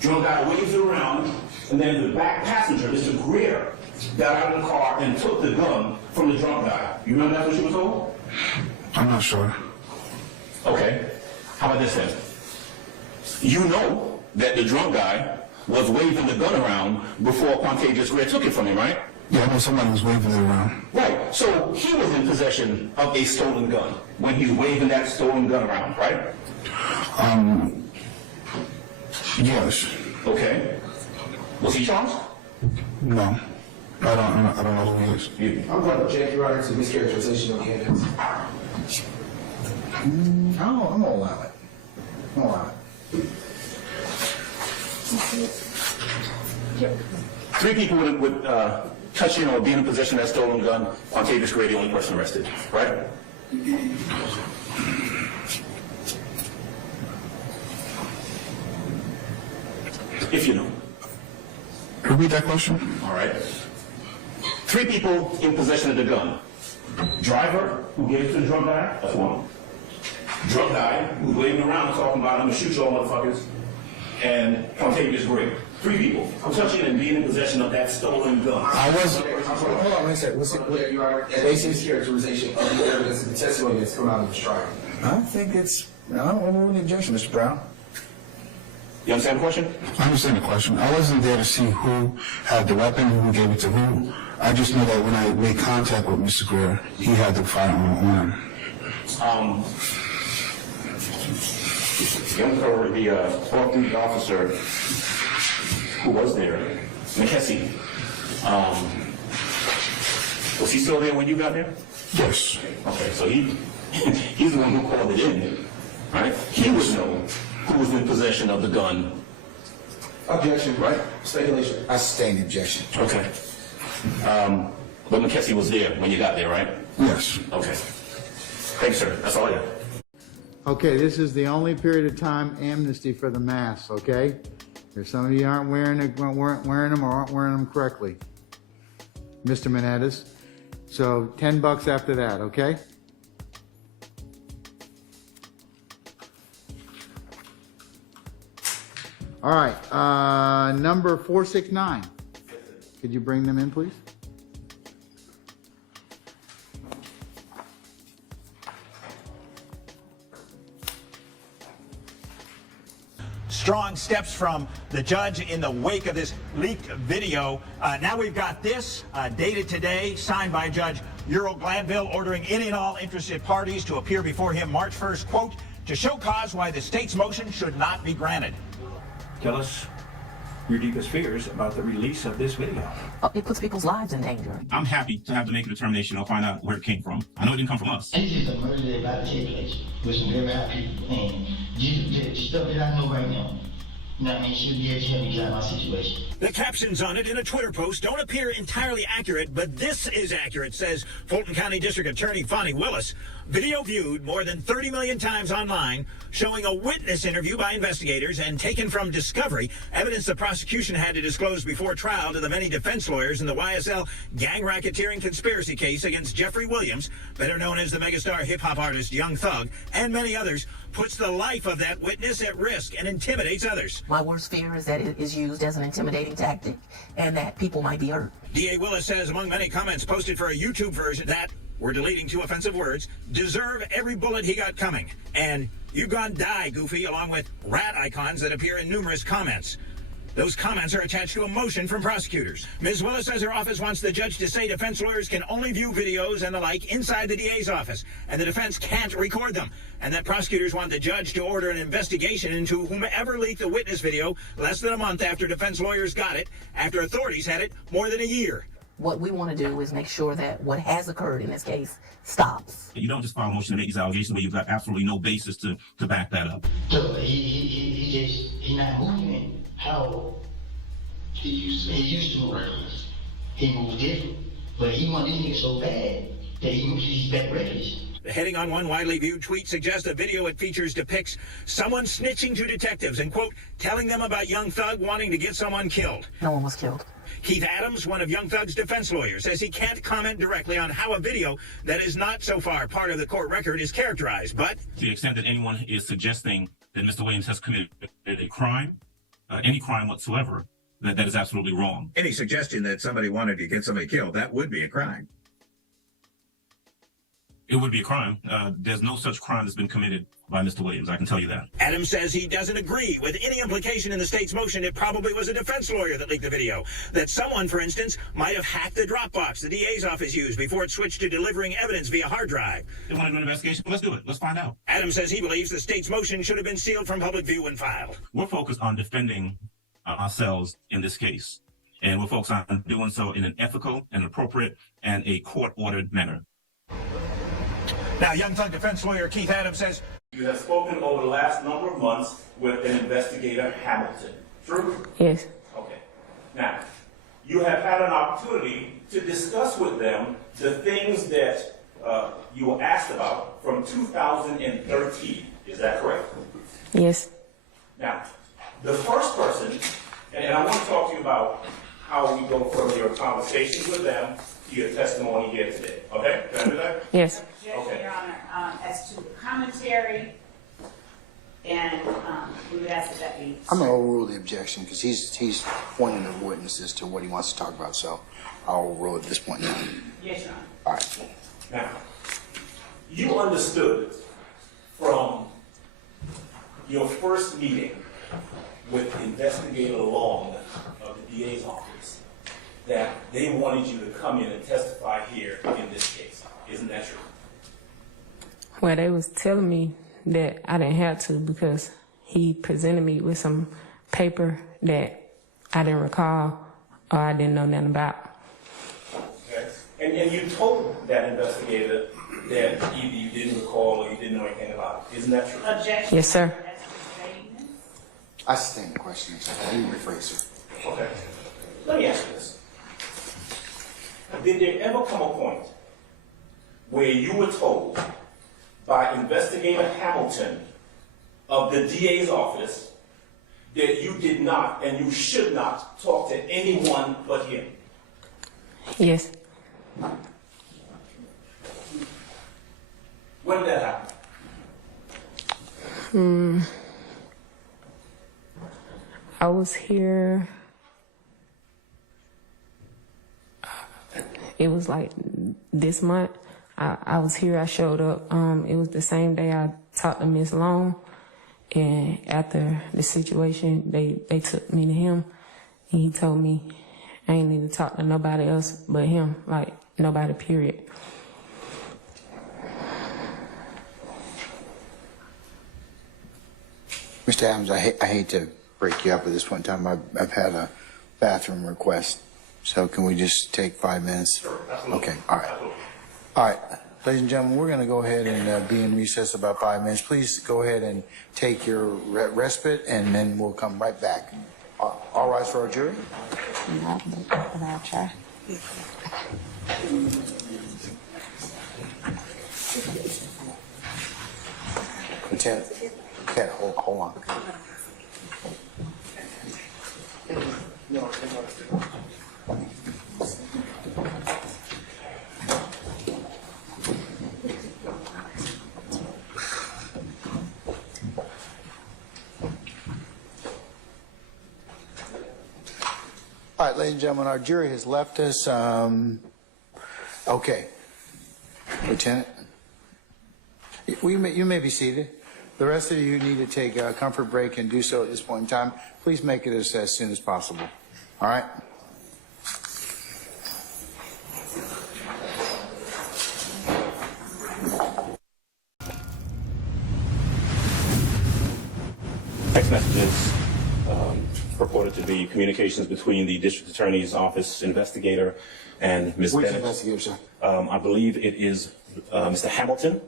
Drunk guy waves it around, and then the back passenger, Mr. Greer, got out of the car and took the gun from the drunk guy. You remember that's what she was told? I'm not sure. Okay. How about this then? You know that the drunk guy was waving the gun around before Quintavious Greer took it from him, right? Yeah, I know somebody was waving it around. Right. So he was in possession of a stolen gun when he's waving that stolen gun around, right? Yes. Okay. Was he charged? No. I don't know who he is. I'm going to object, Your Honor, to mischaracterization of the evidence. I'm gonna allow it. I'm gonna allow it. 3 people would touch in or be in possession of that stolen gun. Quintavious Greer, the only person arrested, right? If you know. Repeat that question. All right. 3 people in possession of the gun. Driver, who gave it to the drunk guy, that's one. Drunk guy, who's waving around talking about, I'm gonna shoot y'all motherfuckers. And Quintavious Greer. 3 people touching and being in possession of that stolen gun. I was. Hold on, wait a second. Your Honor, base mischaracterization of the evidence and the testimony that's come out of the trial. I think it's. I don't want any objection, Mr. Brown. You understand the question? I understand the question. I wasn't there to see who had the weapon, who gave it to who. I just know that when I made contact with Mr. Greer, he had the firearm on him. Uncover the off-duty officer who was there, McKessie. Was he still there when you got there? Yes. Okay, so he's the one who called it in, right? He would know who was in possession of the gun. Objection. Right? Speculation. I sustain the objection. Okay. But McKessie was there when you got there, right? Yes. Okay. Thanks, sir. That's all I got. Okay, this is the only period of time amnesty for the masks, okay? If some of you aren't wearing them or aren't wearing them correctly. Mr. Menendez. So $10 after that, okay? All right, number 469. Could you bring them in, please? Strong steps from the judge in the wake of this leaked video. Now we've got this, dated today, signed by Judge Glanville, ordering any and all interested parties to appear before him March 1st, quote, to show cause why the state's motion should not be granted. Tell us your deepest fears about the release of this video. It puts people's lives in danger. I'm happy to have to make a determination. I'll find out where it came from. I know it didn't come from us. This is a murder that about to take place with some very high people, and just stuff that I know right now. You know what I mean? She would be able to help me get out of my situation. The captions on it in a Twitter post don't appear entirely accurate, but this is accurate, says Fulton County District Attorney Fonnie Willis. Video viewed more than 30 million times online, showing a witness interview by investigators and taken from discovery, evidence the prosecution had to disclose before trial to the many defense lawyers in the YSL gang racketeering conspiracy case against Jeffery Williams, better known as the megastar hip-hop artist YoungThug, and many others, puts the life of that witness at risk and intimidates others. My worst fear is that it is used as an intimidating tactic and that people might be hurt. D.A. Willis says among many comments posted for a YouTube version that, we're deleting 2 offensive words, deserve every bullet he got coming. And you gone die, Goofy, along with rat icons that appear in numerous comments. Those comments are attached to a motion from prosecutors. Ms. Willis says her office wants the judge to say defense lawyers can only view videos and the like inside the DA's office, and the defense can't record them, and that prosecutors want the judge to order an investigation into whomever leaked the witness video less than a month after defense lawyers got it, after authorities had it more than a year. What we want to do is make sure that what has occurred in this case stops. You don't just file a motion to make these allegations where you've got absolutely no basis to back that up. So he not moving how he used to move reckless. He moves different, but he want this nigga so bad that he's back reckless. The heading on one widely viewed tweet suggests a video it features depicts someone snitching to detectives and, quote, telling them about YoungThug wanting to get someone killed. No one was killed. Keith Adams, one of YoungThug's defense lawyers, says he can't comment directly on how a video that is not so far part of the court record is characterized, but to the extent that anyone is suggesting that Mr. Williams has committed a crime, any crime whatsoever, that is absolutely wrong. any suggestion that somebody wanted to get somebody killed, that would be a crime. It would be a crime. There's no such crime that's been committed by Mr. Williams. I can tell you that. Adams says he doesn't agree with any implication in the state's motion it probably was a defense lawyer that leaked the video. That someone, for instance, might have hacked the Dropbox the DA's office used before it switched to delivering evidence via hard drive. They want to do an investigation? Let's do it. Let's find out. Adams says he believes the state's motion should have been sealed from public view when filed. We're focused on defending ourselves in this case. And we're focused on doing so in an ethical and appropriate and a court-ordered manner. Now, YoungThug defense lawyer Keith Adams says, you have spoken over the last number of months with an investigator, Hamilton. True? Yes. Okay. Now, you have had an opportunity to discuss with them the things that you were asked about from 2013. Is that correct? Yes. Now, the first person, and I want to talk to you about how we go from your conversations with them to your testimony here today. Okay? Can I do that? Yes. Okay. Your Honor, as to commentary, and we would ask that be. I'm going to overrule the objection because he's pointing the witnesses to what he wants to talk about, so I'll overrule at this point now. Yes, Your Honor. All right. Now, you understood from your first meeting with Investigator Long of the DA's office that they wanted you to come in and testify here in this case. Isn't that true? Well, they was telling me that I didn't have to because he presented me with some paper that I didn't recall or I didn't know nothing about. Okay. And you told that investigator that either you didn't recall or you didn't know anything about it. Isn't that true? Objection. Yes, sir. I sustain the question. You can rephrase it. Okay. Let me ask you this. Did there ever come a point where you were told by Investigator Hamilton of the DA's office that you did not and you should not talk to anyone but him? Yes. When did that happen? I was here. It was like this month. I was here. I showed up. It was the same day I talked to Miss Long, and after the situation, they took me to him, and he told me I ain't need to talk to nobody else but him, like nobody. Period. Mr. Adams, I hate to break you up at this point in time. I've had a bathroom request. So can we just take 5 minutes? Sure, absolutely. Okay, all right. Absolutely. All right. Ladies and gentlemen, we're going to go ahead and be in recess about 5 minutes. Please go ahead and take your respite, and then we'll come right back. All rise for our jury. I'll try. Lieutenant, hold on. All right, ladies and gentlemen, our jury has left us. Okay. Lieutenant, you may be seated. The rest of you need to take a comfort break and do so at this point in time. Please make it as soon as possible. All right? Text messages purported to be communications between the district attorney's office investigator and Ms. Bennett. Which investigator, sir? I believe it is Mr. Hamilton.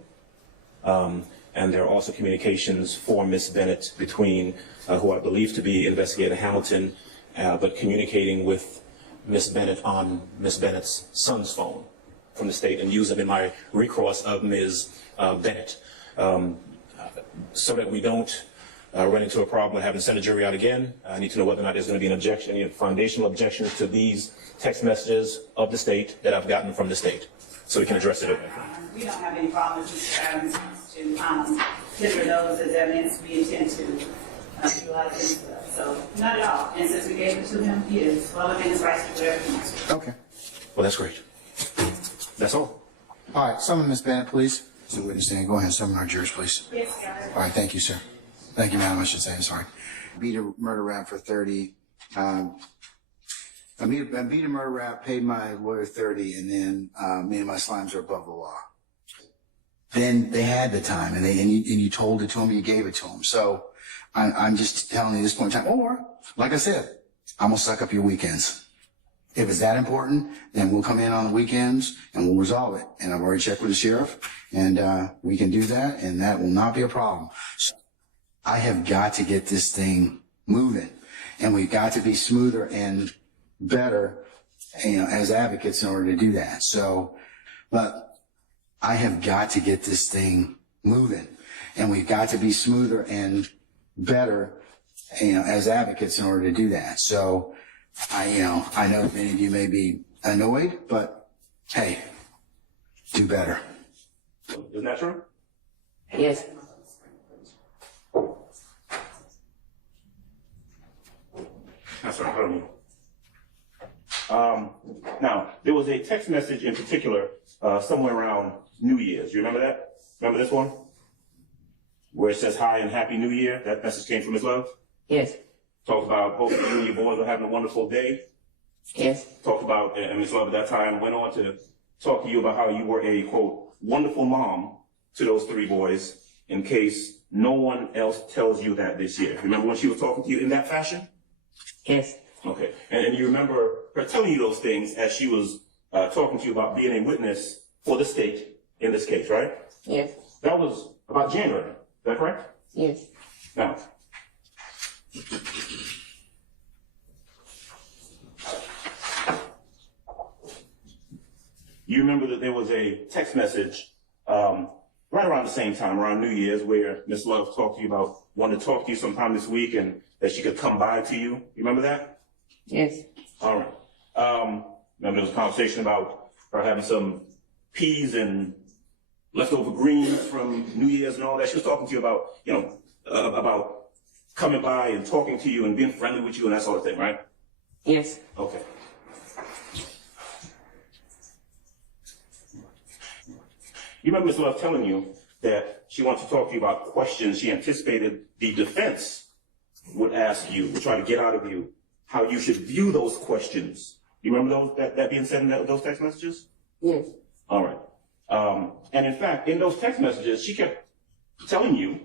And there are also communications for Ms. Bennett between who I believe to be Investigator Hamilton, but communicating with Ms. Bennett on Ms. Bennett's son's phone from the state and use them in my recourse of Ms. Bennett, so that we don't run into a problem with having to send a jury out again. I need to know whether or not there's going to be an objection, any foundational objections to these text messages of the state that I've gotten from the state, so we can address it. We don't have any problems with to consider those as evidence. We intend to utilize this, so not at all. And since we gave it to him, he is well within his rights to do whatever he wants to. Okay. Well, that's great. That's all. All right, summon Ms. Bennett, please. So witness stand. Go ahead and summon our jurors, please. Yes, Your Honor. All right, thank you, sir. Thank you, madam, I should say. I'm sorry. Beat a murder rap for 30. I beat a murder rap, paid my lawyer 30, and then me and my slimes are above the law. Then they had the time, and you told it to them, you gave it to them. So I'm just telling you this point in time. Or, like I said, I'm gonna suck up your weekends. If it's that important, then we'll come in on the weekends and we'll resolve it. And I've already checked with the sheriff, and we can do that, and that will not be a problem. So I have got to get this thing moving, and we've got to be smoother and better, as advocates in order to do that. So, but I have got to get this thing moving, and we've got to be smoother and better, as advocates in order to do that. So, I know many of you may be annoyed, but hey, do better. Isn't that true? Yes. That's right, pardon me. Now, there was a text message in particular somewhere around New Year's. You remember that? Remember this one? Where it says, "Hi and Happy New Year." That message came from Ms. Love? Yes. Talked about hope you and your boys are having a wonderful day. Yes. Talked about, and Ms. Love at that time went on to talk to you about how you were a, quote, wonderful mom to those 3 boys, in case no one else tells you that this year. Remember when she was talking to you in that fashion? Yes. Okay. And you remember her telling you those things as she was talking to you about being a witness for the state in this case, right? Yes. That was about January. Is that correct? Yes. Now, you remember that there was a text message right around the same time, around New Year's, where Ms. Love talked to you about wanting to talk to you sometime this week and that she could come by to you. You remember that? Yes. All right. Remember there was a conversation about her having some peas and leftover greens from New Year's and all that. She was talking to you about, about coming by and talking to you and being friendly with you and that sort of thing, right? Yes. Okay. You remember Ms. Love telling you that she wants to talk to you about questions she anticipated the defense would ask you, would try to get out of you, how you should view those questions. You remember that being said in those text messages? Yes. All right. And in fact, in those text messages, she kept telling you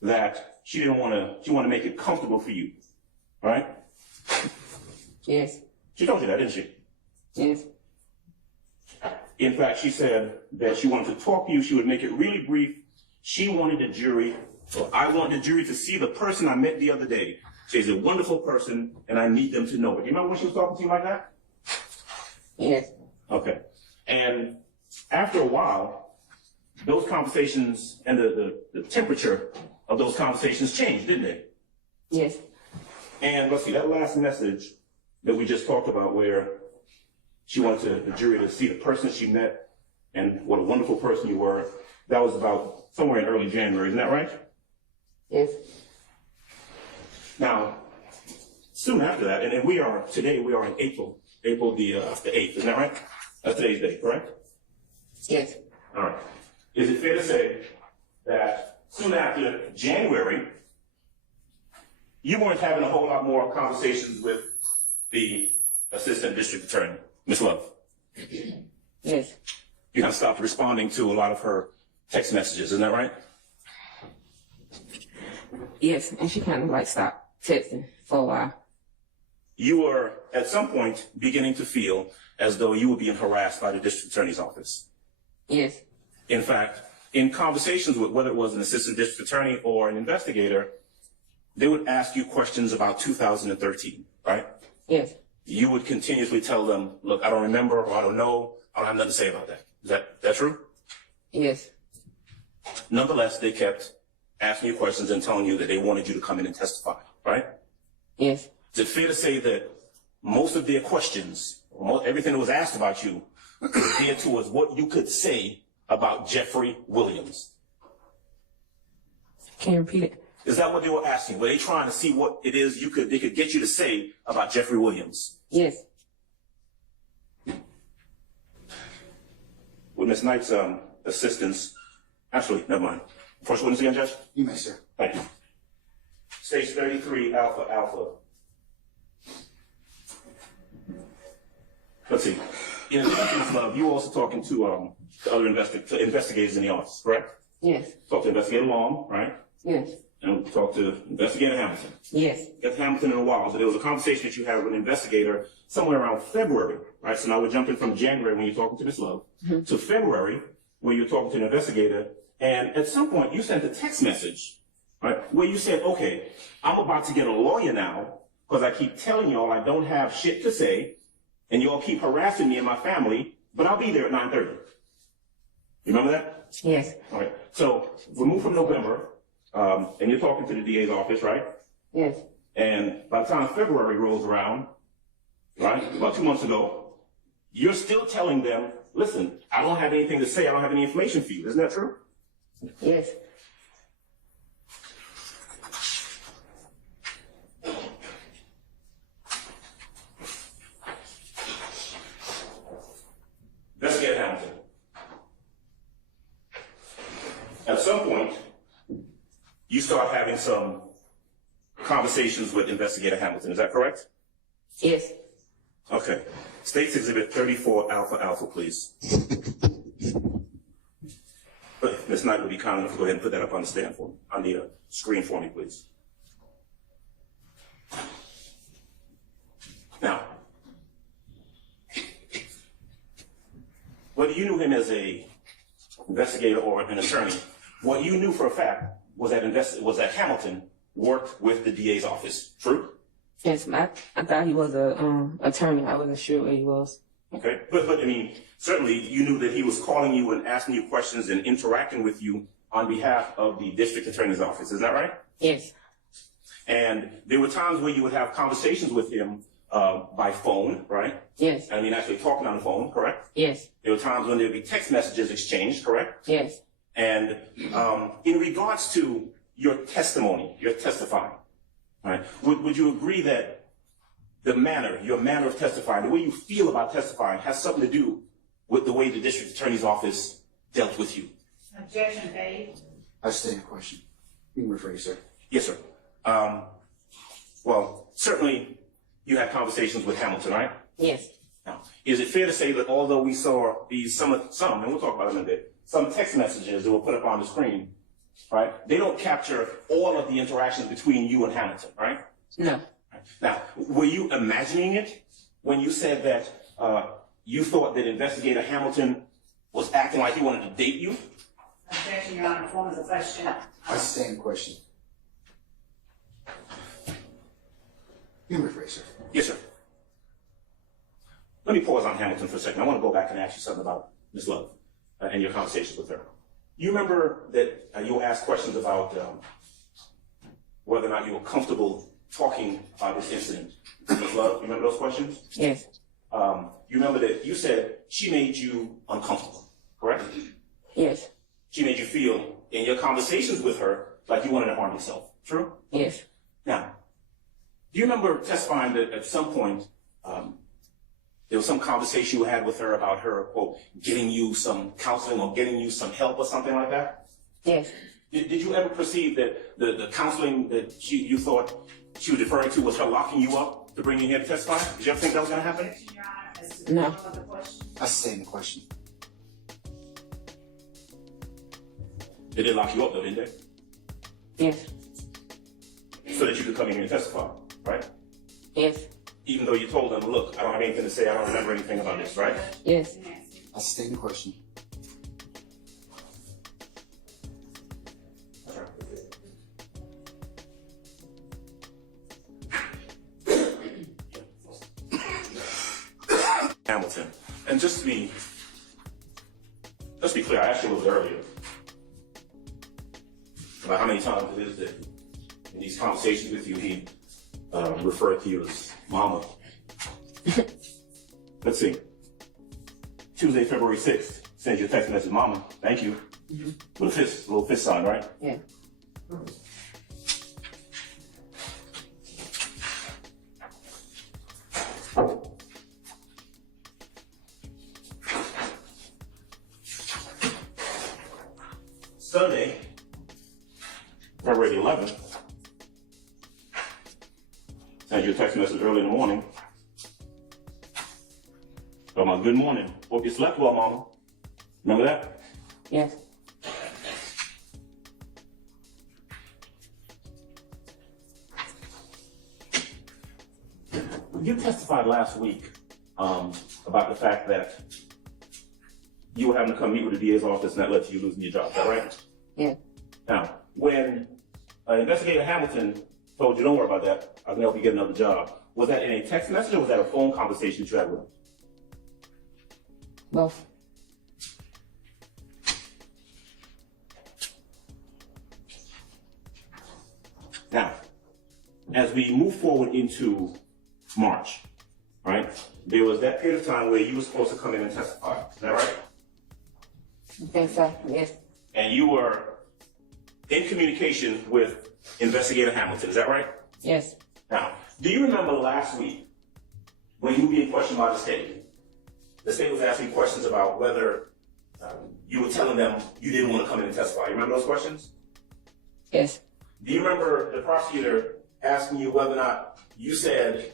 that she wanted to make it comfortable for you, right? Yes. She told you that, didn't she? Yes. In fact, she said that she wanted to talk to you. She would make it really brief. She wanted the jury, or I want the jury to see the person I met the other day. She's a wonderful person, and I need them to know it. Do you remember when she was talking to you like that? Yes. Okay. And after a while, those conversations and the temperature of those conversations changed, didn't they? Yes. And let's see, that last message that we just talked about where she wanted the jury to see the person she met and what a wonderful person you were, that was about somewhere in early January, isn't that right? Yes. Now, soon after that, and we are in April the 8th, isn't that right? That's today's date, correct? Yes. All right. Is it fair to say that soon after January, you weren't having a whole lot more conversations with the assistant district attorney, Ms. Love? Yes. You kind of stopped responding to a lot of her text messages, isn't that right? Yes, and she kind of like stopped texting for a while. You were at some point beginning to feel as though you were being harassed by the district attorney's office. Yes. In fact, in conversations with whether it was an assistant district attorney or an investigator, they would ask you questions about 2013, right? Yes. You would continuously tell them, look, I don't remember, or I don't know, I don't have nothing to say about that. Is that true? Yes. Nonetheless, they kept asking you questions and telling you that they wanted you to come in and testify, right? Yes. Is it fair to say that most of their questions, everything that was asked about you, was geared towards what you could say about Jeffery Williams? Can you repeat it? Is that what they were asking? Were they trying to see what it is they could get you to say about Jeffery Williams? Yes. With Ms. Knight's assistance, actually, never mind. First witness again, Judge? You may, sir. Thank you. Stage 33, Alpha Alpha. Let's see. In addition to Ms. Love, you were also talking to other investigators in the office, correct? Yes. Talked to Investigator Long, right? Yes. And talked to Investigator Hamilton. Yes. Got to Hamilton in a while, so there was a conversation that you had with an investigator somewhere around February, right? So now we're jumping from January when you're talking to Ms. Love to February when you're talking to an investigator. And at some point you sent a text message, right? Where you said, okay, I'm about to get a lawyer now because I keep telling y'all I don't have shit to say and y'all keep harassing me and my family, but I'll be there at 9:30. You remember that? Yes. All right. So we move from November, and you're talking to the DA's office, right? Yes. And by the time February rolls around, right, about 2 months ago, you're still telling them, listen, I don't have anything to say. I don't have any information for you. Isn't that true? Yes. Investigator Hamilton. At some point, you start having some conversations with Investigator Hamilton. Is that correct? Yes. Okay. State's Exhibit 34 Alpha Alpha, please. Ms. Knight would be kind enough to go ahead and put that up on the stand for me, on the screen for me, please. Now, whether you knew him as a investigator or an attorney, what you knew for a fact was that Hamilton worked with the DA's office. True? Yes, I thought he was a attorney. I wasn't sure where he was. Okay, but I mean, certainly you knew that he was calling you and asking you questions and interacting with you on behalf of the district attorney's office. Is that right? Yes. And there were times where you would have conversations with him by phone, right? Yes. I mean, actually talking on the phone, correct? Yes. There were times when there would be text messages exchanged, correct? Yes. And in regards to your testimony, your testifying, right? Would you agree that your manner of testifying, the way you feel about testifying has something to do with the way the district attorney's office dealt with you? Objection paid. I stand a question. You can rephrase, sir. Yes, sir. Well, certainly you had conversations with Hamilton, right? Yes. Now, is it fair to say that although we saw these some, and we'll talk about it in a bit, some text messages that were put up on the screen, right? They don't capture all of the interactions between you and Hamilton, right? No. Now, were you imagining it when you said that you thought that Investigator Hamilton was acting like he wanted to date you? Objection, Your Honor, form of the question. I sustain the question. You may rephrase, sir. Yes, sir. Let me pause on Hamilton for a second. I want to go back and ask you something about Ms. Love and your conversations with her. You remember that you were asked questions about whether or not you were comfortable talking about this incident with Ms. Love? You remember those questions? Yes. You remember that you said she made you uncomfortable, correct? Yes. She made you feel, in your conversations with her, like you wanted to harm yourself. True? Yes. Now, do you remember testifying that at some point there was some conversation you had with her about her, quote, getting you some counseling or getting you some help or something like that? Yes. Did you ever perceive that the counseling that you thought she was referring to was her locking you up to bring you here to testify? Did you ever think that was going to happen? No. I sustain the question. They did lock you up though, didn't they? Yes. So that you could come in here and testify, right? Yes. Even though you told them, look, I don't have anything to say, I don't remember anything about this, right? Yes. I sustain the question. Hamilton. And just to be clear, I asked you a little earlier about how many times it is that in these conversations with you, he referred to you as mama. Let's see. Tuesday, February 6th, sends you a text message, mama, thank you. With a little fist sign, right? Yeah. Sunday, February 11th, sent you a text message early in the morning. Talking about, good morning. Hope you slept well, mama. Remember that? Yes. You testified last week about the fact that you were having to come meet with the DA's office and that led to you losing your job. Is that right? Yeah. Now, when Investigator Hamilton told you, don't worry about that, I can help you get another job, was that in a text message or was that a phone conversation that you had with him? Both. Now, as we move forward into March, right, there was that period of time where you were supposed to come in and testify. Is that right? I think so, yes. And you were in communication with Investigator Hamilton. Is that right? Yes. Now, do you remember last week when you were being questioned by the state? The state was asking questions about whether you were telling them you didn't want to come in and testify. You remember those questions? Yes. Do you remember the prosecutor asking you whether or not you said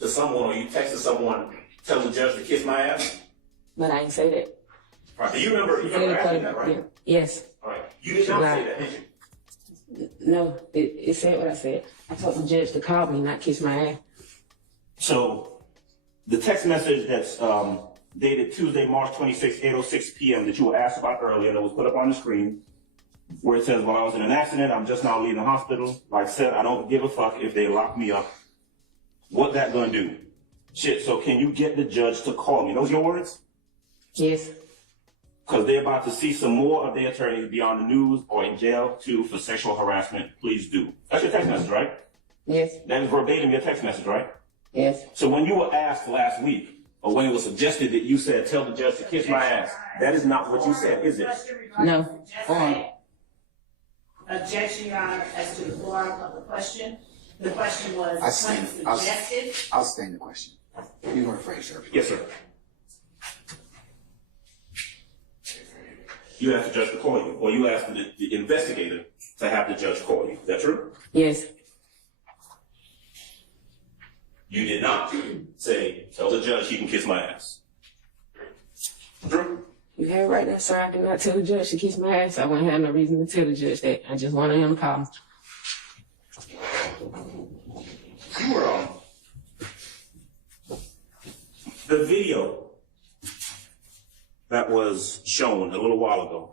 to someone or you texted someone, tell the judge to kiss my ass? But I ain't say that. Right. Do you remember asking that, right? Yes. All right. You did not say that, did you? No, it said what I said. I told the judge to call me, not kiss my ass. So the text message that's dated Tuesday, March 26, 8:06 p.m. that you were asked about earlier that was put up on the screen, where it says, well, I was in an accident, I'm just now leaving the hospital. Like I said, I don't give a fuck if they lock me up. What that gonna do? Shit, so can you get the judge to call me? Those your words? Yes. Because they're about to see some more of their attorneys be on the news or in jail too for sexual harassment. Please do. That's your text message, right? Yes. That is verbatim your text message, right? Yes. So when you were asked last week, or when it was suggested that you said, tell the judge to kiss my ass, that is not what you said, is it? No. Hold on. Objection, Your Honor, as to the form of the question. The question was I stand. when suggested. I'll stand the question. You want to rephrase, sir? Yes, sir. You asked the judge to call you, or you asked the investigator to have the judge call you. Is that true? Yes. You did not say, tell the judge he can kiss my ass. True? You have it right there, sir. I did not tell the judge to kiss my ass. I wouldn't have no reason to tell the judge that. I just wanted him to call me. You were on the video that was shown a little while ago.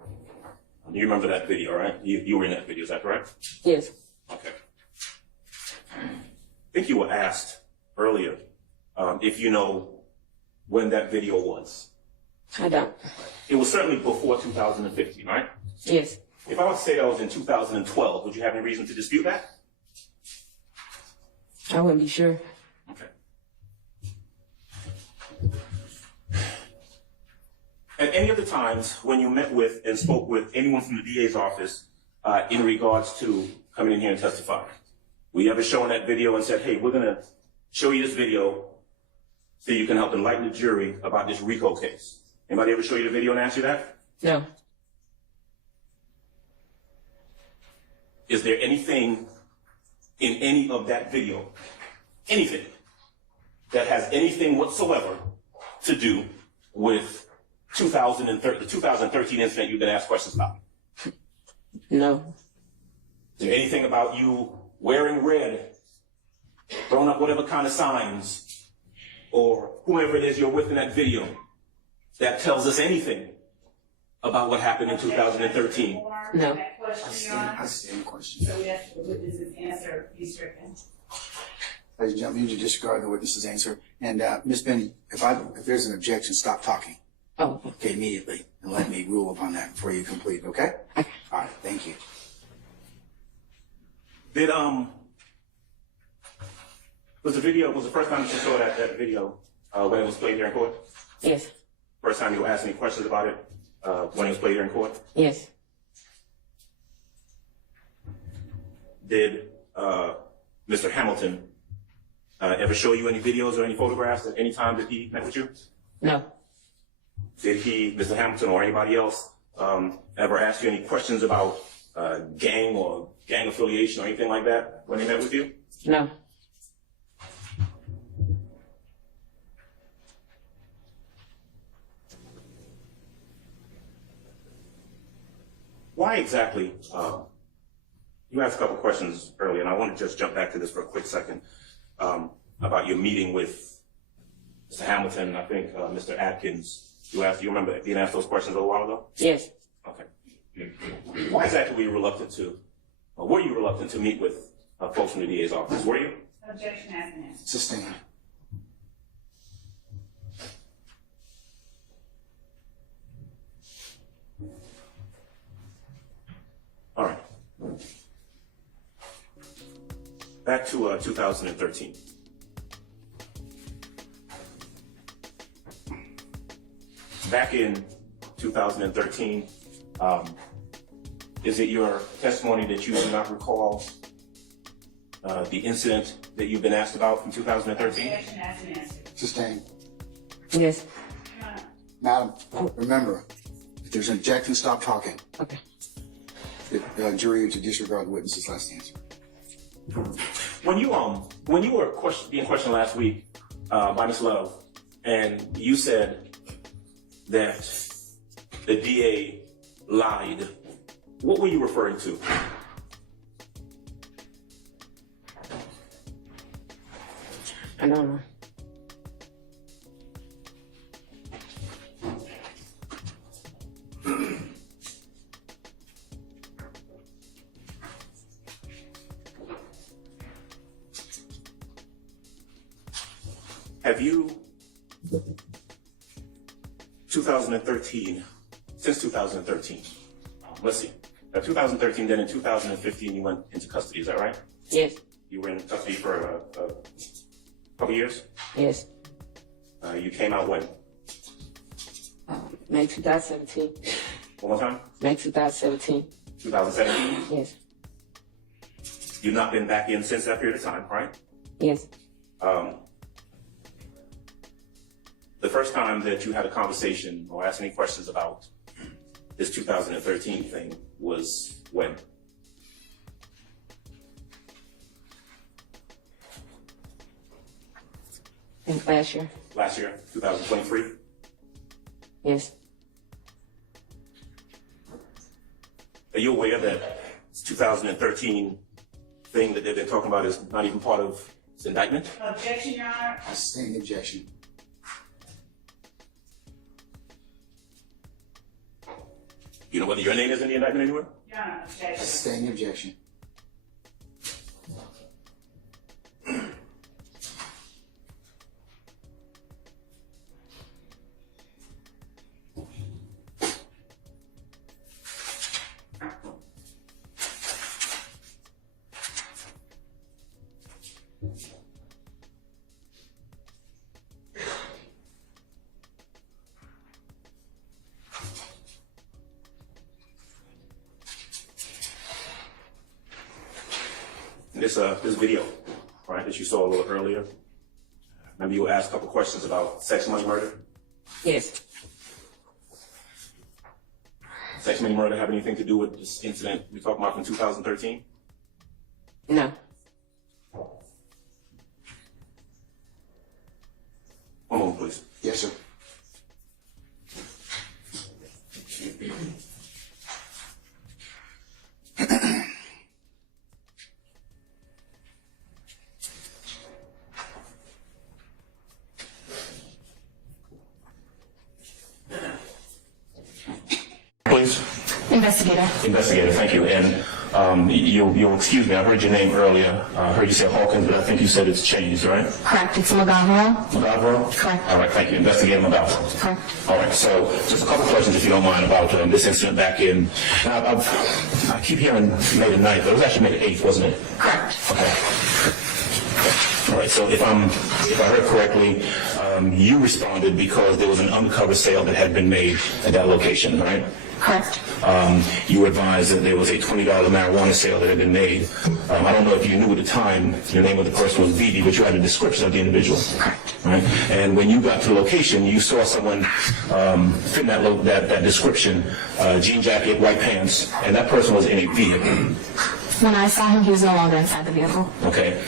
You remember that video, right? You were in that video, is that correct? Yes. Okay. I think you were asked earlier if you know when that video was. I don't. It was certainly before 2015, right? Yes. If I was to say that was in 2012, would you have any reason to dispute that? I wouldn't be sure. Okay. At any of the times when you met with and spoke with anyone from the DA's office in regards to coming in here and testifying, were you ever shown that video and said, hey, we're going to show you this video so you can help enlighten the jury about this RICO case? Anybody ever show you the video and ask you that? No. Is there anything in any of that video, anything, that has anything whatsoever to do with the 2013 incident you've been asked questions about? No. Is there anything about you wearing red, throwing up whatever kind of signs, or whoever it is you're with in that video that tells us anything about what happened in 2013? No. I stand question. So we ask the witness's answer be stricken. Ladies and gentlemen, you disregard the witness's answer. And Ms. Benny, if there's an objection, stop talking. Oh. Okay, immediately, and let me rule upon that before you complete. Okay? All right. Thank you. Did was the first time that you saw that video when it was played here in court? Yes. First time you were asked any questions about it when it was played here in court? Yes. Did Mr. Hamilton ever show you any videos or any photographs at any time that he met with you? No. Did he, Mr. Hamilton or anybody else, ever ask you any questions about gang or gang affiliation or anything like that when they met with you? No. Why exactly? You asked a couple questions earlier, and I want to just jump back to this for a quick second about your meeting with Mr. Hamilton, I think Mr. Atkins. You remember being asked those questions a little while ago? Yes. Okay. Why exactly were you reluctant to meet with folks from the DA's office? Were you? Objection has been answered. Sustained. All right. Back to 2013. Back in 2013, is it your testimony that you do not recall the incident that you've been asked about from 2013? Objection has been answered. Sustained. Yes. Madam, remember, if there's an objection, stop talking. Okay. The jury to disregard the witness's last answer. When you were being questioned last week by Ms. Love, and you said that the DA lied, what were you referring to? I don't know. Have you, 2013, since 2013, let's see, 2013, then in 2015 you went into custody, is that right? Yes. You were in custody for a couple years? Yes. You came out when? May 2017. One more time? May 2017. 2017? Yes. You've not been back in since that period of time, right? Yes. The first time that you had a conversation or asked any questions about this 2013 thing was when? Last year. Last year, 2023? Yes. Are you aware that this 2013 thing that they've been talking about is not even part of this indictment? Objection, Your Honor. I sustain the objection. You know whether your name is in the indictment anywhere? Your Honor, objection. Sustain the objection. This video, right, that you saw a little earlier. Remember you asked a couple questions about sex, money, murder? Yes. Sex, money, murder have anything to do with this incident we talked about from 2013? No. One moment, please. Yes, sir. Please. Investigator. Investigator, thank you. And you'll excuse me, I heard your name earlier. I heard you say Hawkins, but I think you said it's changed, right? Correct. It's Glanville. Glanville? Correct. All right, thank you. Investigator Glanville. Correct. All right, so just a couple questions, if you don't mind, about this incident back in. I keep hearing May the 9th, but it was actually May the 8th, wasn't it? Correct. Okay. All right, so if I heard correctly, you responded because there was an undercover sale that had been made at that location, right? Correct. You advised that there was a $20 marijuana sale that had been made. I don't know if you knew at the time the name of the person was Vivi, but you had a description of the individual. Correct. Right? And when you got to the location, you saw someone fit that description, jean jacket, white pants, and that person was in a vehicle. When I saw him, he was no longer inside the vehicle. Okay.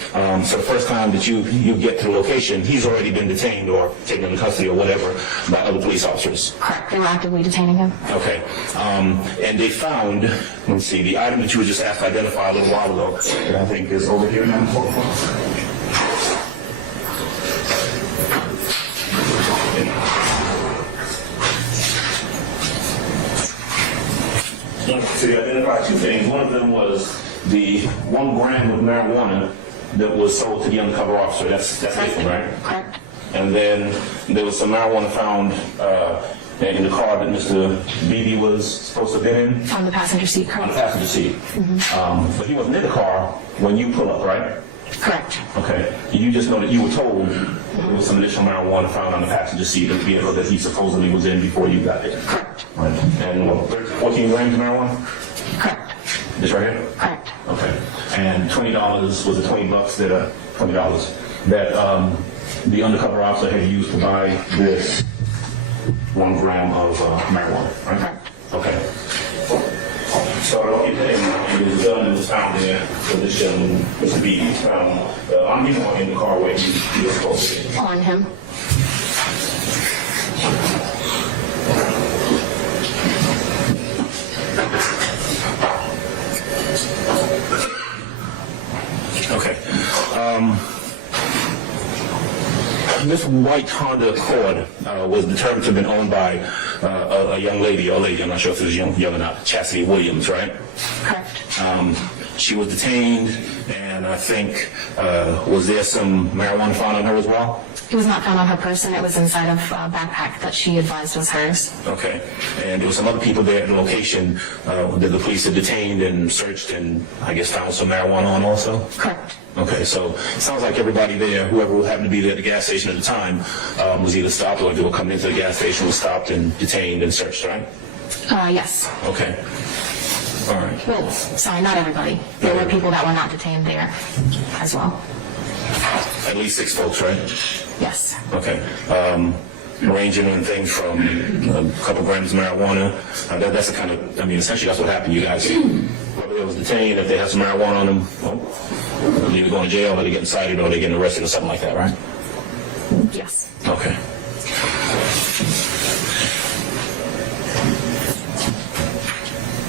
So the first time that you get to the location, he's already been detained or taken into custody or whatever by other police officers. Correct. They were actively detaining him. Okay. And they found, let's see, the item that you were just asked to identify a little while ago, that I think is over here now. So they identified two things. One of them was the 1 gram of marijuana that was sold to the undercover officer. That's different, right? Correct. And then there was some marijuana found in the car that Mr. Beebe was supposed to have been in. On the passenger seat, On correct. the passenger seat. But he wasn't in the car when you pull up, right? Correct. Okay. You just know that you were told there was some additional marijuana found on the passenger seat of the vehicle that he supposedly was in before you got there. Correct. Right. And what, 14 grams of marijuana? Correct. This right here? Correct. Okay. And $20, was it $20 that, $20 that the undercover officer had used to buy this 1 gram of marijuana, right? Correct. Okay. So your name and his gun was found there for this gentleman, Mr. B, found on him or in the car where he was supposed to be. On him. Okay. This white Honda Accord was determined to have been owned by a young lady, I'm not sure if it was young or not, Chastity Williams, right? Correct. She was detained, and I think, was there some marijuana found on her as well? It was not found on her person. It was inside of a backpack that she advised was hers. Okay. And there were some other people there at the location that the police had detained and searched and I guess found some marijuana on also? Correct. Okay, so it sounds like everybody there, whoever happened to be there at the gas station at the time, was either stopped or if they were coming into the gas station was stopped and detained and searched, right? Yes. Okay. All right. Well, sorry, not everybody. There were people that were not detained there as well. At least 6 folks, right? Yes. Okay. Ranging in things from a couple grams of marijuana. That's the kind of, I mean, essentially that's what happened, you guys. Whoever was detained, if they had some marijuana on them, well, they're either going to jail or they're getting cited or they're getting arrested or something like that, right? Yes. Okay.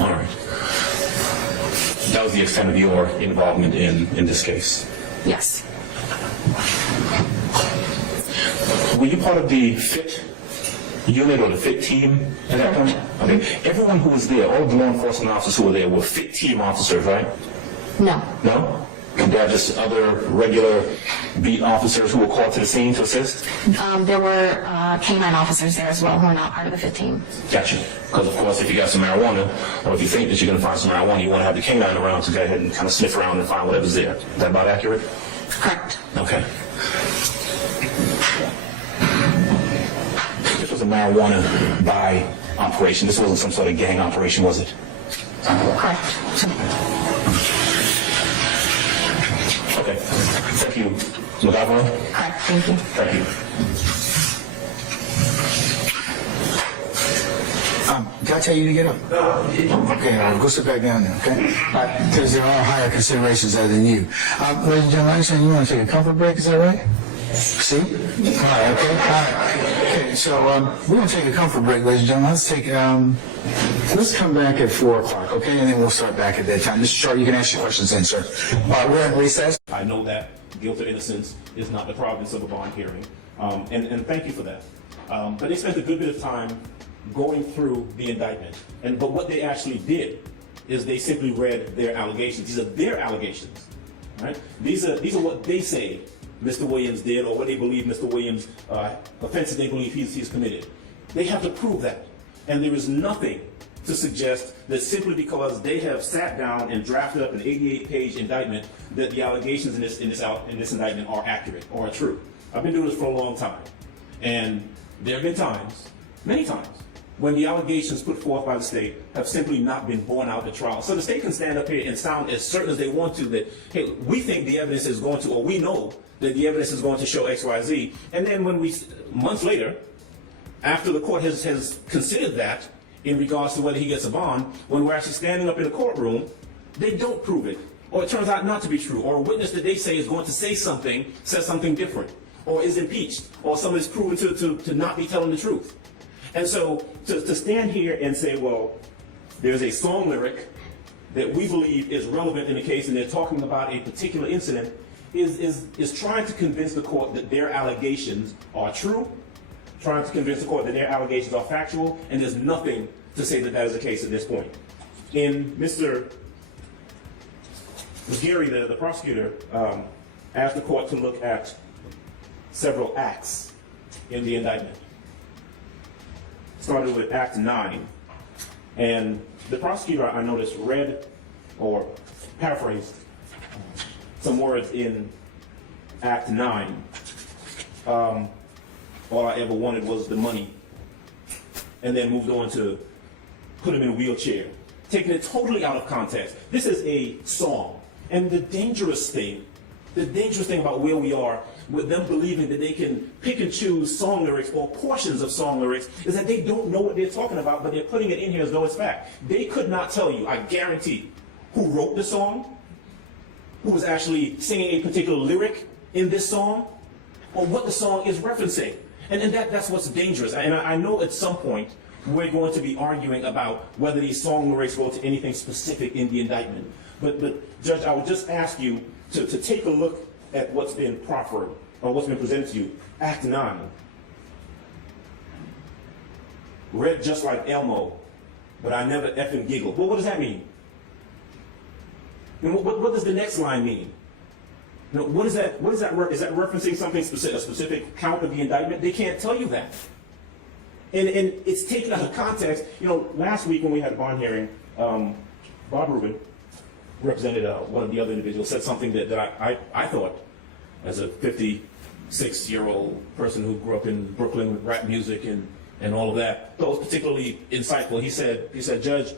All right. That was the extent of your involvement in this case? Yes. Were you part of the FIT unit or the fit team at that point? Okay. Everyone who was there, all the law enforcement officers who were there were fit team officers, right? No. No? And there are just other regular beat officers who were called to the scene to assist? There were canine officers there as well who are not part of the fit team. Gotcha. Because of course, if you got some marijuana, or if you think that you're going to find some marijuana, you want to have the canine around to go ahead and kind of sniff around and find whatever's there. Is that about accurate? Correct. Okay. This was a marijuana buy operation. This wasn't some sort of gang operation, was it? Correct. Okay. Thank you. McGovern? Correct. Thank you. Thank you. Did I tell you to get up? No. Okay, go sit back down there, okay? Because there are higher considerations other than you. Ladies and gentlemen, I understand you want to take a comfort break, is that right? See? All right, okay. All right. Okay, so we're going to take a comfort break, ladies and gentlemen. Let's come back at 4 o'clock, okay? And then we'll start back at that time. Mr. Sharp, you can ask your questions then, sir. We're in recess. I know that guilt or innocence is not the province of a bond hearing, and thank you for that. But they spent a good bit of time going through the indictment, but what they actually did is they simply read their allegations. These are their allegations, right? These are what they say Mr. Williams did, or what they believe Mr. Williams offenses they believe he's committed. They have to prove that, and there is nothing to suggest that simply because they have sat down and drafted up an 88-page indictment that the allegations in this indictment are accurate or are true. I've been doing this for a long time, and there have been times, many times, when the allegations put forth by the state have simply not been borne out at trial. So the state can stand up here and sound as certain as they want to that, hey, we think the evidence is going to, or we know that the evidence is going to show X, Y, Z. And then when months later, after the court has considered that in regards to whether he gets a bond, when we're actually standing up in the courtroom, they don't prove it. Or it turns out not to be true. Or a witness that they say is going to say something, says something different. Or is impeached. Or somebody's proven to not be telling the truth. And so to stand here and say, well, there's a song lyric that we believe is relevant in the case and they're talking about a particular incident is trying to convince the court that their allegations are true, trying to convince the court that their allegations are factual, and there's nothing to say that that is the case at this point. In Mr. Gary, the prosecutor, asked the court to look at several acts in the indictment. Started with Act 9, and the prosecutor, I noticed, read or paraphrased some words in Act 9. All I ever wanted was the money, and then moved on to put him in a wheelchair, taking it totally out of context. This is a song, and the dangerous thing about where we are with them believing that they can pick and choose song lyrics or portions of song lyrics is that they don't know what they're talking about, but they're putting it in here as though it's fact. They could not tell you, I guarantee, who wrote the song, who was actually singing a particular lyric in this song, or what the song is referencing. And that's what's dangerous. And I know at some point we're going to be arguing about whether these song lyrics go to anything specific in the indictment. But Judge, I would just ask you to take a look at what's been proffered, or what's been presented to you. Act 9. Read just like Elmo, but I never effing giggle. Well, what does that mean? And what does the next line mean? You know, what is that? Is that referencing something specific, a specific count of the indictment? They can't tell you that. And it's taken out of context. You know, last week when we had a bond hearing, Bob Rubin represented one of the other individuals, said something that I thought, as a 56-year-old person who grew up in Brooklyn with rap music and all of that, thought was particularly insightful. He said, Judge,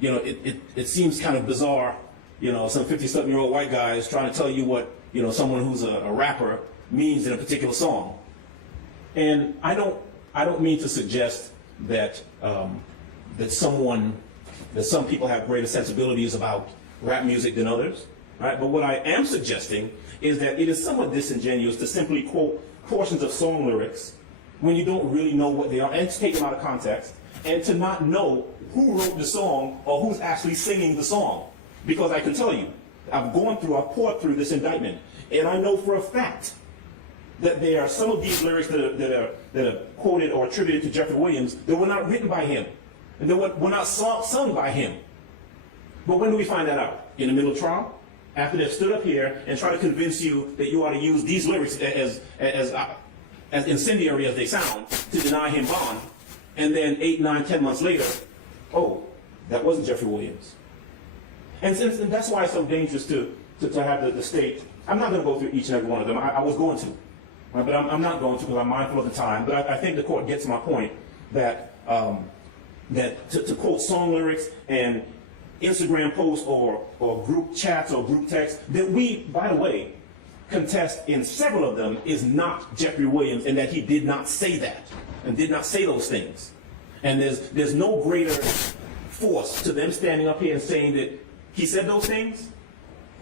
you know, it seems kind of bizarre, you know, some 50-something-year-old white guy is trying to tell you what, you know, someone who's a rapper means in a particular song. And I don't mean to suggest that that some people have greater sensibilities about rap music than others, right? But what I am suggesting is that it is somewhat disingenuous to simply quote portions of song lyrics when you don't really know what they are, and to take them out of context, and to not know who wrote the song or who's actually singing the song. Because I can tell you, I've poured through this indictment, and I know for a fact that there are some of these lyrics that are quoted or attributed to Jeffery Williams that were not written by him, and that were not sung by him. But when do we find that out? In the middle of trial? After they've stood up here and tried to convince you that you ought to use these lyrics as incendiary as they sound to deny him bond, and then 8, 9, 10 months later, oh, that wasn't Jeffery Williams. And that's why it's so dangerous to have the state. I'm not going to go through each and every one of them. I was going to, right? But I'm not going to because I'm mindful of the time. But I think the court gets my point that to quote song lyrics and Instagram posts or group chats or group texts that we, by the way, contest in several of them is not Jeffery Williams, and that he did not say that and did not say those things. And there's no greater force to them standing up here and saying that he said those things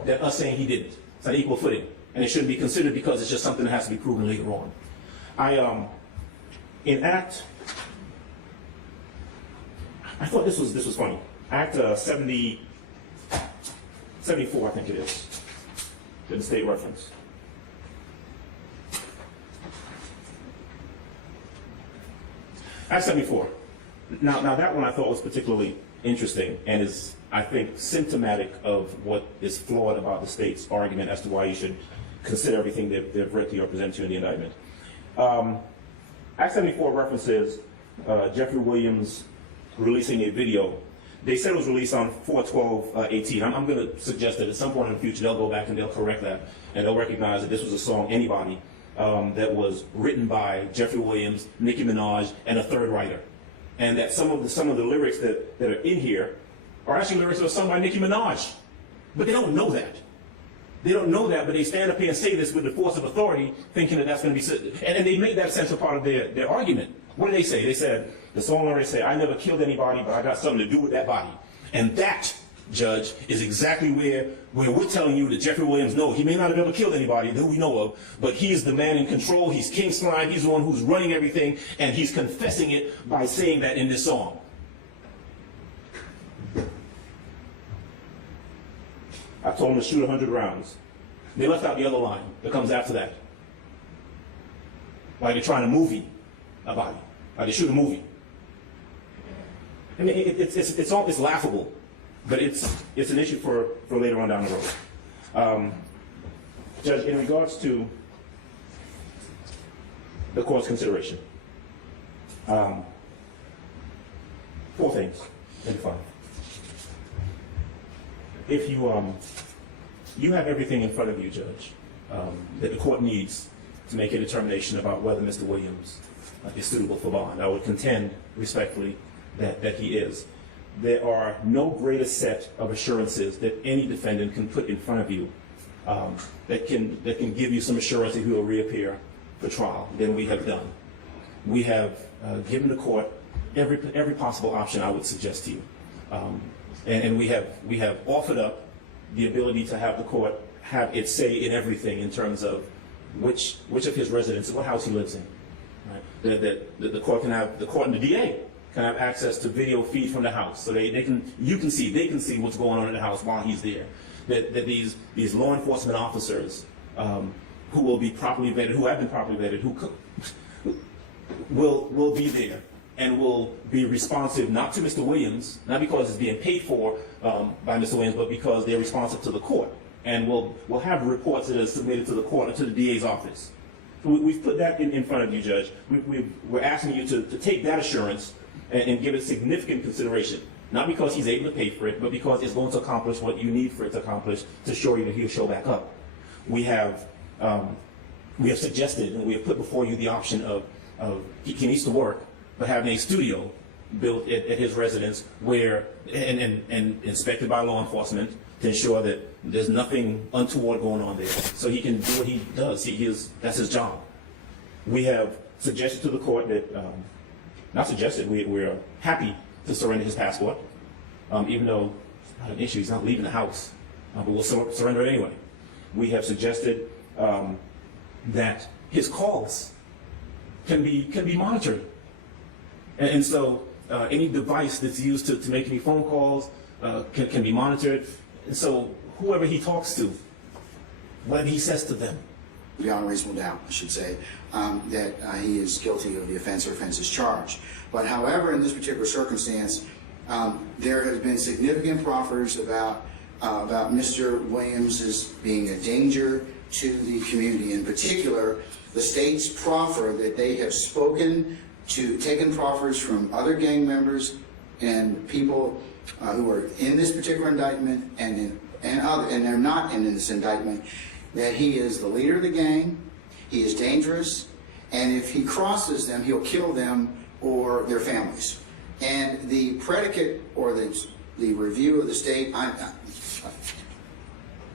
than us saying he didn't. It's on equal footing, and it shouldn't be considered because it's just something that has to be proven later on. In Act, I thought this was funny. Act 74, I think it is, the state reference. Act 74. Now that one I thought was particularly interesting and is, I think, symptomatic of what is flawed about the state's argument as to why you should consider everything they've read to you or present to you in the indictment. Act 74 references Jeffery Williams releasing a video. They said it was released on 4/12/18. I'm going to suggest that at some point in the future they'll go back and they'll correct that, and they'll recognize that this was a song, Anybody, that was written by Jeffery Williams, Nicki Minaj, and a third writer, and that some of the lyrics that are in here are actually lyrics that were sung by Nicki Minaj, but they don't know that. They don't know that, but they stand up here and say this with the force of authority, thinking that that's going to be, and they make that a central part of their argument. What did they say? They said, the songwriters say, I never killed anybody, but I got something to do with that body. And that, Judge, is exactly where we're telling you that Jeffery Williams, no, he may not have ever killed anybody that we know of, but he's the man in control, he's King Slime, he's the one who's running everything, and he's confessing it by saying that in this song. I told him to shoot 100 rounds. They left out the other line that comes after that. Like they're trying to movie a body. Like they shoot a movie. I mean, it's laughable, but it's an issue for later on down the road. Judge, in regards to the court's consideration, 4 things, maybe 5. If you have everything in front of you, Judge, that the court needs to make a determination about whether Mr. Williams is suitable for bond. I would contend respectfully that he is. There are no greater set of assurances that any defendant can put in front of you that can give you some assurance that he will reappear for trial than we have done. We have given the court every possible option I would suggest to you. And we have offered up the ability to have the court have its say in everything in terms of which of his residences, what house he lives in. Right? The court and the DA can have access to video feed from the house, so they can see what's going on in the house while he's there. That these law enforcement officers who will be properly vetted, who have been properly vetted, who will be there and will be responsive not to Mr. Williams, not because it's being paid for by Mr. Williams, but because they're responsive to the court, and will have reports that are submitted to the court or to the DA's office. So we've put that in front of you, Judge. We're asking you to take that assurance and give it significant consideration, not because he's able to pay for it, but because it's going to accomplish what you need for it to accomplish to assure you that he'll show back up. We have suggested and we have put before you the option of he needs to work, but having a studio built at his residence where and inspected by law enforcement to ensure that there's nothing untoward going on there, so he can do what he does. That's his job. We have suggested to the court that, not suggested, we're happy to surrender his passport, even though it's not an issue, he's not leaving the house, but we'll surrender it anyway. We have suggested that his calls can be monitored. And so any device that's used to make any phone calls can be monitored. And so whoever he talks to, whatever he says to them, beyond reasonable doubt, I should say, that he is guilty of the offense or offenses charged. But however, in this particular circumstance, there has been significant proffers about Mr. Williams as being a danger to the community. In particular, the state's proffer that they have taken proffers from other gang members and people who are in this particular indictment and they're not in this indictment, that he is the leader of the gang, he is dangerous, and if he crosses them, he'll kill them or their families. And the predicate or the review of the state,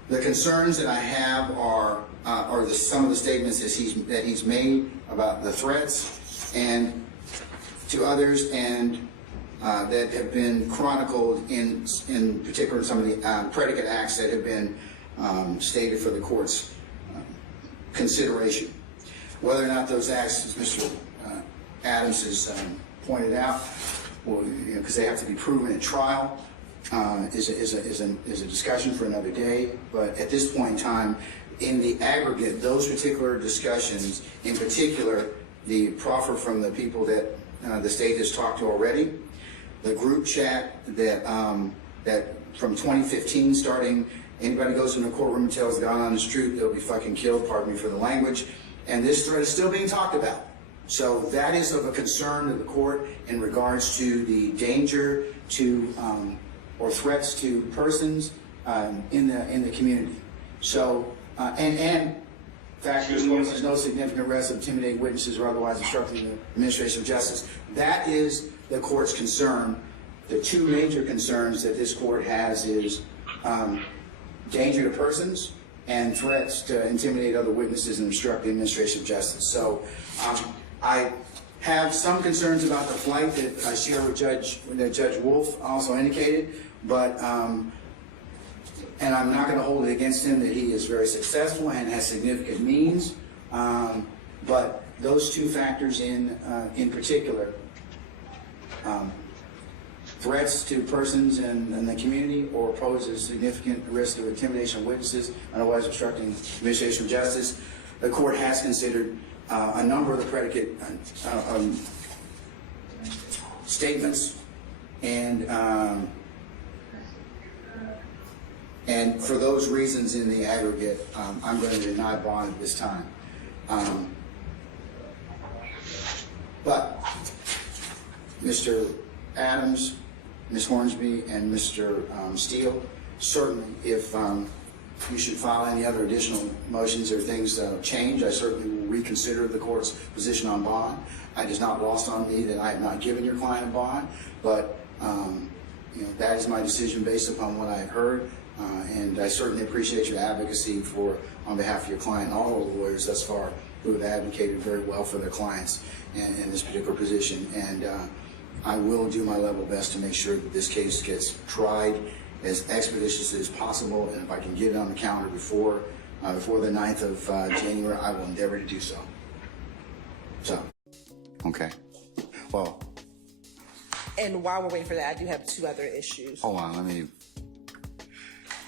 the concerns that I have are some of the statements that he's made about the threats and to others, and that have been chronicled in particular some of the predicate acts that have been stated for the court's consideration. Whether or not those acts, as Mr. Adams has pointed out, because they have to be proven at trial, is a discussion for another day. But at this point in time, in the aggregate, those particular discussions, in particular, the proffer from the people that the state has talked to already, the group chat that from 2015 starting, anybody goes in a courtroom and tells God on the street, they'll be fucking killed, pardon me for the language, and this threat is still being talked about. So that is of a concern to the court in regards to the danger to or threats to persons in the community. So and fact there's no significant arrest of intimidating witnesses or otherwise obstructing the administration of justice. That is the court's concern. The two major concerns that this court has is danger to persons and threats to intimidate other witnesses and obstruct the administration of justice. So I have some concerns about the flight that I share with Judge Wolf also indicated, but and I'm not going to hold it against him that he is very successful and has significant means, but those two factors in particular, threats to persons in the community or pose a significant risk of intimidation of witnesses, otherwise obstructing administration of justice, the court has considered a number of the predicate statements, and for those reasons in the aggregate, I'm going to deny bond at this time. But Mr. Adams, Ms. Hornsby, and Mr. Steele, certainly if you should file any other additional motions or things change, I certainly will reconsider the court's position on bond. It is not lost on me that I have not given your client a bond, but that is my decision based upon what I have heard, and I certainly appreciate your advocacy on behalf of your client and all of the lawyers thus far who have advocated very well for their clients in this particular position, and I will do my level best to make sure that this case gets tried as expeditiously as possible, and if I can get it on the calendar before the 9th of January, I will endeavor to do so. Okay. Well. And while we're waiting for that, I do have two other issues. Hold on,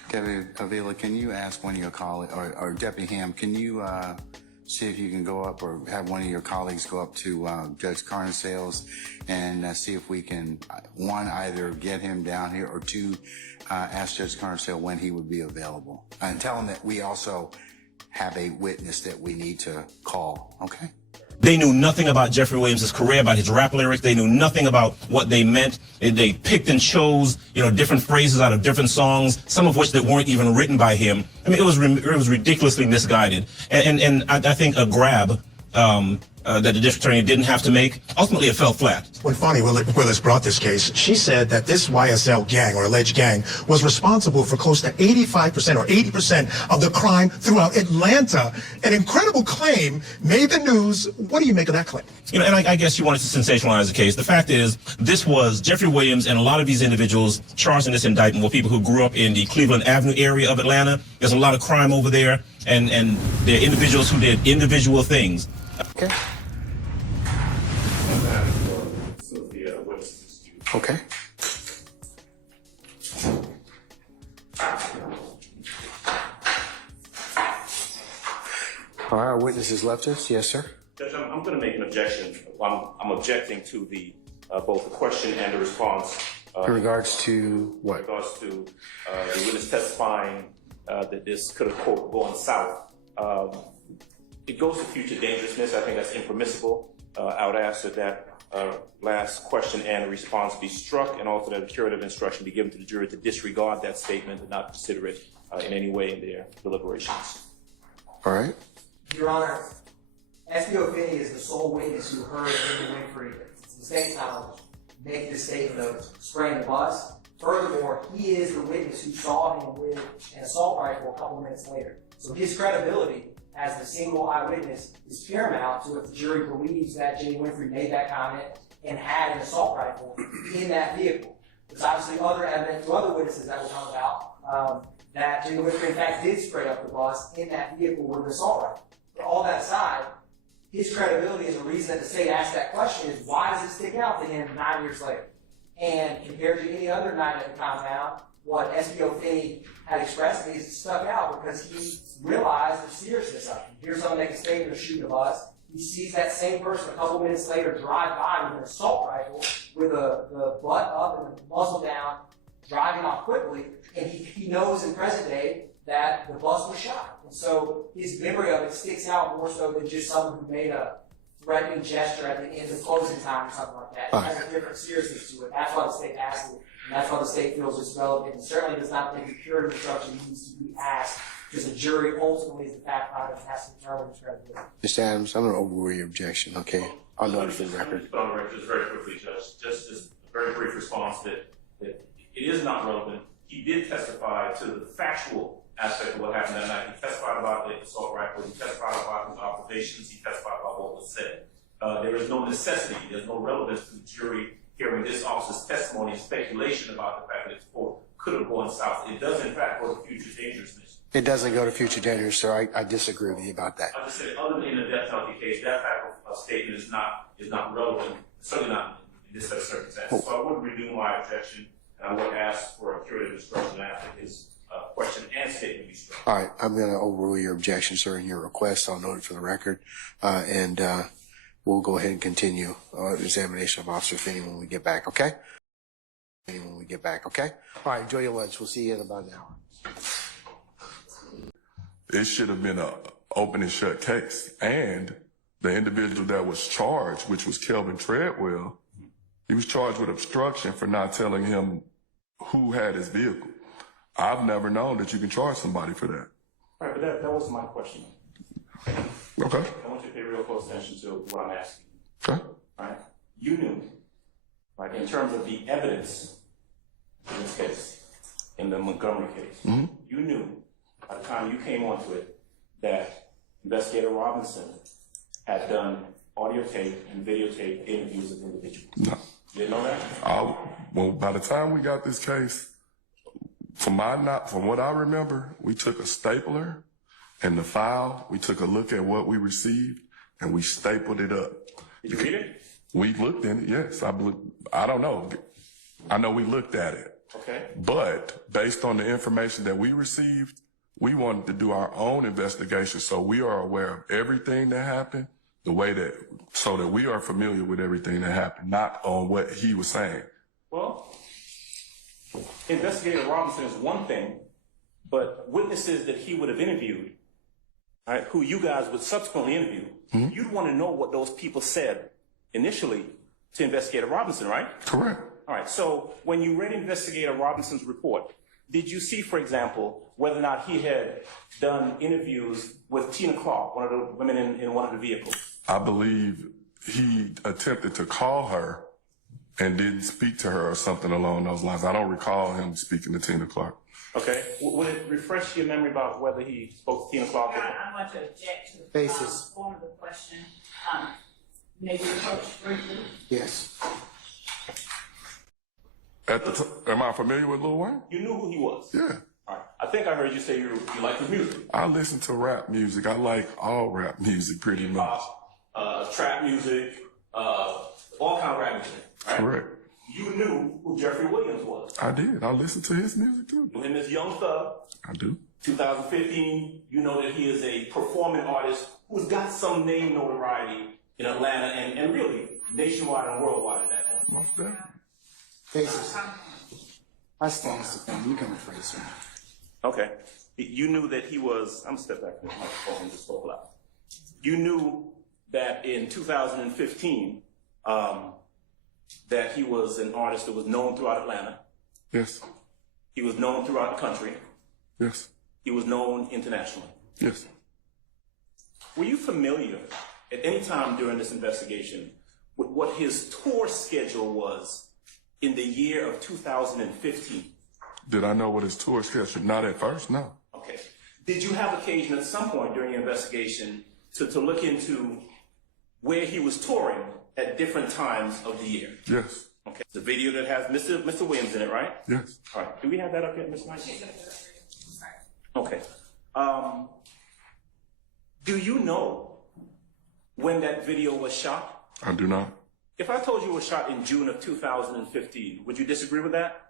Kevin Avila, can you ask one of your colleagues, or Deputy Ham, can you see if you can go up or have one of your colleagues go up to Judge Carnesales and see if we can, one, either get him down here, or two, ask Judge Carnesales when he would be available. And tell him that we also have a witness that we need to call, okay? They knew nothing about Jeffery Williams' career, about his rap lyrics. They knew nothing about what they meant. They picked and chose, different phrases out of different songs, some of which that weren't even written by him. I mean, it was ridiculously misguided. And I think a grab that the district attorney didn't have to make, ultimately it fell flat. When Fonnie Willis brought this case, she said that this YSL gang, or alleged gang, was responsible for close to 85% or 80% of the crime throughout Atlanta. An incredible claim, made the news. What do you make of that claim? And I guess you wanted to sensationalize the case. The fact is, this was Jeffery Williams and a lot of these individuals charged in this indictment were people who grew up in the Cleveland Avenue area of Atlanta. There's a lot of crime over there, and they're individuals who did individual things. Okay. Okay. All right, our witness has left us. Yes, sir. Judge, I'm going to make an objection. I'm objecting to the both the question and the response. In regards to what? In regards to the witness testifying that this could have, quote, gone south. It goes to future dangerousness. I think that's impermissible. I would ask that last question and response be struck, and also that a curative instruction be given to the jury to disregard that statement and not consider it in any way in their deliberations. All right. Your Honor, SBO Finney is the sole witness who heard Amy Winfrey, to the state's knowledge, make the statement of spraying the bus. Furthermore, he is the witness who saw him with an assault rifle a couple minutes later. So his credibility as the single eyewitness is paramount to if the jury believes that Jane Winfrey made that comment and had an assault rifle in that vehicle. There's obviously other evidence to other witnesses that will come about that Jane Winfrey in fact did spray up the bus in that vehicle with an assault rifle. But all that aside, his credibility is the reason that the state asked that question is why does it stick out to him 9 years later? And compared to any other night at the compound, what SBO Finney had expressed is it stuck out because he realized the seriousness of it. Here's someone make a statement of shooting a bus. He sees that same person a couple minutes later drive by with an assault rifle with the butt up and the muzzle down, driving off quickly, and he knows in present day that the bus was shot. And so his memory of it sticks out more so than just someone who made a threatening gesture at the end of closing time or something like that. It has a different seriousness to it. That's why the state asked it, and that's why the state feels it's relevant. And certainly does not think the curative instruction needs to be asked because the jury ultimately is the fact finder and has to determine its credibility. Mr. Adams, I'm going to overrule your objection, okay? I'll note it for the record. On the record, just very quickly, Judge, just a very brief response that it is not relevant. He did testify to the factual aspect of what happened that night. He testified about the assault rifle. He testified about his observations. He testified about what was said. There is no necessity. There's no relevance to the jury hearing this officer's testimony and speculation about the fact that the court could have gone south. It does, in fact, go to future dangerousness. It doesn't go to future dangerous, sir. I disagree with you about that. I just said, other than in a death penalty case, that type of statement is not relevant, certainly not in this set of circumstances. So I would renew my objection, and I would ask for a curative instruction after his question and statement be struck. All right, I'm going to overrule your objection, sir, and your request. I'll note it for the record, and we'll go ahead and continue the examination of Officer Finney when we get back, okay? All right, enjoy your lunch. We'll see you in about an hour. It should have been an open and shut case. And the individual that was charged, which was Kelvin Treadwell, he was charged with obstruction for not telling him who had his vehicle. I've never known that you can charge somebody for that. All right, but that wasn't my question. Okay. I want you to pay real close attention to what I'm asking. Okay. All right? You knew, right, in terms of the evidence in this case, in the Montgomery case, you knew by the time you came onto it that Investigator Robinson had done audio tape and videotape interviews of individuals. No. You didn't know that? Well, by the time we got this case, from what I remember, we took a stapler and the file, we took a look at what we received, and we stapled it up. Did you read it? We looked in it, yes. I don't know. I know we looked at it. Okay. But based on the information that we received, we wanted to do our own investigation so we are aware of everything that happened, so that we are familiar with everything that happened, not on what he was saying. Well, Investigator Robinson is one thing, but witnesses that he would have interviewed, all right, who you guys would subsequently interview, you'd want to know what those people said initially to Investigator Robinson, right? Correct. All right, so when you read Investigator Robinson's report, did you see, for example, whether or not he had done interviews with Tina Clark, one of the women in one of the vehicles? I believe he attempted to call her and didn't speak to her or something along those lines. I don't recall him speaking to Tina Clark. Okay. Would it refresh your memory about whether he spoke to Tina Clark? I want to object to the form of the question. Maybe approach briefly. Yes. Am I familiar with Lil Wayne? You knew who he was? Yeah. All right. I think I heard you say you like his music. I listen to rap music. I like all rap music pretty much. Trap music, all kind of rap music, right? Correct. you knew who Jeffery Williams was. I did. I listened to his music too. Him as Young Thug. I do. 2015, you know that he is a performing artist who's got some name notoriety in Atlanta and really nationwide and worldwide at that point. Most definitely. Faces. I stand to defend. You can rephrase me. Okay. You knew that he was, I'm gonna step back from the microphone and just spoke loud. You knew that in 2015, that he was an artist that was known throughout Atlanta. Yes. He was known throughout the country. Yes. He was known internationally. Yes. Were you familiar at any time during this investigation with what his tour schedule was in the year of 2015? Did I know what his tour schedule? Not at first, no. Okay. Did you have occasion at some point during your investigation to look into where he was touring at different times of the year? Yes. Okay. The video that has Mr. Williams in it, right? Yes. All right. Do we have that up yet, Ms. Knight? Okay. Do you know when that video was shot? I do not. If I told you it was shot in June of 2015, would you disagree with that?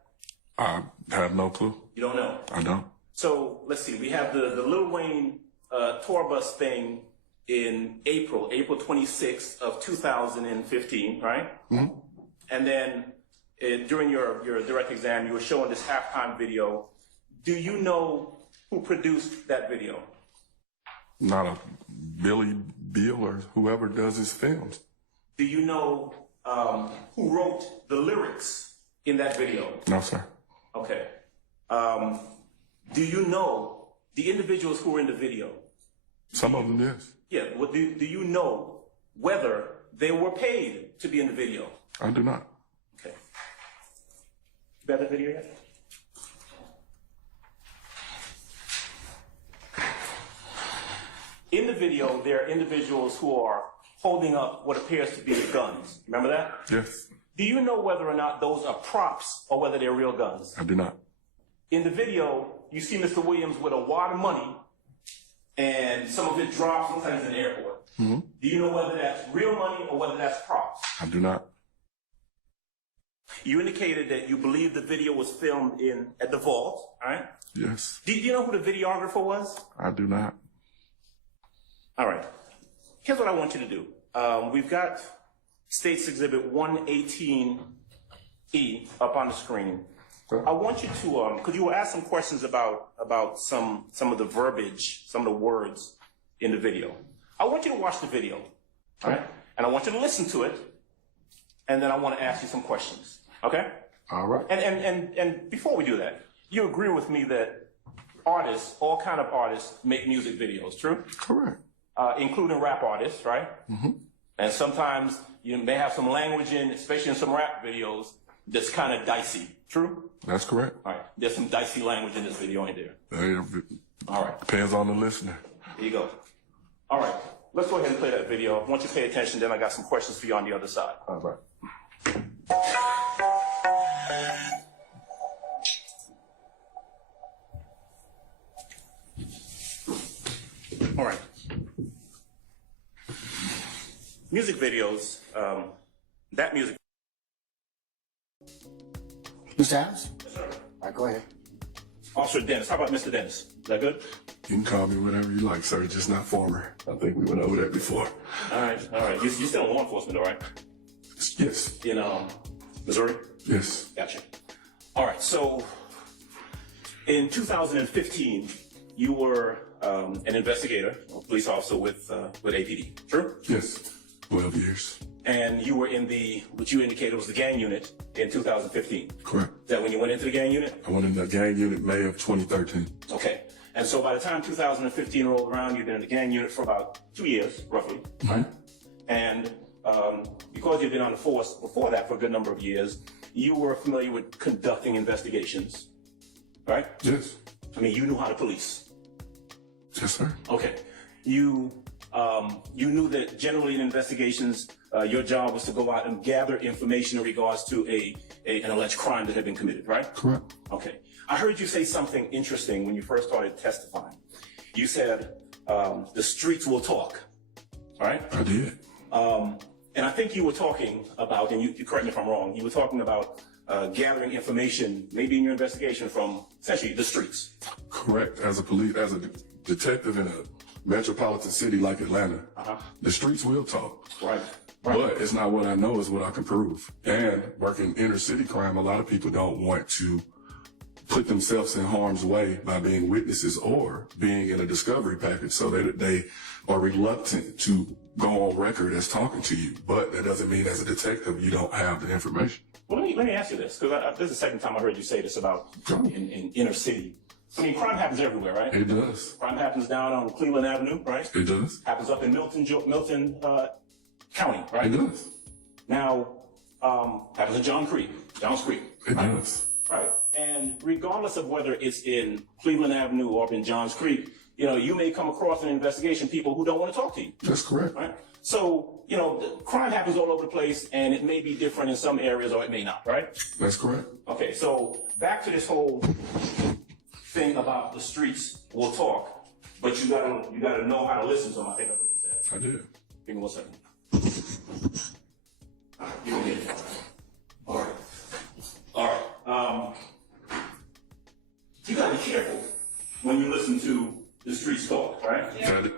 I have no clue. You don't know? I don't. So let's see. We have the Lil Wayne tour bus thing in April 26th of 2015, right? Mm-hmm. And then during your direct exam, you were showing this halftime video. Do you know who produced that video? Not a Billy Bill or whoever does his films. Do you know who wrote the lyrics in that video? No, sir. Okay. Do you know the individuals who were in the video? Some of them, yes. Yeah. Well, do you know whether they were paid to be in the video? I do not. Okay. You got that video yet? In the video, there are individuals who are holding up what appears to be guns. Remember that? Yes. Do you know whether or not those are props or whether they're real guns? I do not. In the video, you see Mr. Williams with a wad of money, and some of it drops sometimes in the airport. Mm-hmm. Do you know whether that's real money or whether that's props? I do not. You indicated that you believe the video was filmed at the vault, all right? Yes. Do you know who the videographer was? I do not. All right. Here's what I want you to do. We've got State's Exhibit 118E up on the screen. I want you to, because you were asked some questions about some of the verbiage, some of the words in the video. I want you to watch the video, all right? And I want you to listen to it, and then I want to ask you some questions, okay? All right. And before we do that, you agree with me that artists, all kind of artists, make music videos, true? Correct. Including rap artists, right? Mm-hmm. And sometimes you may have some language in, especially in some rap videos, that's kind of dicey. True? That's correct. All right. There's some dicey language in this video, ain't there? All right. Depends on the listener. Here you go. All right. Let's go ahead and play that video. Once you pay attention, then I got some questions for you on the other side. All right. All right. Music videos, that music. Mr. Adams? Yes, sir. All right, go ahead. Officer Dennis. How about Mr. Dennis? Is that good? You can call me whatever you like, sir, just not former. I think we went over that before. All right. You're still in law enforcement, all right? Yes. In Missouri? Yes. Gotcha. All right. So in 2015, you were an investigator, a police officer with APD. True? Yes. 12 years. And you were in what you indicated was the gang unit in 2015. Correct. Is that when you went into the gang unit? I went in the gang unit May of 2013. Okay. And so by the time 2015 rolled around, you've been in the gang unit for about 2 years, roughly. Mm-hmm. Right? And because you've been on the force before that for a good number of years, you were familiar with conducting investigations, right? Yes. I mean, you knew how to police. Yes, sir. Okay. You knew that generally in investigations, your job was to go out and gather information in regards to an alleged crime that had been committed, right? Correct. Okay. I heard you say something interesting when you first started testifying. You said, the streets will talk, all right? I did. And I think you were talking about, and you correct me if I'm wrong, you were talking about gathering information, maybe in your investigation, from essentially the streets. Correct. As a detective in a metropolitan city like Atlanta, the streets will talk. Right. But it's not what I know, it's what I can prove. And working inner city crime, a lot of people don't want to put themselves in harm's way by being witnesses or being in a discovery package, so they are reluctant to go on record as talking to you. But that doesn't mean as a detective you don't have the information. Well, let me ask you this, because this is the second time I heard you say this about in inner city. I mean, crime happens everywhere, right? It does. Crime happens down on Cleveland Avenue, right? It does. Happens up in Milton County, right? It does. Now, happens in Johns Creek. It does. Right. And regardless of whether it's in Cleveland Avenue or up in Johns Creek, you may come across an investigation people who don't want to talk to you. That's correct. Right? So, crime happens all over the place, and it may be different in some areas or it may not, right? That's correct. Okay, so back to this whole thing about the streets will talk, but you gotta know how to listen to them. I think that's what you said. I did. Give me 1 second. All right, you can get it. All right. You gotta be careful when you listen to the streets talk, right? Got it.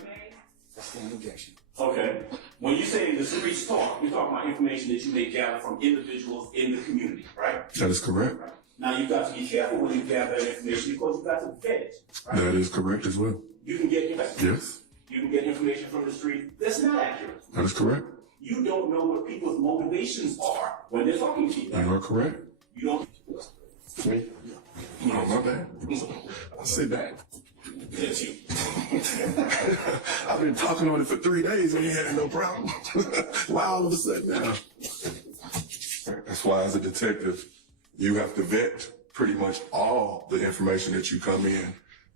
That's the objection. Okay. When you say the streets talk, you're talking about information that you may gather from individuals in the community, right? That is correct. Now you've got to be careful when you gather that information because you've got to vet it. Right? That is correct as well. You can get Yes. You can get information from the street that's not accurate. That is correct. You don't know what people's motivations are when they're talking to you. Right? You are correct. You don't. Me? Oh, my bad. I'll sit back. Yes, you. I've been talking on it for 3 days and you had no problem. Why all of a sudden now? That's why as a detective, you have to vet pretty much all the information that you come in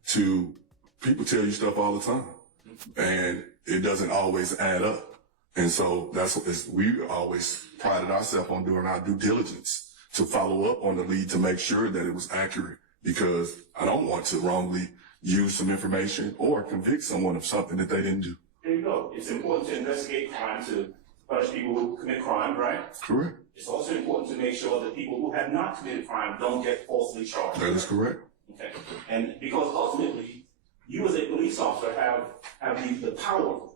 to. People tell you stuff all the time and it doesn't always add up. And so that's what we always prided ourselves on doing our due diligence to follow up on the lead to make sure that it was accurate, because I don't want to wrongly use some information or convict someone of something that they didn't do. There you go. It's important to investigate crime, to punish people who commit crime, right? Correct. It's also important to make sure that people who have not committed crime don't get falsely charged. That is correct. Okay. And because ultimately, you as a police officer have the power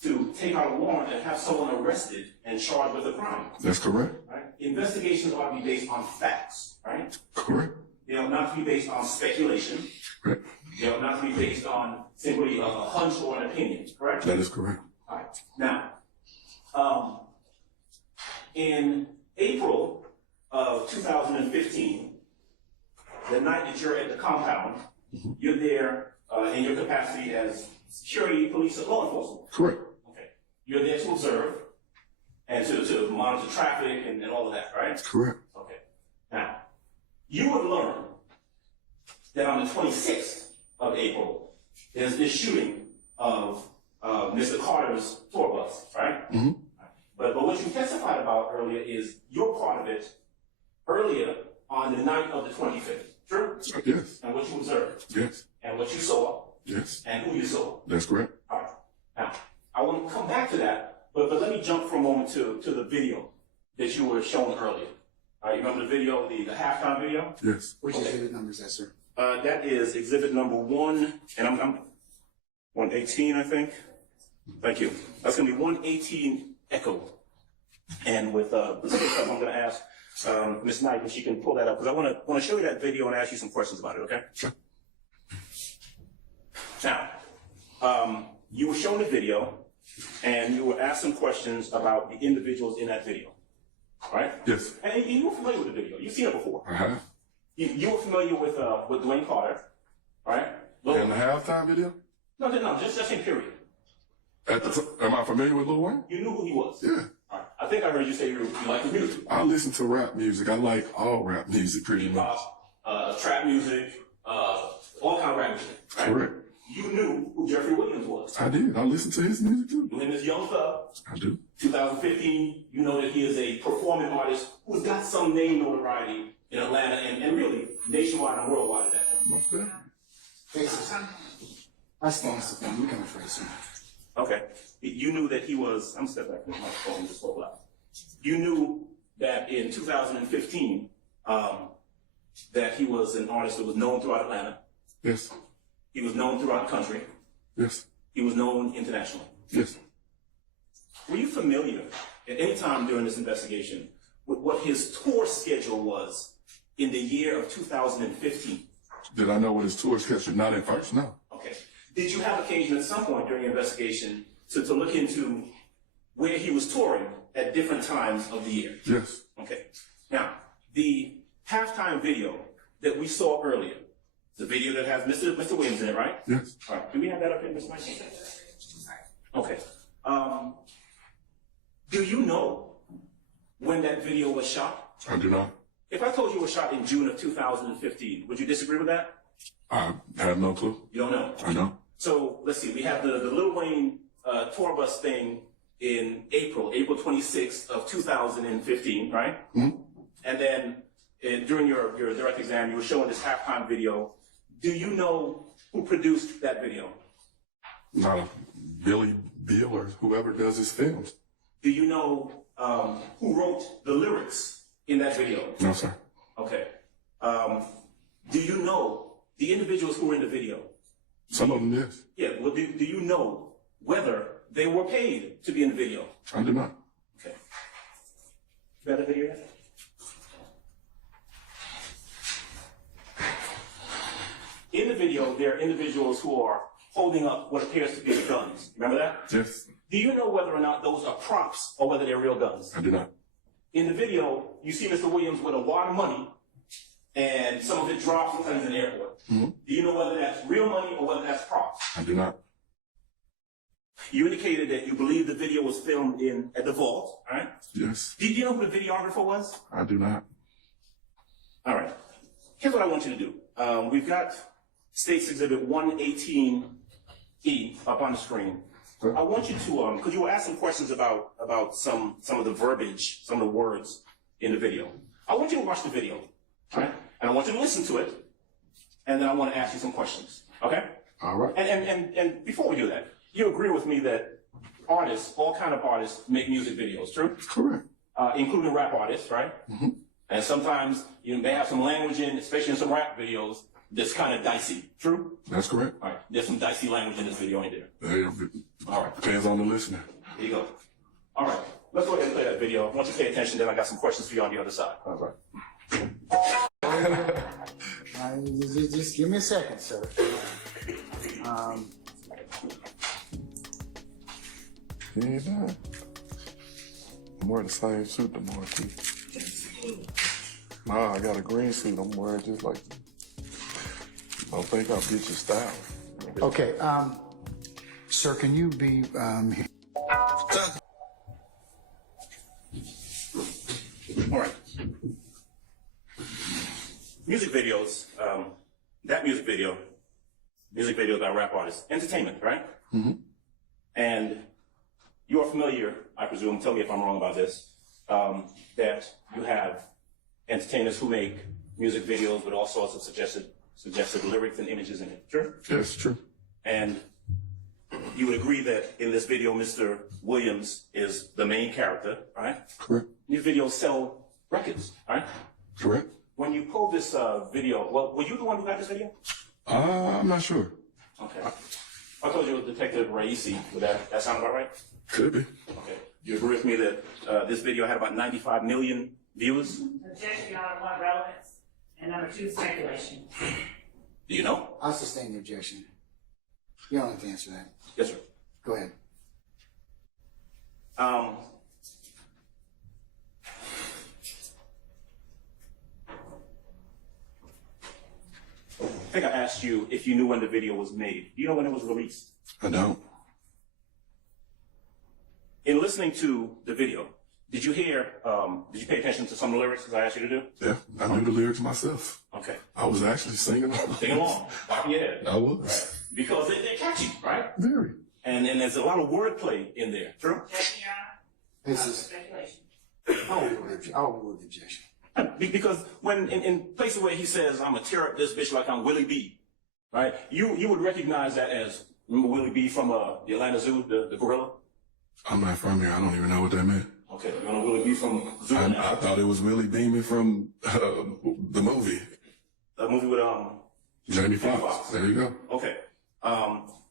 to take out a warrant and have someone arrested and charged with a crime. That's correct. Right? Investigations ought to be based on facts, right? Correct. They ought not to be based on speculation. Correct. They ought not to be based on simply a hunch or an opinion, correct? That is correct. All right. Now, in April of 2015, the night that you're at the compound, you're there in your capacity as security, police, and law enforcement. Correct. Okay. You're there to observe and to monitor traffic and all of that, right? Correct. Okay. Now, you would learn that on the 26th of April, there's this shooting of Mr. Carter's tour bus, right? Mm-hmm. But what you testified about earlier is your part of it earlier on the night of the 25th. True? Yes. And what you observed. Yes. And what you saw. Yes. And who you saw. That's correct. All right. Now, I want to come back to that, but let me jump for a moment to the video that you were shown earlier. All right, you remember the video, the halftime video? Yes. Which exhibit number is that, sir? That is exhibit number 1, and I'm 118, I think. Thank you. That's going to be 118 Echo. And with I'm going to ask Ms. Knight if she can pull that up, because I want to show you that video and ask you some questions about it, okay? Sure. Now, you were shown the video, and you were asked some questions about the individuals in that video, right? Yes. And you were familiar with the video. You've seen it before. Uh-huh. You were familiar with Dwayne Carter, right? In the halftime video? No, just in period. Am I familiar with Lil Wayne? You knew who he was. Yeah. All right. I think I heard you say you like the music. I listen to rap music. I like all rap music pretty much. Trap music, all kind of rap music. Right? Correct. You knew who Jeffery Williams was. I did. I listened to his music too. Him as YoungThug. I do. 2015, you know that he is a performing artist who's got some name notoriety in Atlanta and really nationwide and worldwide at that time. Faces. I stand support. You can face him. Okay. You knew that he was, I'm step back from the microphone just spoke loud. You knew that in 2015, that he was an artist that was known throughout Atlanta. Yes. He was known throughout the country. Yes. He was known internationally. Yes. Were you familiar at any time during this investigation with what his tour schedule was in the year of 2015? Did I know what his tour schedule? Not at first, no. Okay. Did you have occasion at some point during your investigation to look into where he was touring at different times of the year? Yes. Okay. Now, the halftime video that we saw earlier, the video that has Mr. Williams in it, right? Yes. All right. Do we have that up here, Mr. Mike? Okay. Do you know when that video was shot? I do not. If I told you it was shot in June of 2015, would you disagree with that? I have no clue. You don't know? I know. So let's see. We have the Lil Wayne tour bus thing in April 26th of 2015, right? Mm-hmm. And then during your direct exam, you were showing this halftime video. Do you know who produced that video? Not Billy Bill or whoever does his films. Do you know who wrote the lyrics in that video? No, sir. Okay. Do you know the individuals who were in the video? Some of them, yes. Yeah. Well, do you know whether they were paid to be in the video? I do not. Okay. You got the video yet? In the video, there are individuals who are holding up what appears to be guns. Remember that? Yes. Do you know whether or not those are props or whether they're real guns? I do not. In the video, you see Mr. Williams with a wad of money, and some of it drops and lands in the airport. Mm-hmm. Do you know whether that's real money or whether that's props? I do not. You indicated that you believe the video was filmed at the vault, all right? Yes. Do you know who the videographer was? I do not. All right. Here's what I want you to do. We've got State's Exhibit 118E up on the screen. I want you to, because you were asked some questions about some of the verbiage, some of the words in the video. I want you to watch the video, all right? And I want you to listen to it, and then I want to ask you some questions, okay? All right. And before we do that, you agree with me that artists, all kind of artists, make music videos, true? Correct. Including rap artists, right? Mm-hmm. And sometimes you may have some language in, especially in some rap videos, that's kind of dicey, true? That's correct. All right, there's some dicey language in this video, ain't there? All right. Depends on the listener. Here you go. All right, let's go ahead and play that video. Once you pay attention, then I got some questions for you on the other side. All right. Just give me a second, sir. He ain't bad. I'm wearing the same suit tomorrow, too. Nah, I got a green suit. I'm wearing just like you. I think I'll get your style. Okay, sir, can you be here? All right. Music videos, that music video by rap artists, entertainment, right? Mm-hmm. And you are familiar, I presume, tell me if I'm wrong about this, that you have entertainers who make music videos with all sorts of suggested lyrics and images in it, true? Yes, true. And you would agree that in this video, Mr. Williams is the main character, right? Correct. These videos sell records, right? Correct. When you pulled this video, well, were you the one who got this video? I'm not sure. Okay. I told you it was Detective Raisi. Would that sound about right? Could be. Okay. You agree with me that this video had about 95 million views? Objection, Your Honor, one, relevance, and number two, speculation. Do you know? I'll sustain the objection. You don't have to answer that. Yes, sir. Go ahead. I think I asked you if you knew when the video was made. Do you know when it was released? I don't. In listening to the video, did you pay attention to some of the lyrics as I asked you to do? Yeah, I knew the lyrics myself. Okay. I was actually singing along. Sing along. Bopping your head. I was. Because they're catchy, right? Very. And there's a lot of wordplay in there. True? Objection, Your Honor. This is, Speculation. I'll rule the objection. Because when in places where he says, I'm gonna tear up this bitch like I'm Willie B, right? You would recognize that as Remember Willie B from the Atlanta Zoo, the gorilla? I'm not from here. I don't even know what that meant. Okay, you know Willie B from Zoo? I thought it was Willie Beeman from the movie. The movie with Jamie Foxx. There you go. Okay.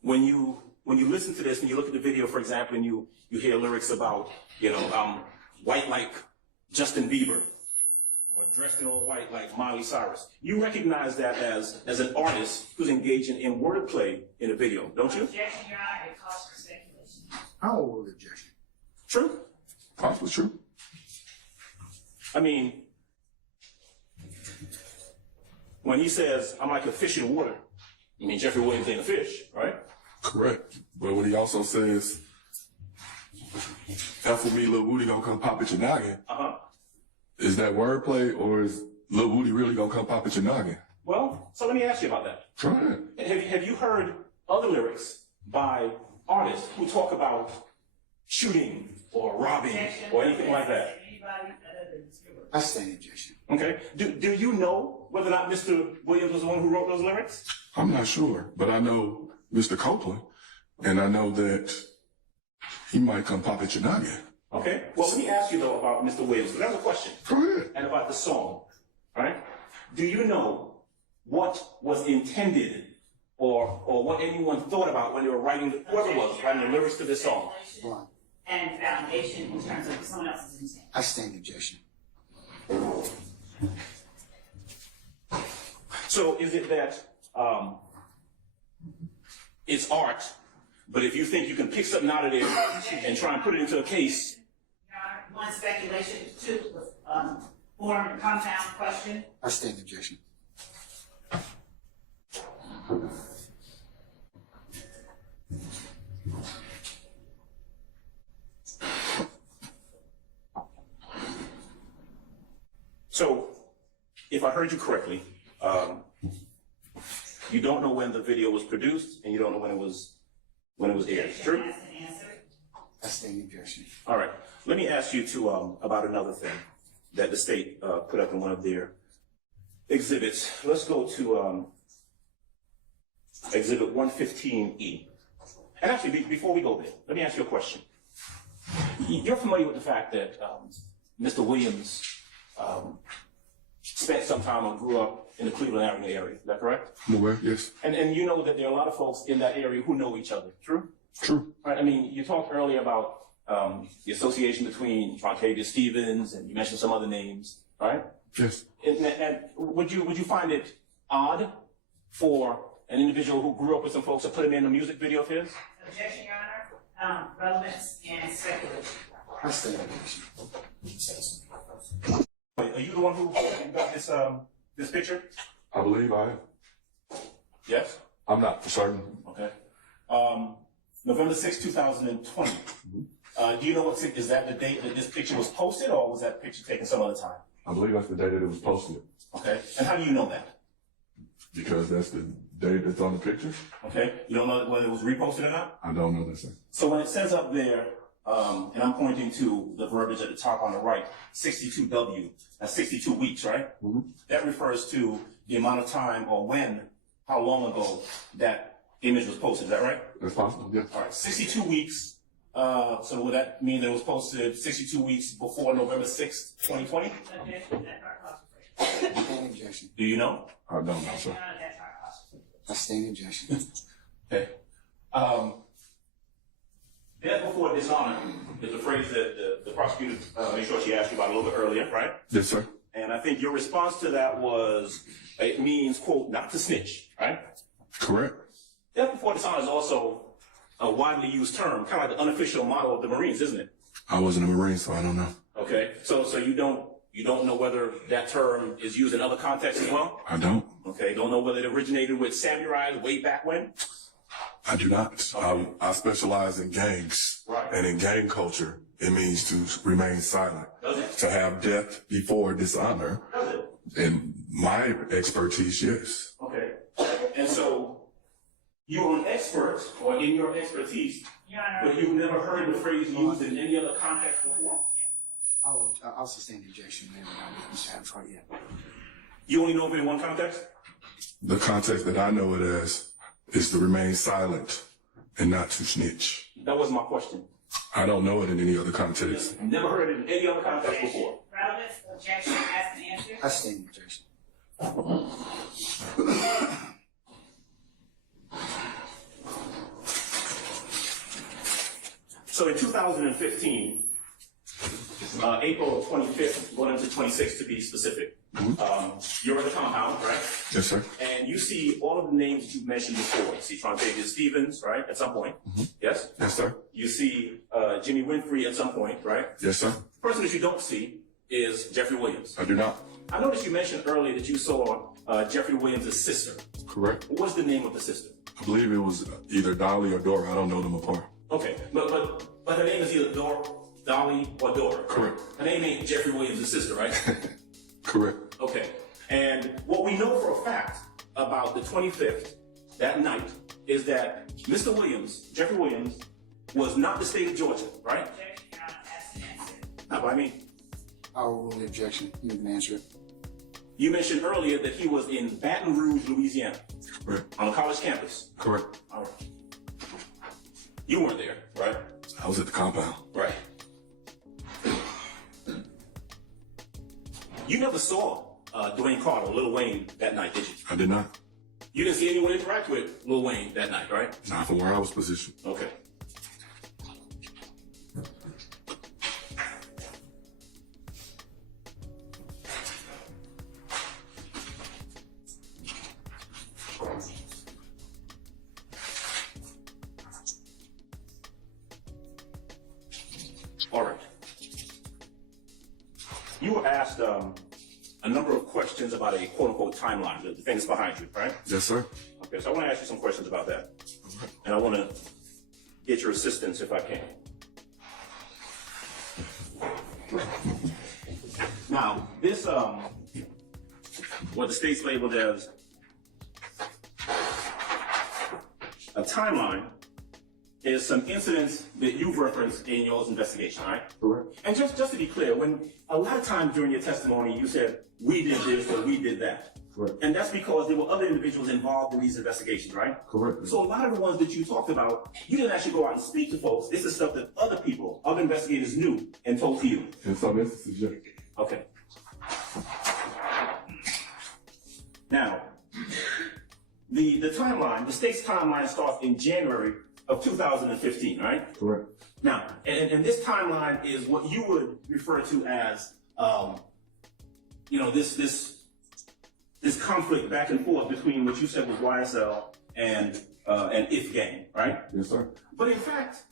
When you listen to this, when you look at the video, for example, and you hear lyrics about, white like Justin Bieber, or dressed in all white like Miley Cyrus, you recognize that as an artist who's engaging in wordplay in a video, don't you? Objection, Your Honor, it calls for speculation. How old was objection? True. Possibly true. I mean, when he says, I'm like a fish in water, I mean, Jeffrey Williams ain't a fish, right? Correct. But when he also says, F with me, Lil Woody gonna come pop at your noggin, is that wordplay or is Lil Woody really gonna come pop at your noggin? Well, so let me ask you about that. Try it. Have you heard other lyrics by artists who talk about shooting or robbing or anything like that? I stand objection. Okay. Do you know whether or not Mr. Williams was the one who wrote those lyrics? I'm not sure, but I know Mr. Copeland, and I know that he might come pop at your noggin. Okay. Well, let me ask you, though, about Mr. Williams. That was a question. Go ahead. And about the song, right? Do you know what was intended or what anyone thought about when they were writing, whoever was writing the lyrics to this song? And foundation in terms of someone else's intent. I stand objection. So is it that it's art, but if you think you can pick something out of there and try and put it into a case? One speculation, two, form compound question. I stand objection. So, if I heard you correctly, you don't know when the video was produced, and you don't know when it was aired. True? I stand objection. All right. Let me ask you about another thing that the state put up in one of their exhibits. Let's go to Exhibit 115E. And actually, before we go there, let me ask you a question. You're familiar with the fact that Mr. Williams spent some time or grew up in the Cleveland Avenue area. Is that correct? I'm aware, yes. And you know that there are a lot of folks in that area who know each other. True? True. Right. I mean, you talked earlier about the association between Troncavius Stevens, and you mentioned some other names, right? Yes. And would you find it odd for an individual who grew up with some folks to put him in a music video of his? Objection, Your Honor. Relevance and speculation. I stand objection. Are you the one who got this picture? I believe I am. Yes? I'm not for certain. Okay. November 6, 2020. Do you know is that the date that this picture was posted, or was that picture taken some other time? I believe that's the day that it was posted. Okay. And how do you know that? Because that's the date that's on the picture. Okay. You don't know whether it was reposted or not? I don't know that, sir. So when it says up there, and I'm pointing to the verbiage at the top on the right, 62W, that's 62 weeks, right? Mm-hmm. That refers to the amount of time or how long ago that image was posted. Is that right? That's possible, yes. All right, 62 weeks. So would that mean that it was posted 62 weeks before November 6th, 2020? I stand objection. Do you know? I don't know, sir. I stand objection. Okay. Death before dishonor is a phrase that the prosecutor made sure she asked you about a little bit earlier, right? Yes, sir. And I think your response to that was, it means, quote, not to snitch, right? Correct. Death before dishonor is also a widely used term, kind of like the unofficial motto of the Marines, isn't it? I wasn't a Marine, so I don't know. Okay. So you don't know whether that term is used in other contexts as well? I don't. Okay. Don't know whether it originated with samurai way back when? I do not. Okay. I specialize in gangs. Right. And in gang culture, it means to remain silent. Does it? To have death before dishonor. Does it? In my expertise, yes. Okay. And so you're an expert, or in your expertise, but you've never heard the phrase used in any other context before? I'll sustain the objection. Maybe not Mr. Hansford yet. You only know of it in one context? The context that I know it as is to remain silent and not to snitch. That wasn't my question. I don't know it in any other context. Never heard it in any other context before. Relevance, objection, ask and answer. I stand objection. So in 2015, April 25th, going into 26th to be specific, you're in the compound, right? Yes, sir. And you see all of the names that you've mentioned before. You see Trontavious Stevens, right, at some point. Yes? Yes, sir. You see Jimmy Winfrey at some point, right? Yes, sir. The person that you don't see is Jeffrey Williams. I do not. I noticed you mentioned earlier that you saw Jeffrey Williams' sister. Correct. What's the name of the sister? I believe it was either Dolly or Dora. I don't know them apart. Okay, but her name is either Dolly or Dora. Correct. Her name ain't Jeffrey Williams' sister, right? Correct. Okay. And what we know for a fact about the 25th, that night, is that Mr. Williams, Jeffrey Williams, was not the state of Georgia, right? Not by me. I will rule the objection. You can answer it. You mentioned earlier that he was in Baton Rouge, Louisiana. Correct. On a college campus. Correct. All right. You weren't there, right? I was at the compound. Right. You never saw Dwayne Carter, Lil Wayne, that night, did you? I did not. You didn't see anyone interact with Lil Wayne that night, right? Not from where I was positioned. Okay. All right. You were asked a number of questions about a quote-unquote timeline, the things behind you, right? Yes, sir. Okay, so I want to ask you some questions about that. And I want to get your assistance if I can. Now, this, what the state's labeled as a timeline is some incidents that you've referenced in your investigation, right? Correct. And just to be clear, when a lot of times during your testimony, you said, we did this or we did that. Correct. And that's because there were other individuals involved in these investigations, right? Correct. So a lot of the ones that you talked about, you didn't actually go out and speak to folks. This is stuff that other people, other investigators knew and told to you. In some instances, yes. Okay. Now, the timeline, the state's timeline starts in January of 2015, right? Correct. Now, and this timeline is what you would refer to as, this conflict back and forth between what you said was YSL and If Gang, right? Yes, sir. But in fact,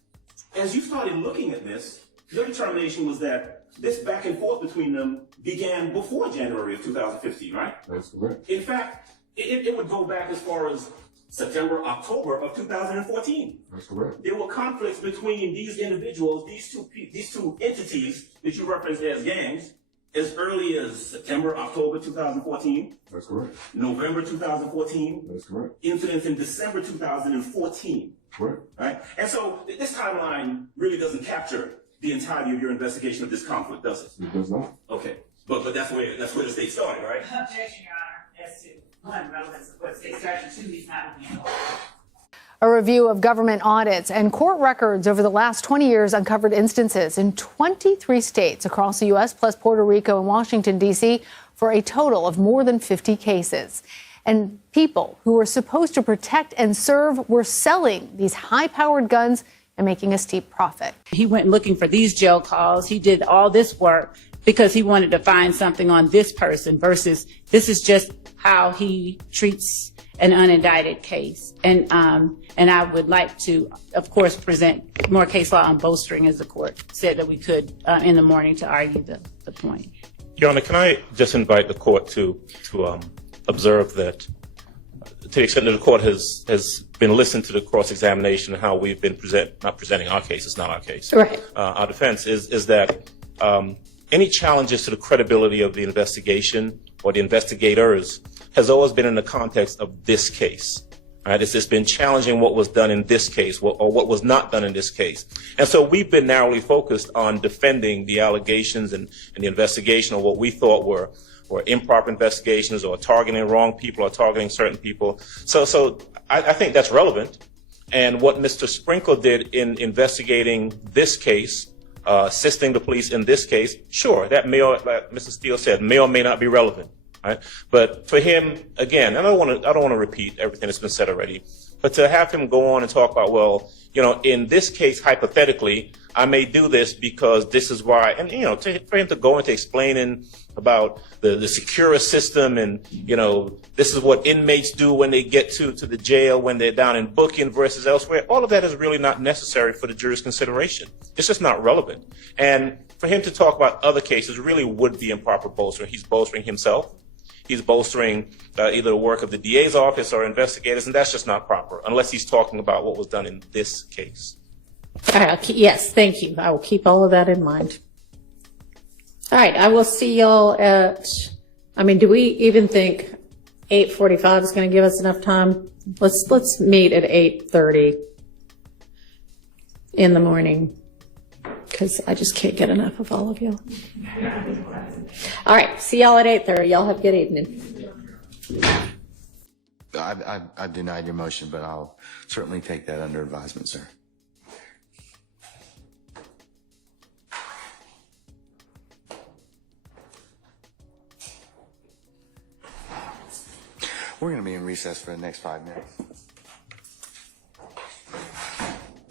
as you started looking at this, your determination was that this back and forth between them began before January of 2015, right? That's correct. In fact, it would go back as far as September, October of 2014. That's correct. There were conflicts between these individuals, these two entities that you referenced as gangs, as early as September, October 2014. That's correct. November 2014. That's correct. Incidents in December 2014. Correct. Right? And so this timeline really doesn't capture the entirety of your investigation of this conflict, does it? It does not. Okay. But that's where the state started, right? Objection, Your Honor, as to one, relevance of what state statute 2 is not being involved. A review of government audits and court records over the last 20 years uncovered instances in 23 states across the U.S., plus Puerto Rico and Washington, D.C., for a total of more than 50 cases. And people who were supposed to protect and serve were selling these high-powered guns and making a steep profit. He went looking for these jail calls. He did all this work because he wanted to find something on this person versus this is just how he treats an unindicted case. And I would like to, of course, present more case law on bolstering, as the court said that we could in the morning to argue the point. Your Honor, can I just invite the court to observe that to the extent that the court has been listening to the cross-examination and how we've been not presenting our case, it's not our case. Right. Our defense is that any challenges to the credibility of the investigation or the investigators has always been in the context of this case. Right? It's been challenging what was done in this case or what was not done in this case. And so we've been narrowly focused on defending the allegations and the investigation of what we thought were improper investigations or targeting wrong people or targeting certain people. So I think that's relevant. And what Mr. Sprinkel did in investigating this case, assisting the police in this case, sure, that may, like Mr. Steele said, may or may not be relevant. Right? But for him, again, and I don't want to repeat everything that's been said already, but to have him go on and talk about, well, you know, in this case, hypothetically, I may do this because this is why, and you know, for him to go into explaining about the secure system and, you know, this is what inmates do when they get to the jail when they're down in booking versus elsewhere, all of that is really not necessary for the jury's consideration. It's just not relevant. And for him to talk about other cases really would be improper bolstering. He's bolstering himself. He's bolstering either the work of the DA's office or investigators, and that's just not proper, unless he's talking about what was done in this case. All right, yes, thank you. I will keep all of that in mind. All right, I will see y'all at, I mean, do we even think 8:45 is going to give us enough time? Let's meet at 8:30 in the morning, because I just can't get enough of all of you. All right, see y'all at 8:30. Y'all have a good evening. I denied your motion, but I'll certainly take that under advisement, sir. We're going to be in recess for the next 5 minutes.